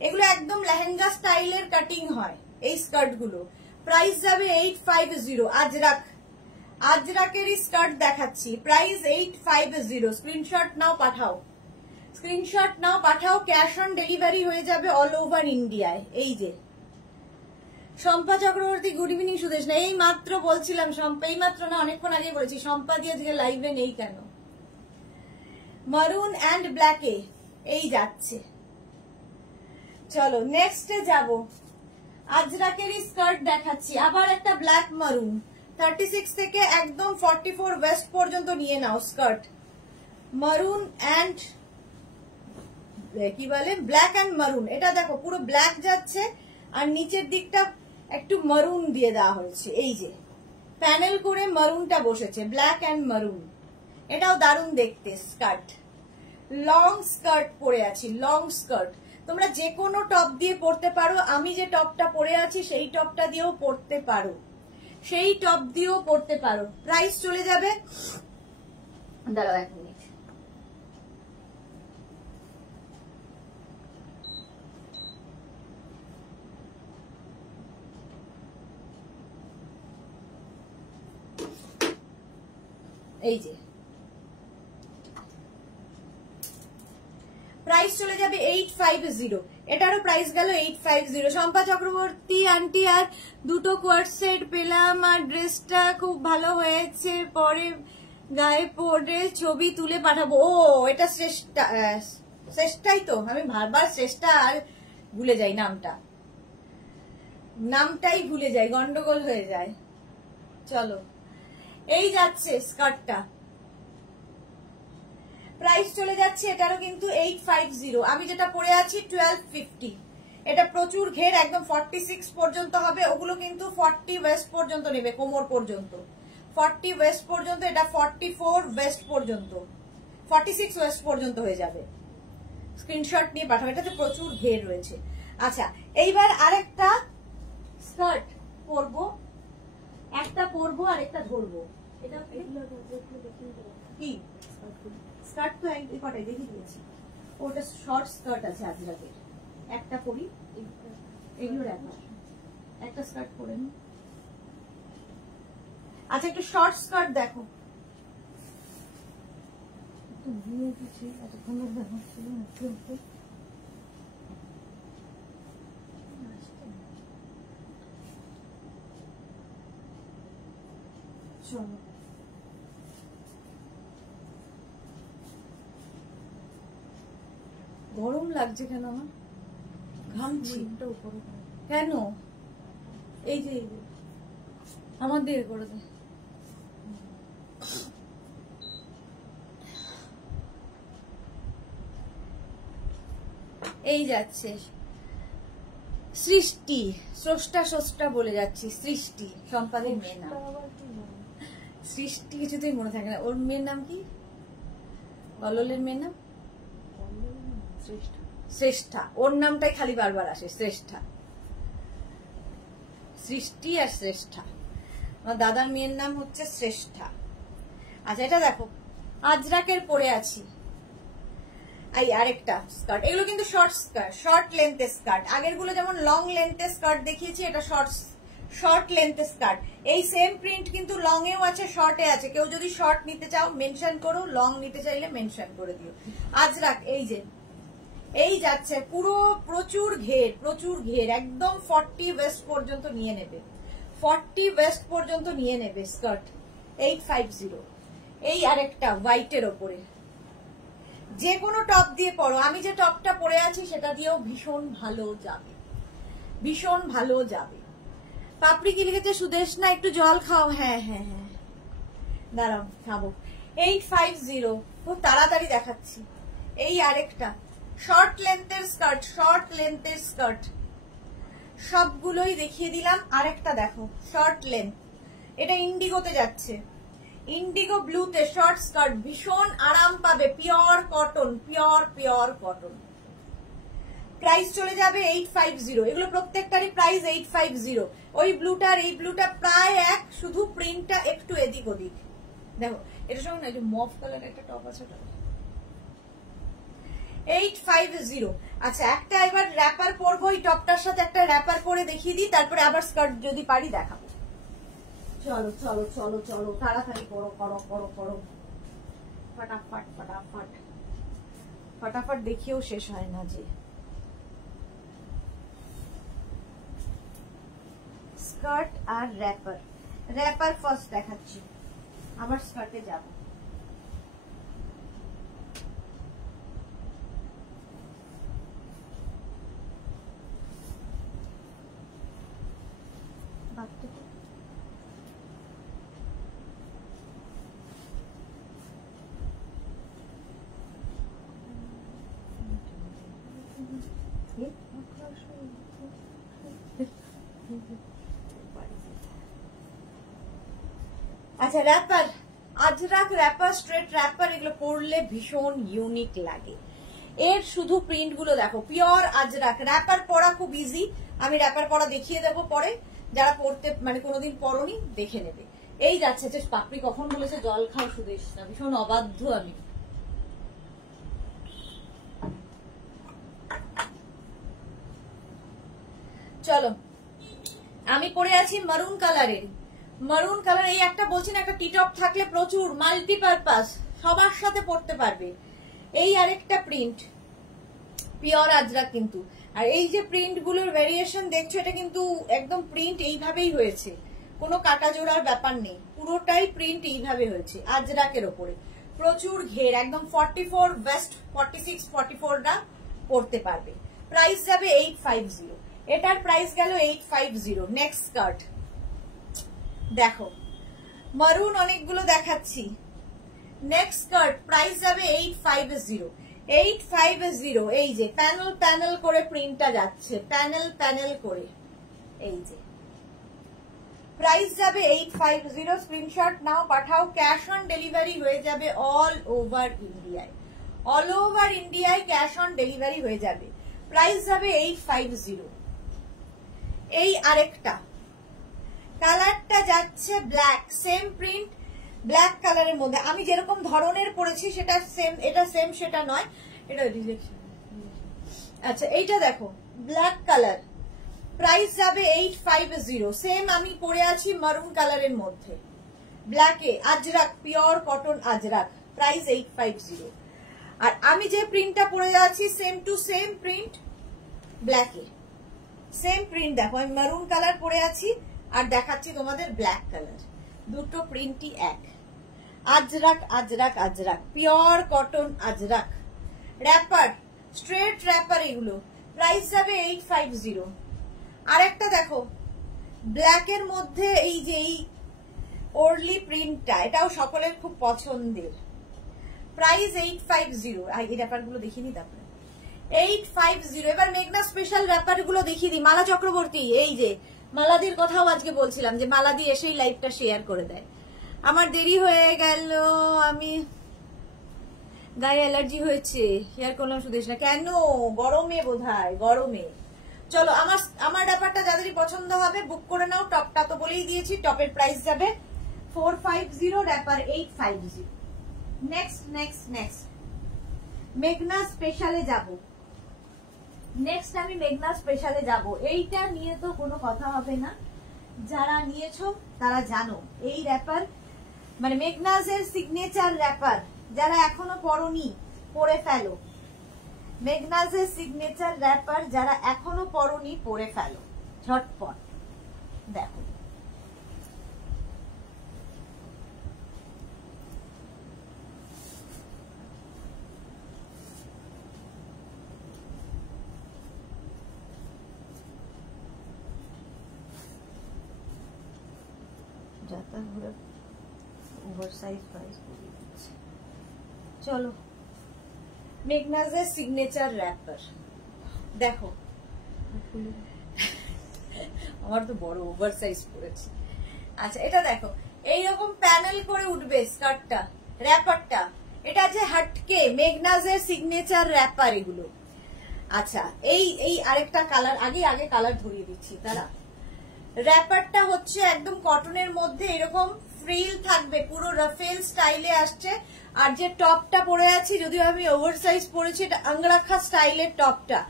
এগুলো একদম লেহেঙ্গা স্টাইলের কাটিং হয় এই স্কার্ট গুলো, প্রাইস যাবে 850। আজরাকেরই স্কার্ট দেখাচ্ছি, প্রাইস 850। স্ক্রিনশট নাও পাঠাও, স্ক্রিনশট নাও পাঠাও, ক্যাশ অন ডেলিভারি হয়ে যাবে অল ওভার ইন্ডিয়ায়। এই যে শম্পা চক্রবর্তী, গুড ইভিনিং সুদেশ না, এই মাত্র বলছিলাম শম্পা, এই মাত্র না অনেকক্ষণ আগে বলেছি শম্পা দিয়ে আজকে লাইভে নেই কেন। মারুন অ্যান্ড ব্ল্যাকে এই যাচ্ছে। চলো নেক্সটে যাব, আজরাকেরই স্কার্ট দেখাচ্ছি, আবার একটা ব্ল্যাক মারুন, 36 থেকে একদম 44 ওয়েস্ট পর্যন্ত নিয়ে নাও স্কার্ট, মারুন অ্যান্ড কি বলে ব্ল্যাক অ্যান্ড মারুন। এটা দেখো পুরো ব্ল্যাক যাচ্ছে আর নিচের দিকটা একটু মারুন দিয়ে দেওয়া হয়েছে, এই যে প্যানেল করে মারুনটা বসেছে, ব্ল্যাক অ্যান্ড মারুন। এটাও দারুণ দেখতে স্কার্ট, লং স্কার্ট পরে আছি, লং স্কার্ট। তোমরা যে কোনো টপ দিয়ে পরতে পারো, আমি যে টপটা পরে আছি সেই টপটা দিয়েও পরতে পারো, সেই টপ দিয়েও পরতে পারো। প্রাইস চলে যাবে, দাঁড়াও 1 মিনিট, এই যে প্রাইস চলে যাবে 850, এটারও প্রাইস গেল 850। শম্পা চক্রবর্তী আন্টি আর দুটো কোয়ার্ট সেট পেলাম আর ড্রেসটা খুব ভালো হয়েছে, পরে গায়ে পরে ছবি তুলে পাঠাবো। ও এটা শ্রেষ্ঠাই তো, আমি বারবার শ্রেষ্ঠা আর ভুলে যাই, নামটাই ভুলে যাই, গন্ডগোল হয়ে যায়। চলো এই যাচ্ছে স্কার্টটা, প্রাইস চলে যাচ্ছে এটারও কিন্তু 850। আমি যেটা পরে আছি 1250, এটা প্রচুর ঘের, একদম 46 পর্যন্ত হবে, ওগুলো কিন্তু 40 ওয়েস্ট পর্যন্ত নেবে, কোমর পর্যন্ত 40 ওয়েস্ট পর্যন্ত, এটা 44 ওয়েস্ট পর্যন্ত, 46 ওয়েস্ট পর্যন্ত হয়ে যাবে। স্ক্রিনশট নিয়ে পাঠাবো, এটাতে প্রচুর ঘের রয়েছে। আচ্ছা এইবার আরেকটা স্কার্ট পরবো, একটা পরবো আর একটা ধরবো। এটা কি স্কার্ট তো এই কটাই দেখিয়ে দিয়েছি, ওটা শর্ট স্কার্ট আছে আজরাকের, একটা পরি, এগুলো র্যাপার, একটা স্কার্ট পরে নি। আচ্ছা একটু শর্ট স্কার্ট দেখো, চলো গরম লাগছে কেন, আমার ঘামছি কেন, এই যে আমার দিয়ে করে দে। এই যাচ্ছে সৃষ্টি, স্রষ্টা বলে যাচ্ছি, সৃষ্টি সম্পাদের মেয়ের নাম, সৃষ্টি কিছুতেই মনে থাকে না। ওর মেয়ের নাম কি, কল্লোলের মেয়ের নাম শ্রেষ্ঠা, ওর নামটাই খালি বারবার আসে, শ্রেষ্ঠা, সৃষ্টি আর শ্রেষ্ঠা। আমার দাদার মেয়ের নাম হচ্ছে শ্রেষ্ঠা। আচ্ছা এটা দেখো আজরাকের পরে আছি, এই আরেকটা স্কার্ট, এগুলো কিন্তু শর্ট স্কার্ট, শর্ট লেন্থের স্কার্ট। আগের গুলো যেমন লং লেন্থের স্কার্ট দেখিয়েছি, এটা শর্ট লেন্থের স্কার্ট। এই সেম প্রিন্ট কিন্তু লং এও আছে, শর্টে আছে, কেউ যদি শর্ট নিতে চাও মেনশন করো, লং নিতে চাইলে মেনশন করে দিও। আজরাক এই যে এই যাচ্ছে পুরো প্রচুর ঘের, একদম 40 ওয়েস্ট পর্যন্ত নিয়ে নেবে, 40 ওয়েস্ট পর্যন্ত নিয়ে নেবে স্কার্ট, 850। এই আরেকটা হোয়াইটের ওপরে, যে কোনো টপ দিয়ে পরো, আমি যে টপটা পরে আছি সেটা দিয়েও ভীষণ ভালো যাবে, ভীষণ ভালো যাবে। পাপড়ি কি লিখেছে সুদেশ, না একটু জল খাও, হ্যাঁ হ্যাঁ হ্যাঁ দাঁড়াও খাবো। 850, খুব তাড়াতাড়ি দেখাচ্ছি। এই আরেকটা শর্ট লেন্থের স্কার্ট, সবগুলোই দেখিয়ে দিলাম। আরেকটা দেখো শর্ট লেন্থ, এটা ইন্ডিগোতে যাচ্ছে, ইন্ডিগো ব্লুতে শর্ট স্কার্ট, ভীষণ আরাম পাবে, পিওর কটন। প্রাইস চলে যাবে 850, এগুলো প্রত্যেকটারই প্রাইস 850। ওই ব্লুটার এই ব্লুটা প্রায় এক, শুধু প্রিন্টটা একটু এদিক ওদিক। দেখো এটার সঙ্গে না যে মফ কালার একটা টপ আছে, 850। আচ্ছা একটা এবার র্যাপার পরবো, এই টপটার সাথে একটা র্যাপার করে দেখিয়ে দিই, তারপরে আবার স্কার্ট যদি পারি দেখাবো। চলো তাড়াতাড়ি করো, ফটাফট দেখিয়েও শেষ হয় না যে। স্কার্ট আর র্যাপার ফার্স্ট দেখাচ্ছি, আবার স্কার্টে যাব। কাটতে আচ্ছা, wrapper, Ajrak wrapper, straight wrapper, এগুলো পরলে ভীষণ ইউনিক লাগে। এর শুধু প্রিন্ট গুলো দেখো, পিওর আজরাক। র্যাপার পরা খুব ইজি, আমি র্যাপার পরা দেখিয়ে দেবো পরে, যারা পরতে মানে কোনোদিন পরনি দেখে নেবে। এই যাচ্ছে যে পাপড়ি কখন বলেছে জল খাও সুদেশ না, ভীষণ অবাধ্য আমি। চলো, আমি পরে আছি মারুন কালারের। মারুন কালার, এই একটা বলছি না, একটা টিটপ থাকলে প্রচুর মাল্টিপারপাস, সবার সাথে পড়তে পারবে। এই আরেকটা প্রিন্ট, পিওর আজরাক কিন্তু। আর এই যে প্রিন্ট গুলোর ভেরিয়েশন দেখছো, এটা কিন্তু একদম প্রিন্ট এইভাবেই হয়েছে, কোনো কাটা জোড়ার ব্যাপার নেই, পুরোটাই প্রিন্ট এইভাবে হয়েছে আজরাকের ওপরে। প্রচুর ঘের, একদম 44 ওয়েস্ট 46 44টা পড়তে পারবে। প্রাইস যাবে 850, এটার প্রাইস গেল 850। নেক্সট স্কার্ট দেখো, মারুন অনেকগুলো দেখাচ্ছি। নেক্সট স্কার্ট প্রাইস যাবে 850। 850, এই যে প্যানেল প্যানেল করে প্রিন্টটা যাচ্ছে, প্যানেল প্যানেল করে, এই যে প্রাইস যাবে 850। স্ক্রিনশট নাও, পাঠাও। ক্যাশ অন ডেলিভারি হয়ে যাবে অল ওভার ইন্ডিয়ায়, অল ওভার ইন্ডিয়ায় ক্যাশ অন ডেলিভারি হয়ে যাবে। প্রাইস যাবে 850। এই আরেকটা কালারটা যাচ্ছে ব্ল্যাক, সেম প্রিন্ট, ব্ল্যাক কালারের মধ্যে। আমি যেরকম ধরনের পরেছি সেটা সেম, এটা সেম সেটা নয়, এটা রিজেকশন। আচ্ছা, এইটা দেখো ব্ল্যাক কালার, প্রাইস যাবে 850। সেম আমি পরে আছি মারুন কালারের মধ্যে, ব্ল্যাকে, Ajrak, pure cotton Ajrak, price 850। আর আমি যে প্রিন্টটা পরে আছি সেম টু সেম প্রিন্ট, ব্ল্যাকে সেম প্রিন্ট। দেখো আমি মারুন কালার পরে আছি আর দেখাচ্ছি তোমাদের ব্ল্যাক কালার, দুটো প্রিন্টই এক। Ajrak Ajrak Ajrak, pure cotton Ajrak, wrapper, straight wrapper, এগুলো প্রাইস যাবে 850। আর একটা দেখো ব্ল্যাকের মধ্যে এই যে এই ওরলি প্রিন্টটা, এটাও সকলের খুব পছন্দের, প্রাইস 850। এই র্যাপার গুলো দেখিনি তারপরে 850। এবার মেঘনা স্পেশাল র্যাপার গুলো দেখিয়ে দিই। মালা চক্রবর্তী, এই যে মালাদির কথাও আজকে বলছিলাম যে মালাদি এসেই লাইভটা শেয়ার করে দেয়। আমার দেরি হয়ে গেল, আমি গায়ে অ্যালার্জি হয়েছে, শেয়ার করলাম সুদেশ না কেন, গরমে বোধহয়, গরমে। চলো, আমার ব্যাপারটা যাদেরই পছন্দ হবে বুক করে নাও। টপটা তো বলেই দিয়েছি, টপের প্রাইস যাবে 450, র্যাপার 850। নেক্সট নেক্সট নেক্সট মেঘনা স্পেশালে যাব। নেক্সট আমি মেঘনা স্পেশালে যাব। এইটা নিয়ে তো কোনো কথা হবে না, যারা নিয়েছো তারা জানো। এই র্যাপার মানে মেঘনাজের সিগনেচার র্যাপার, যারা এখনো পরনি পরে ফেলো। মেঘনাজের সিগনেচার র্যাপার যারা এখনো পরনি পরে ফেলো ঝটপট। দেখো जाता है ओवरसाइज प्राइस। चलो, মেঘনাজের সিগনেচার র্যাপার দেখো, আমার তো বড় ওভারসাইজ পড়েছে। আচ্ছা, এটা দেখো এইরকম প্যানেল করে উঠবে স্কার্টটা, র্যাপারটা। এটা যে হটকে মেঘনাজের সিগনেচার র্যাপার এগুলো। আচ্ছা, এই আরেকটা কালার, আগে কালার ধরিয়ে দিচ্ছি তারা। র্যাপারটা হচ্ছে একদম কটনের মধ্যে, এরকম ফ্রিল থাকবে, পুরো রাফেল স্টাইলে আসছে। আর যে টপটা পরে আছি, যদিও আমি ওভারসাইজ পরেছি, এটা আঙ্গরাখা স্টাইলের টপটা,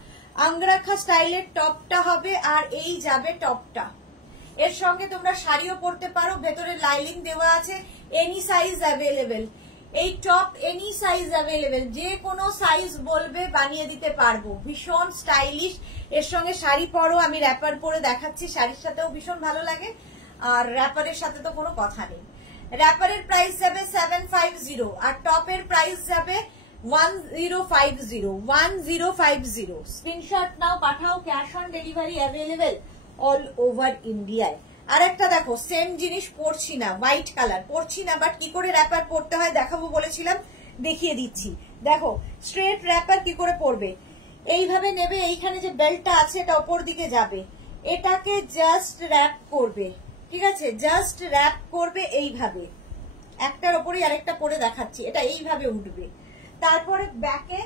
আঙ্গরাখা স্টাইলের টপটা হবে। আর এই যাবে টপটা, এর সঙ্গে তোমরা শাড়িও পরতে পারো, ভেতরে লাইলিং দেওয়া আছে, এনি সাইজ অ্যাভেলেবেল। এই টপ এনি সাইজ অ্যাভেলেবেল, যে কোনো সাইজ বলবে বানিয়ে দিতে পারবো। ভীষণ স্টাইলিশ, এর সঙ্গে শাড়ি পরো, আমি র্যাপার পরে দেখাচ্ছি, শাড়ির সাথেও ভীষণ ভালো লাগে। আর র্যাপারের সাথে তো কোনো কথা নেই। র্যাপারের প্রাইস যাবে 750 আর টপের প্রাইস যাবে 1050। স্ক্রিনশট নাও, পাঠাও। Cash on delivery available all over ইন্ডিয়ায়। আর একটা দেখো সেম জিনিস পরছি না, হোয়াইট কালার পরছি না, বাট কি করে র্যাপার পরতে হয় দেখাবো বলেছিলাম, দেখিয়ে দিচ্ছি। দেখো স্ট্রেট র্যাপার কি করে পরবে, এইভাবে নেবে, এইখানে যে বেল্টটা আছে এটা ওপর দিকে যাবে, এটাকে জাস্ট র্যাপ করবে, ঠিক আছে, জাস্ট র্যাপ করবে এইভাবে, একটার ওপরেই আরেকটা পরে দেখাচ্ছি, এটা এইভাবে উঠবে, তারপরে ব্যাকে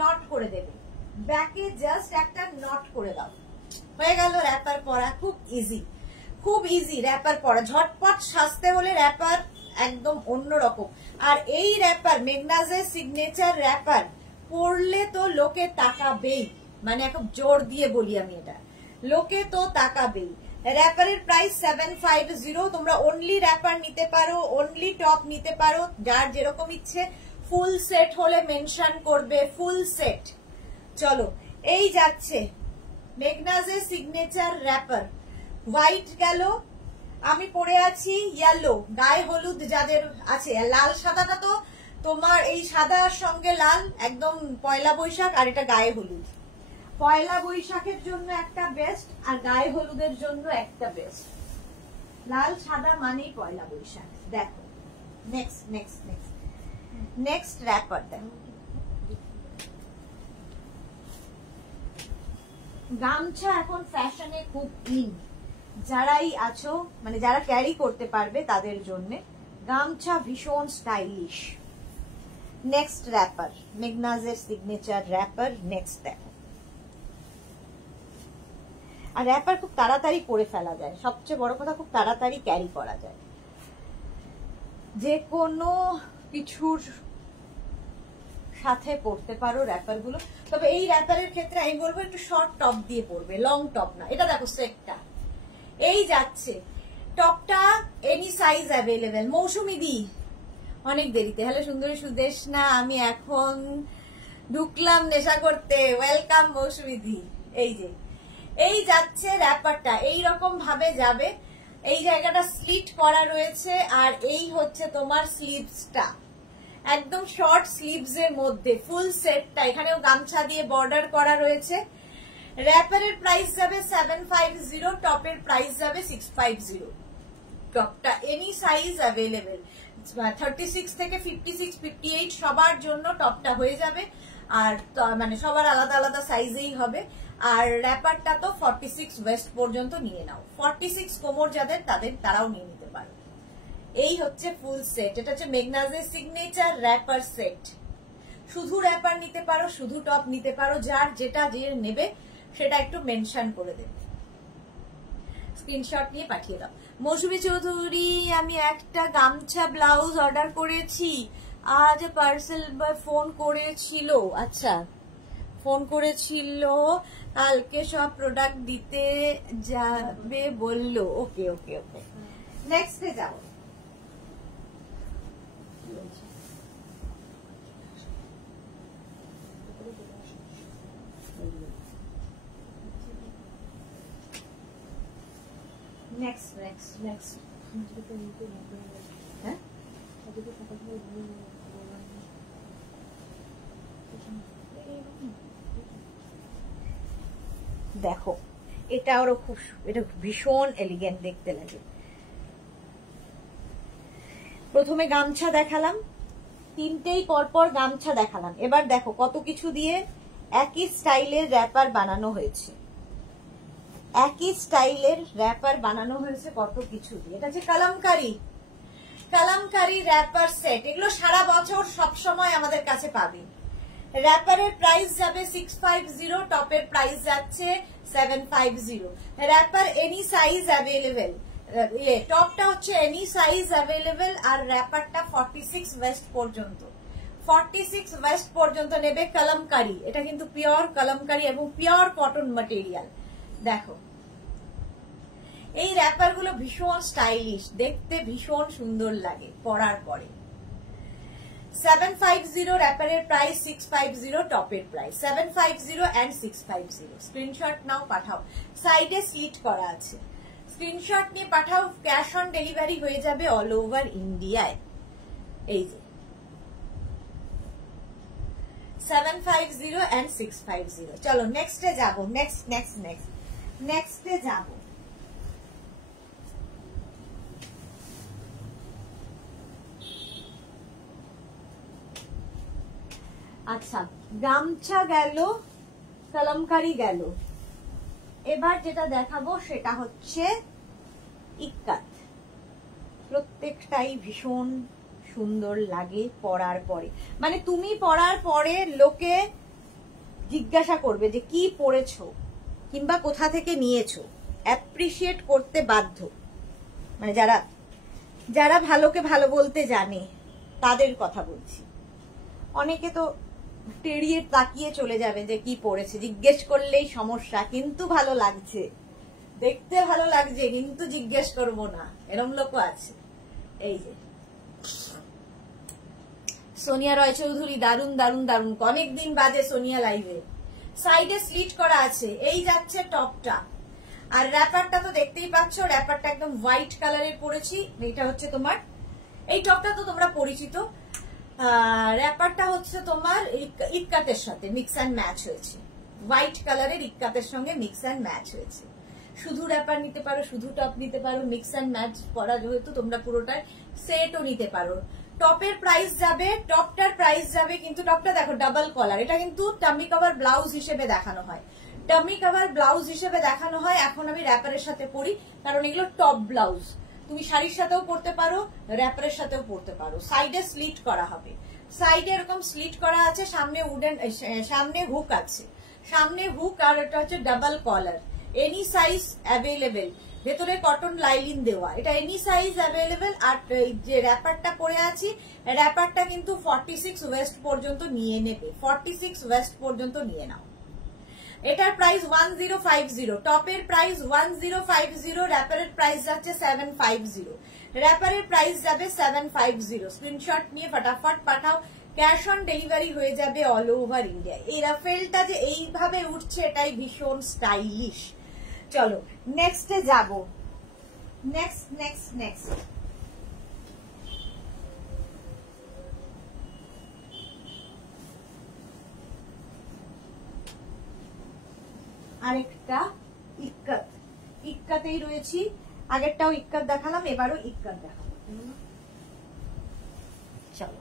নট করে দেবে, ব্যাকে জাস্ট একটা নট করে দাও, হয়ে গেল র্যাপার পরা। খুব ইজি, খুব ইজি র্যাপার পরা, ঝটপট সাজতে হলে র্যাপার একদম অন্যরকম। আর এই র্যাপার মেগনাজের সিগনেচার র্যাপার পরলে তো লোকে তাকাবেই, মানে এখন জোর দিয়ে বলি আমি, এটা লোকে তো তাকাবেই। র্যাপারের প্রাইস 750। তোমরা অনলি র্যাপার নিতে পারো, অনলি টপ নিতে পারো, যার যেরকম ইচ্ছে। ফুল সেট হলে মেনশন করবে, ফুল সেট। চলো এই যাচ্ছে মেগনাজের সিগনেচার র্যাপার, হোয়াইট গেল, আমি পরে আছি ইয়েলো, গায়ে হলুদ যাদের আছে, লাল সাদাটা তো তোমার এই সাদার সঙ্গে লাল একদম পয়লা বৈশাখ, আর এটা গায়ে হলুদ, পয়লা বৈশাখের জন্য একটা বেস্ট, আর গায়ে হলুদের জন্য একটা বেস্ট। লাল সাদা মানেই পয়লা বৈশাখ। দেখো next next next next wrapper দেখো, গামছা এখন ফ্যাশনে খুব ইন, যারাই আছো মানে যারা ক্যারি করতে পারবে তাদের জন্য গামছা ভীষণ স্টাইলিশ। নেক্সট র্যাপার মেগনাজের সিগনেচার র্যাপার, নেক্সট দেখো। আর র্যাপার খুব তাড়াতাড়ি পরে ফেলা যায়, সবচেয়ে বড় কথা খুব তাড়াতাড়ি ক্যারি করা যায় যে কোনো কিছুর সাথে পরতে পারো র্যাপার গুলো। তবে এই র্যাপারের ক্ষেত্রে আমি বলবো একটু শর্ট টপ দিয়ে পরবে, লং টপ না। এটা দেখো সেটটা এই যাচ্ছে, টপটা এনি সাইজ অ্যাভেলেবেল। মৌসুমি দি অনেক দেরিতে, হ্যালো সুন্দরী সুদেশনা, আমি এখন ঢুকলাম নেশা করতে, ওয়েলকাম মৌসুমি দি। এই যে এই যাচ্ছে র্যাপারটা, এইরকম ভাবে যাবে, এই জায়গাটা স্লিট করা রয়েছে, আর এই হচ্ছে তোমার স্লিভসটা, একদম শর্ট স্লিভস এর মধ্যে ফুল সেটটা, এখানেও গামছা দিয়ে বর্ডার করা রয়েছে। র্যাপারের প্রাইস যাবে 750, টপের প্রাইস যাবে 650। টপটা এনি সাইজ অ্যাভেলেবেল, 36 থেকে 56, 58 সবার জন্য টপটা হয়ে যাবে, আর মানে সবার আলাদা আলাদা সাইজেই হবে। আর র্যাপারটা তো 46 ওয়েস্ট পর্যন্ত নিয়ে নাও, 46 কোমর যাদের তাদের তারাও নিয়ে নিতে পারো। এই হচ্ছে ফুল সেট, এটা হচ্ছে মেগনাজের সিগনেচার র্যাপার সেট। শুধু র্যাপার নিতে পারো, শুধু টপ নিতে পারো, যার যেটা যে নেবে সেটা একটু মেনশন করে দেবে, স্ক্রিনশট নিয়ে পাঠিয়ে দাও। মৌসুমী চৌধুরী, আমি একটা গামছা ব্লাউজ অর্ডার করেছি, আজ পার্সেল বয় ফোন করেছিল, আচ্ছা ফোন করেছিল, কালকে সব প্রোডাক্ট দিতে যাবে বললো। ওকে ওকে ওকে, নেক্সটে যাও। নেক্সট নেক্সট নেক্সট হ্যাঁ দেখো, এটা আরো খুব, এটা ভীষণ এলিগেন্ট দেখতে লাগে। প্রথমে গামছা দেখালাম, তিনটেই পরপর গামছা দেখালাম, এবার দেখো কত কিছু দিয়ে একই স্টাইলের র্যাপার বানানো হয়েছে, একই স্টাইলের র্যাপার বানানো হয়েছে কত কিছু দিয়ে। এটা হচ্ছে কালামকারী, কালামকারী র্যাপার সেট, এগুলো সারা বছর সব সময় আমাদের কাছে পাবে। র্যাপারের প্রাইস যাবে 650, টপের প্রাইস যাচ্ছে 750। র্যাপার এনি সাইজ অ্যাভেলেবেল, টপটা হচ্ছে এনি সাইজ অ্যাভেলেবেল, আর র্যাপারটা 46 ওয়েস্ট পর্যন্ত, 46 ওয়েস্ট পর্যন্ত নেবে। কালামকারী, এটা কিন্তু পিওর কালামকারী এবং পিওর কটন ম্যাটেরিয়াল। দেখো এই র্যাপার গুলো ভীষণ স্টাইলিশ, দেখতে ভীষণ সুন্দর লাগে পরার পরে। 750 র্যাপারের প্রাইস, 650 টপের প্রাইস, 750 and 650। স্ক্রিনশট নাও, পাঠাও, সাইডে স্লিট করা আছে, স্ক্রিনশট নিয়ে পাঠাও, ক্যাশ অন ডেলিভারি হয়ে যাবে অল ওভার ইন্ডিয়ায়। এই যে 750 and 650। চলো নেক্সটে যাবো, নেক্সটে যাবো। আচ্ছা, গামছা গেল, কলমকারি গেল, এবার যেটা দেখাবো সেটা হচ্ছে ইক্কাত। প্রত্যেকটাই ভীষণ সুন্দর লাগে পরার পরে, মানে তুমি পরার পরে লোকে জিজ্ঞাসা করবে যে কি পরেছো কিংবা কোথা থেকে নিয়েছো, অ্যাপ্রিসিয়েট করতে বাধ্য। মানে যারা যারা ভালোকে ভালো বলতে জানে তাদের কথা বলছি। অনেকে তো টেরিয়ে তাকিয়ে চলে যাবে যে কি পরেছে, জিজ্ঞেস করলেই সমস্যা, কিন্তু ভালো লাগছে, দেখতে ভালো লাগছে কিন্তু জিজ্ঞেস করবো না, এরম লোকও আছে। এই যে সোনিয়া রয় চৌধুরী, দারুন দারুন দারুন, অনেকদিন বাদে সোনিয়া লাইভে। সাইডে স্লিট করা আছে, এই যাচ্ছে টপটা, আর র্যাপারটা তো দেখতেই পাচ্ছ, র্যাপারটা একদম হোয়াইট কালারের পরেছি। এটা হচ্ছে তোমার, এই টপটা তো তোমরা পরিচিত, র্যাপারটা হচ্ছে তোমার ইক্কাতের সাথে মিক্স অ্যান্ড ম্যাচ হয়েছে, হোয়াইট কালারের ইক্কাতের সঙ্গে মিক্স অ্যান্ড ম্যাচ হয়েছে। শুধু র্যাপার নিতে পারো, শুধু টপ নিতে পারো, মিক্স অ্যান্ড ম্যাচ করা যেহেতু তোমরা পুরোটাই সেটও নিতে পারো। টপের প্রাইস যাবে, টপটার প্রাইস যাবে, কিন্তু টপটা দেখো ডাবল কলার, এটা কিন্তু টামি কভার ব্লাউজ হিসেবে দেখানো হয়, টামি কভার ব্লাউজ হিসেবে দেখানো হয়। এখন আমি র্যাপারের সাথে পরি, কারণ এগুলো টপ ব্লাউজ, তুমি শাড়ির সাথেও পরতে পারো, র্যাপারের সাথেও পরতে পারো। সাইডে স্লিট করা হবে, সাইডে এরকম স্লিট করা আছে, সামনে উডেন, সামনে হুক আছে, সামনে হুক, আর এটা হচ্ছে ডাবল কলার, এনি সাইজ অ্যাভেলেবেল, ভেতরে কটন লাইলিন দেওয়া, এটা এনি সাইজ অ্যাভেলেবেল। আর যে র্যাপারটা পরে আছি, র্যাপারটা কিন্তু 46 ওয়েস্ট পর্যন্ত নিয়ে নেবে, 46 ওয়েস্ট পর্যন্ত নিয়ে নাও। এটার প্রাইস 1050, টপের প্রাইস 1050, র্যাপারের প্রাইস যাচ্ছে 750, র্যাপারের প্রাইস যাবে 750। স্ক্রিনশট নিয়ে ফটাফট পাঠাও, ক্যাশ অন ডেলিভারি হয়ে যাবে অল ওভার ইন্ডিয়া। এই রাফেলটা যে এইভাবে উঠছে এটাই ভীষণ স্টাইলিশ। চলো নেক্সটে যাব, নেক্সট নেক্সট নেক্সট আরেকটা ইক্কাত, ইক্কাতেই রয়েছি, আগেরটাও ইক্কাত দেখালাম, এবারও ইক্কাত দেখাবো। চলো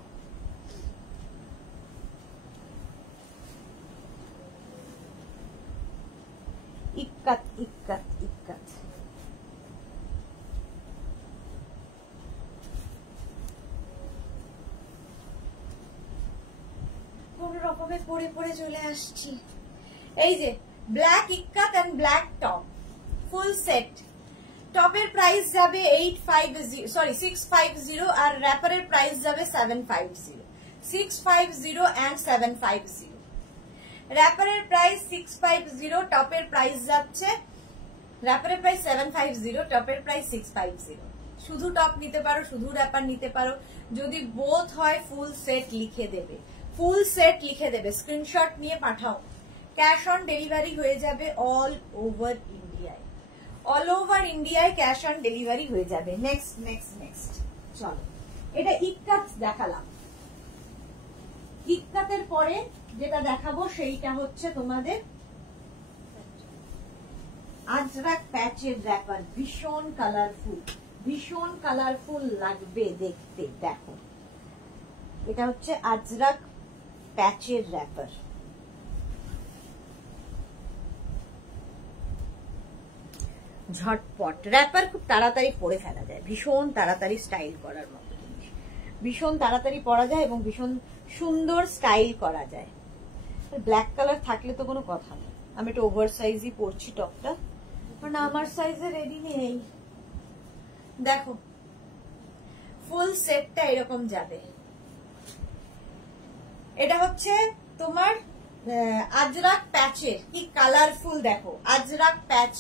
ইক্কাত ইক্কাত ইক্কাত, কোন রকমের পরে পরে চলে আসছি। এই যে black ikat and black top, full set. টপের প্রাইস যাবে 650, আর র্যাপারের প্রাইস যাবে 750, 650 and 750। র্যাপারের প্রাইস 650, টপের প্রাইস যাচ্ছে, র্যাপারের প্রাইস 750, টপের প্রাইস 650। শুধু টপ নিতে পারো, শুধু র্যাপার নিতে পারো, যদি বোথ হয় ফুল সেট লিখে দেবে, ফুল সেট লিখে দেবে, স্ক্রিনশট নিয়ে পাঠাও। ক্যাশ অন ডেলিভারি হয়ে যাবে অল ওভার ইন্ডিয়ায়, অল ওভার ইন্ডিয়ায় ক্যাশ অন ডেলিভারি হয়ে যাবে। নেক্সট নেক্সট নেক্সট চলো, এটা ইক্কাত দেখালাম, ইক্কাতের পরে যেটা দেখাবো সেইটা হচ্ছে তোমাদের আজরাক প্যাচের র্যাপার, ভীষণ কালারফুল, ভীষণ কালারফুল লাগবে দেখতে। দেখো এটা হচ্ছে আজরাক প্যাচের র্যাপার, ঝটপট র্যাপার, খুব তাড়াতাড়ি পরে ফেলা যায়, ভীষণ তাড়াতাড়ি স্টাইল করার মতো জিনিস, ভীষণ তাড়াতাড়ি পরা যায় এবং ভীষণ সুন্দর স্টাইল করা যায়। ব্ল্যাক কালার থাকলে তো কোনো কথা নেই, আমি একটু ওভার সাইজই পরছি টপটা, কারণ আমার সাইজে রেডি নেই। দেখো ফুল সেটটা এরকম যাবে, এটা হচ্ছে তোমার আজরাক প্যাচের, কি কালারফুল দেখো, আজরাক প্যাচ।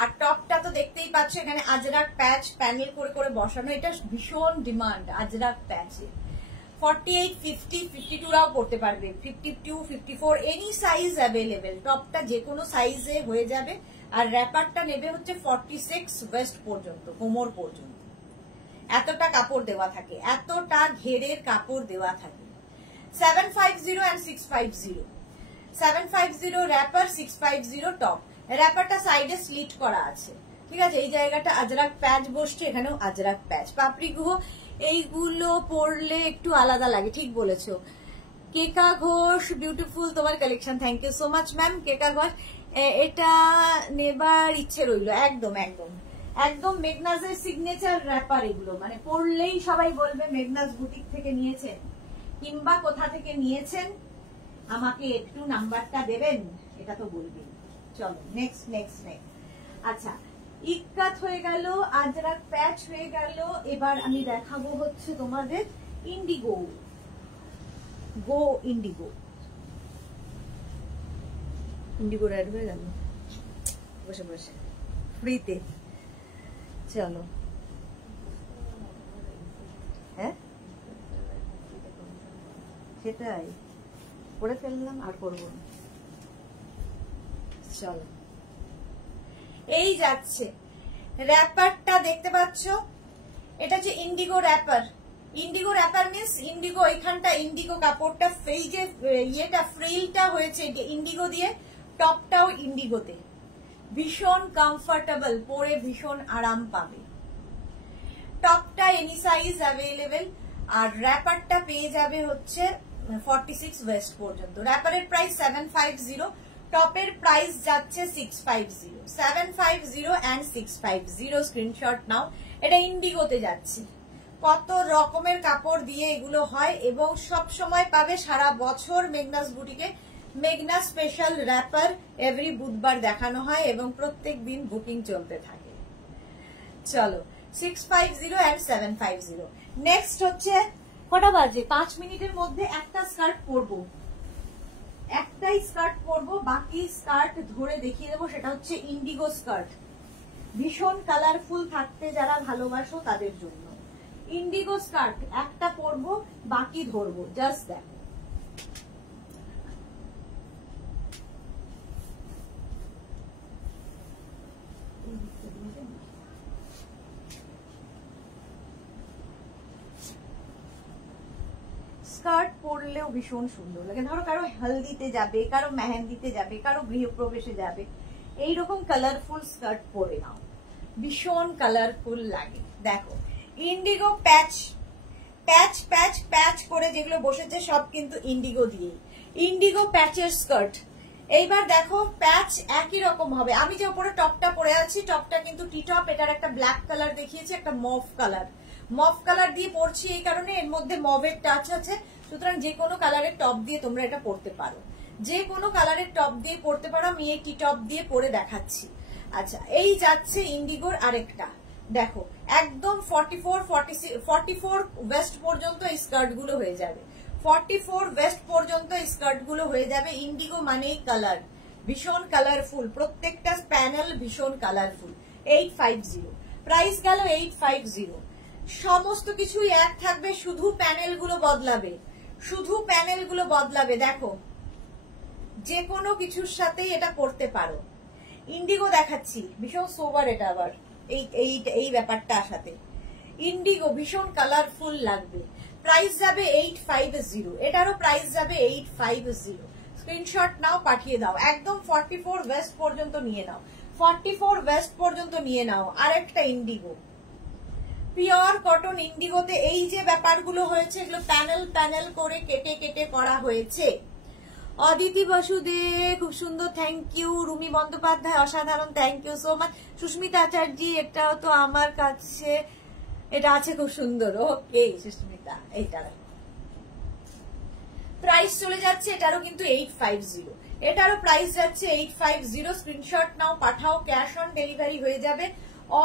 আর টপটা তো দেখতেই পাচ্ছ, এখানে আজরাক প্যাচ প্যানেল করে করে বসানো, এটা ভীষণ ডিমান্ড আজরাক প্যাচের। 48, 50, 52 রাও পড়তে পারবে, 52, 54 এনি সাইজ অ্যাভেলেবেল, টপটা যে কোনো সাইজে হয়ে যাবে। আর র্যাপারটা নেবে হচ্ছে 46 ওয়েস্ট পর্যন্ত, কোমর পর্যন্ত, এতটা কাপড় দেওয়া থাকে, এতটা ঘেরের কাপড় দেওয়া থাকে। 750 and 650, 750 র্যাপার, 650 টপ। র্যাপারটা সাইডে স্লিট করা আছে, ঠিক আছে, এই জায়গাটা আজরাক প্যাচ বসছে, এখানেও আজরাক প্যাচ। পাপড়ি গুহ এইগুলো পরলে একটু আলাদা লাগে, ঠিক বলেছো, কেকা ঘোষ বিউটিফুল তোমার collection, thank you so much ma'am Keka Ghosh. এটা নেবার ইচ্ছে রইল, একদম একদম একদম মেঘনাজের সিগনেচার র্যাপার এগুলো, মানে পড়লেই সবাই বলবে মেঘনাজ বুটিক থেকে নিয়েছেন কিংবা কোথা থেকে নিয়েছেন, আমাকে একটু নাম্বারটা দেবেন, এটা তো বলবেন। চলো নেক্সট নেক্সট নেক্সট। আচ্ছা ইক্কাত হয়ে গেল, আজরাক প্যাচ হয়ে গেল, এবার আমি দেখাবো হচ্ছে তোমাদের ইন্ডিগো, গো ইন্ডিগো। ইন্ডিগো রেড হয়ে গেল বসে বসে ফ্রিতে। চলো হ্যাঁ সেটাই করে ফেললাম, আর করবো না। চলো এই যাচ্ছে র্যাপারটা দেখতে পাচ্ছ, এটা হচ্ছে indigo wrapper. Indigo wrapper means indigo, এখানটা ইন্ডিগো কাপড়টা, এই যে ইয়েটা ফ্রিলটা হয়েছে ইন্ডিগো দিয়ে, টপটাও ইন্ডিগোতে, ভীষণ কমফোর্টেবল, পরে ভীষণ আরাম পাবে। টপটা এনি সাইজ অ্যাভেলেবেল, আর র্যাপারটা পেয়ে যাবে হচ্ছে 46 ওয়েস্ট পর্যন্ত। র্যাপারের প্রাইস 750, টপের প্রাইস যাচ্ছে 650, 750 and 650। স্ক্রিনশট নাও, এটা ইন্ডিগোতে যাচ্ছে। কত রকমের কাপড় দিয়ে এগুলো হয়, এবং সব সময় পাবে সারা বছর মেঘনাজ বুটিকে মেঘনা স্পেশাল র্যাপার এভরি বুধবার দেখানো হয় এবং প্রত্যেক দিন বুকিং চলতে থাকে। চলো 650 and 750। নেক্সট হচ্ছে কটা বাজে, 5 মিনিটের মধ্যে একটা স্কার্ট পরবো, একটাই স্কার্ট পরবো, বাকি স্কার্ট ধরে দেখিয়ে দেবো। সেটা হচ্ছে ইন্ডিগো স্কার্ট, ভীষণ কালারফুল থাকতে যারা ভালোবাসো তাদের জন্য ইন্ডিগো স্কার্ট একটা পরবো, বাকি ধরবো। জাস্ট দেখো স্কার্ট পরলেও ভীষণ সুন্দর লাগে। ধরো কারো হলদিতে যাবে, কারো মেহেন্দিতে যাবে, কারো গৃহপ্রবেশে যাবে, এইরকম কালারফুল স্কার্ট পরে নাও, ভীষণ কালারফুল লাগে। দেখো ইন্ডিগো প্যাচ প্যাচ প্যাচ প্যাচ করে যেগুলো বসেছে সব কিন্তু ইন্ডিগো দিয়ে, ইন্ডিগো প্যাচের স্কার্ট। এইবার দেখো প্যাচ একই রকম হবে। আমি যে উপরে টপটা পরে আছি, টপটা কিন্তু টি টপ, এটার একটা ব্ল্যাক কালার দেখিয়েছি, একটা মভ কালার, মভ কালার দিয়ে পরছি এই কারণে এর মধ্যে মভের টাচ আছে। সুতরাং যে কোনো কালারের টপ দিয়ে তোমরা এটা পরতে পারো, যে কোনো কালারের টপ দিয়ে পরতে পারো। আমি এই টি টপ দিয়ে পরে দেখাচ্ছি। আচ্ছা এই যাচ্ছে ইন্ডিগোর আরেকটা, দেখো একদম 44 ওয়েস্ট পর্যন্ত এই স্কার্ট গুলো হয়ে যাবে, 44 ওয়েস্ট পর্যন্ত এই স্কার্ট গুলো হয়ে যাবে। ইন্ডিগো মানেই কালার, ভীষণ কালারফুল, প্রত্যেকটা প্যানেল ভীষণ কালারফুল। 850 প্রাইস গেল 850। সমস্ত কিছুই এক থাকবে, শুধু প্যানেল গুলো বদলাবে, শুধু প্যানেল গুলো বদলাবে। দেখো যে কোনো কিছুর সাথেই এটা পরতে পারো। ইন্ডিগো দেখাচ্ছি, ভীষণ সোবার এটা, আবার এই ব্যাপারটার সাথে ইন্ডিগো ভীষণ কালারফুল লাগবে। প্রাইস যাবে 850, এটারও প্রাইস যাবে 850। স্ক্রিনশট নাও, পাঠিয়ে দাও, একদম 44 ওয়েস্ট পর্যন্ত নিয়ে নাও, 44 ওয়েস্ট পর্যন্ত নিয়ে নাও। আরেকটা ইন্ডিগো, পিওর কটন ইন্ডিগোতে এই যে ব্যাপারগুলো হয়েছে, এগুলো প্যানেল প্যানেল করে কেটে কেটে করা হয়েছে। অদিতি বসুদে খুব সুন্দর, থ্যাংক ইউ। রুমি বন্দ্যোপাধ্যায় অসাধারণ, thank you so much. Susmita Acharya এটাও তো আমার কাছে, এটা আছে খুব সুন্দর। ওকে সুস্মিতা, এইটা প্রাইস চলে যাচ্ছে, এটারও কিন্তু 850, এটারও প্রাইস যাচ্ছে 850। স্ক্রিনশট নাও, পাঠাও, ক্যাশ অন ডেলিভারি হয়ে যাবে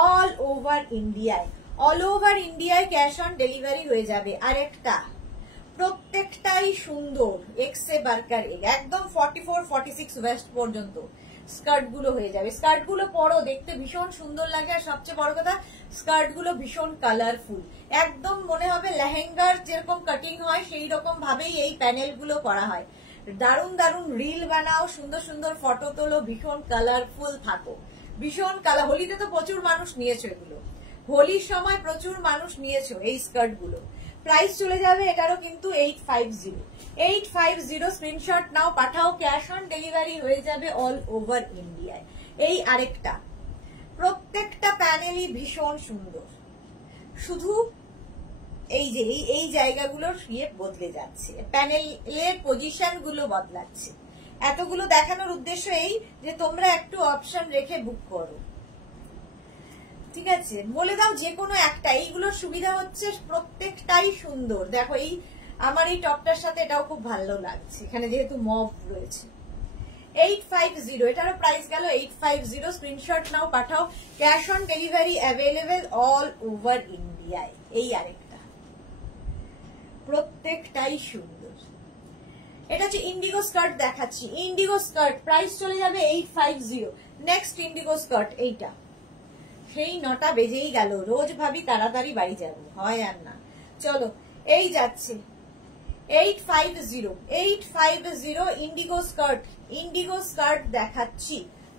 অল ওভার ইন্ডিয়ায়, অল ওভার ইন্ডিয়ায় ক্যাশ অন ডেলিভারি হয়ে যাবে। আরেকটা প্রত্যেকটাই সুন্দর, এক্সে বার্কার, একদম 44-46 ওয়েস্ট পর্যন্ত স্কার্ট গুলো হয়ে যাবে। স্কার্ট গুলো পরো, দেখতে ভীষণ সুন্দর লাগে, আর সবচেয়ে বড় কথা স্কার্ট গুলো ভীষণ কালারফুল, একদম মনে হবে লেহেঙ্গার যেরকম কাটিং হয় সেই রকম ভাবেই এই প্যানেল গুলো করা হয়। দারুণ দারুণ রিল বানাও, সুন্দর সুন্দর ফটো তোলো, ভীষণ কালারফুল থাকো, ভীষণ কালার। হোলিতে তো প্রচুর মানুষ নিয়েছো এগুলো, হোলির সময় প্রচুর মানুষ নিয়েছো এই স্কার্ট গুলো। প্রাইস চলে যাবে এটারও কিন্তু 850। স্ক্রিনশট নাও, পাঠাও, ক্যাশ অন ডেলিভারি হয়ে যাবে অল ওভার ইন্ডিয়ায়। এই আরেকটা, প্রত্যেকটা প্যানেলই ভীষণ সুন্দর, শুধু এই যে এই জায়গাগুলোর ইয়ে বদলে যাচ্ছে, প্যানেলের পজিশন গুলো বদলাচ্ছে। এতগুলো দেখানোর উদ্দেশ্য এই যে তোমরা একটু অপশন রেখে বুক করো, ঠিক আছে? বলে দাও যে কোনো একটা। এইগুলোর সুবিধা হচ্ছে প্রত্যেকটাই সুন্দর। দেখো এই আমার এই টপটার সাথে এটাও খুব ভালো লাগছে, এখানে যেহেতু মভ রয়েছে। 850, এটারও প্রাইস গেল 850। স্ক্রিনশট নাও, পাঠাও। Cash on delivery available all over ইন্ডিয়ায়। এই আরেকটা, প্রত্যেকটাই সুন্দর। এটা হচ্ছে ইন্ডিগো স্কার্ট দেখাচ্ছি, ইন্ডিগো স্কার্ট প্রাইস চলে যাবে 850। নেক্সট ইন্ডিগো স্কার্ট এইটা, সেই 9টা বেজেই গেল, রোজ ভাবি তাড়াতাড়ি বাড়ি যাব, হয় আর না। চলো এই যাচ্ছে 850 ইন্ডিগো স্কার্ট। ইন্ডিগো স্কার্ট দেখাচ্ছি,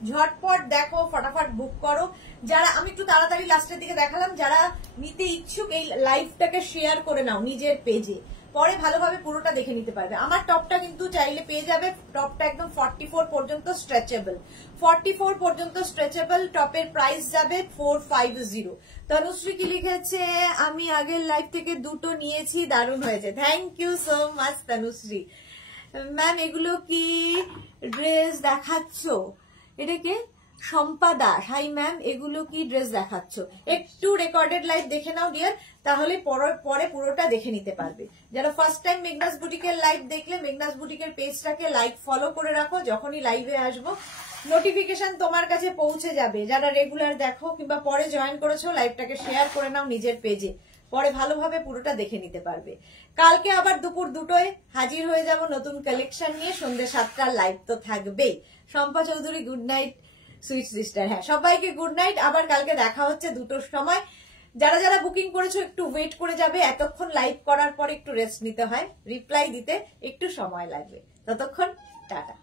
ঝটপট দেখো, ফটাফট বুক করো। যারা, আমি একটু তাড়াতাড়ি লাস্টের দিকে দেখালাম, যারা নিতে ইচ্ছুক এই লাইভটাকে শেয়ার করে নাও নিজের পেজে, পরে ভালোভাবে পুরোটা দেখে নিতে পারবে। আমার টপটা কিন্তু চাইলে পেয়ে যাবে, টপটা একদম 44 পর্যন্ত স্ট্রেচেবল, 44 পর্যন্ত স্ট্রেচেবল। টপের প্রাইস যাবে 450। তনুশ্রী কি লিখেছে, আমি আগের লাইভ থেকে দুটো নিয়েছি, দারুণ হয়েছে। Thank you so much Tanushree ma'am. এগুলো কি ড্রেস দেখাচ্ছ? এটাকে শম্পা দাস, হাই ম্যাম, এগুলো কি ড্রেস দেখাচ্ছ? একটু রেকর্ডেড লাইভ দেখে নাও ডিয়ার, তাহলে পরে পুরোটা দেখে নিতে পারবে। যারা ফার্স্ট টাইম মেঘনাস বুটিকের লাইভ দেখলে, মেঘনাস বুটিকের পেজটাকে লাইক ফলো করে রাখো, যখনই লাইভে আসবো নোটিফিকেশন তোমার কাছে পৌঁছে যাবে। যারা রেগুলার দেখো কিংবা পরে জয়েন করেছো, লাইভটাকে শেয়ার করে নাও নিজের পেজে, পরে ভালোভাবে পুরোটা দেখে নিতে পারবে। কালকে আবার দুপুর 2টোয় হাজির হয়ে যাব নতুন কালেকশন নিয়ে, সন্ধ্যে 7টার লাইভ তো থাকবেই। Shampa Chowdhury good night sweet sister, হ্যাঁ সবাইকে গুড নাইট। আবার কালকে দেখা হচ্ছে 2টোর সময়। যারা যারা বুকিং করেছো একটু ওয়েট করে যাবে, এতক্ষণ লাইভ করার পর একটু রেস্ট নিতে হয়, রিপ্লাই দিতে একটু সময় লাগবে। ততক্ষণ টাটা।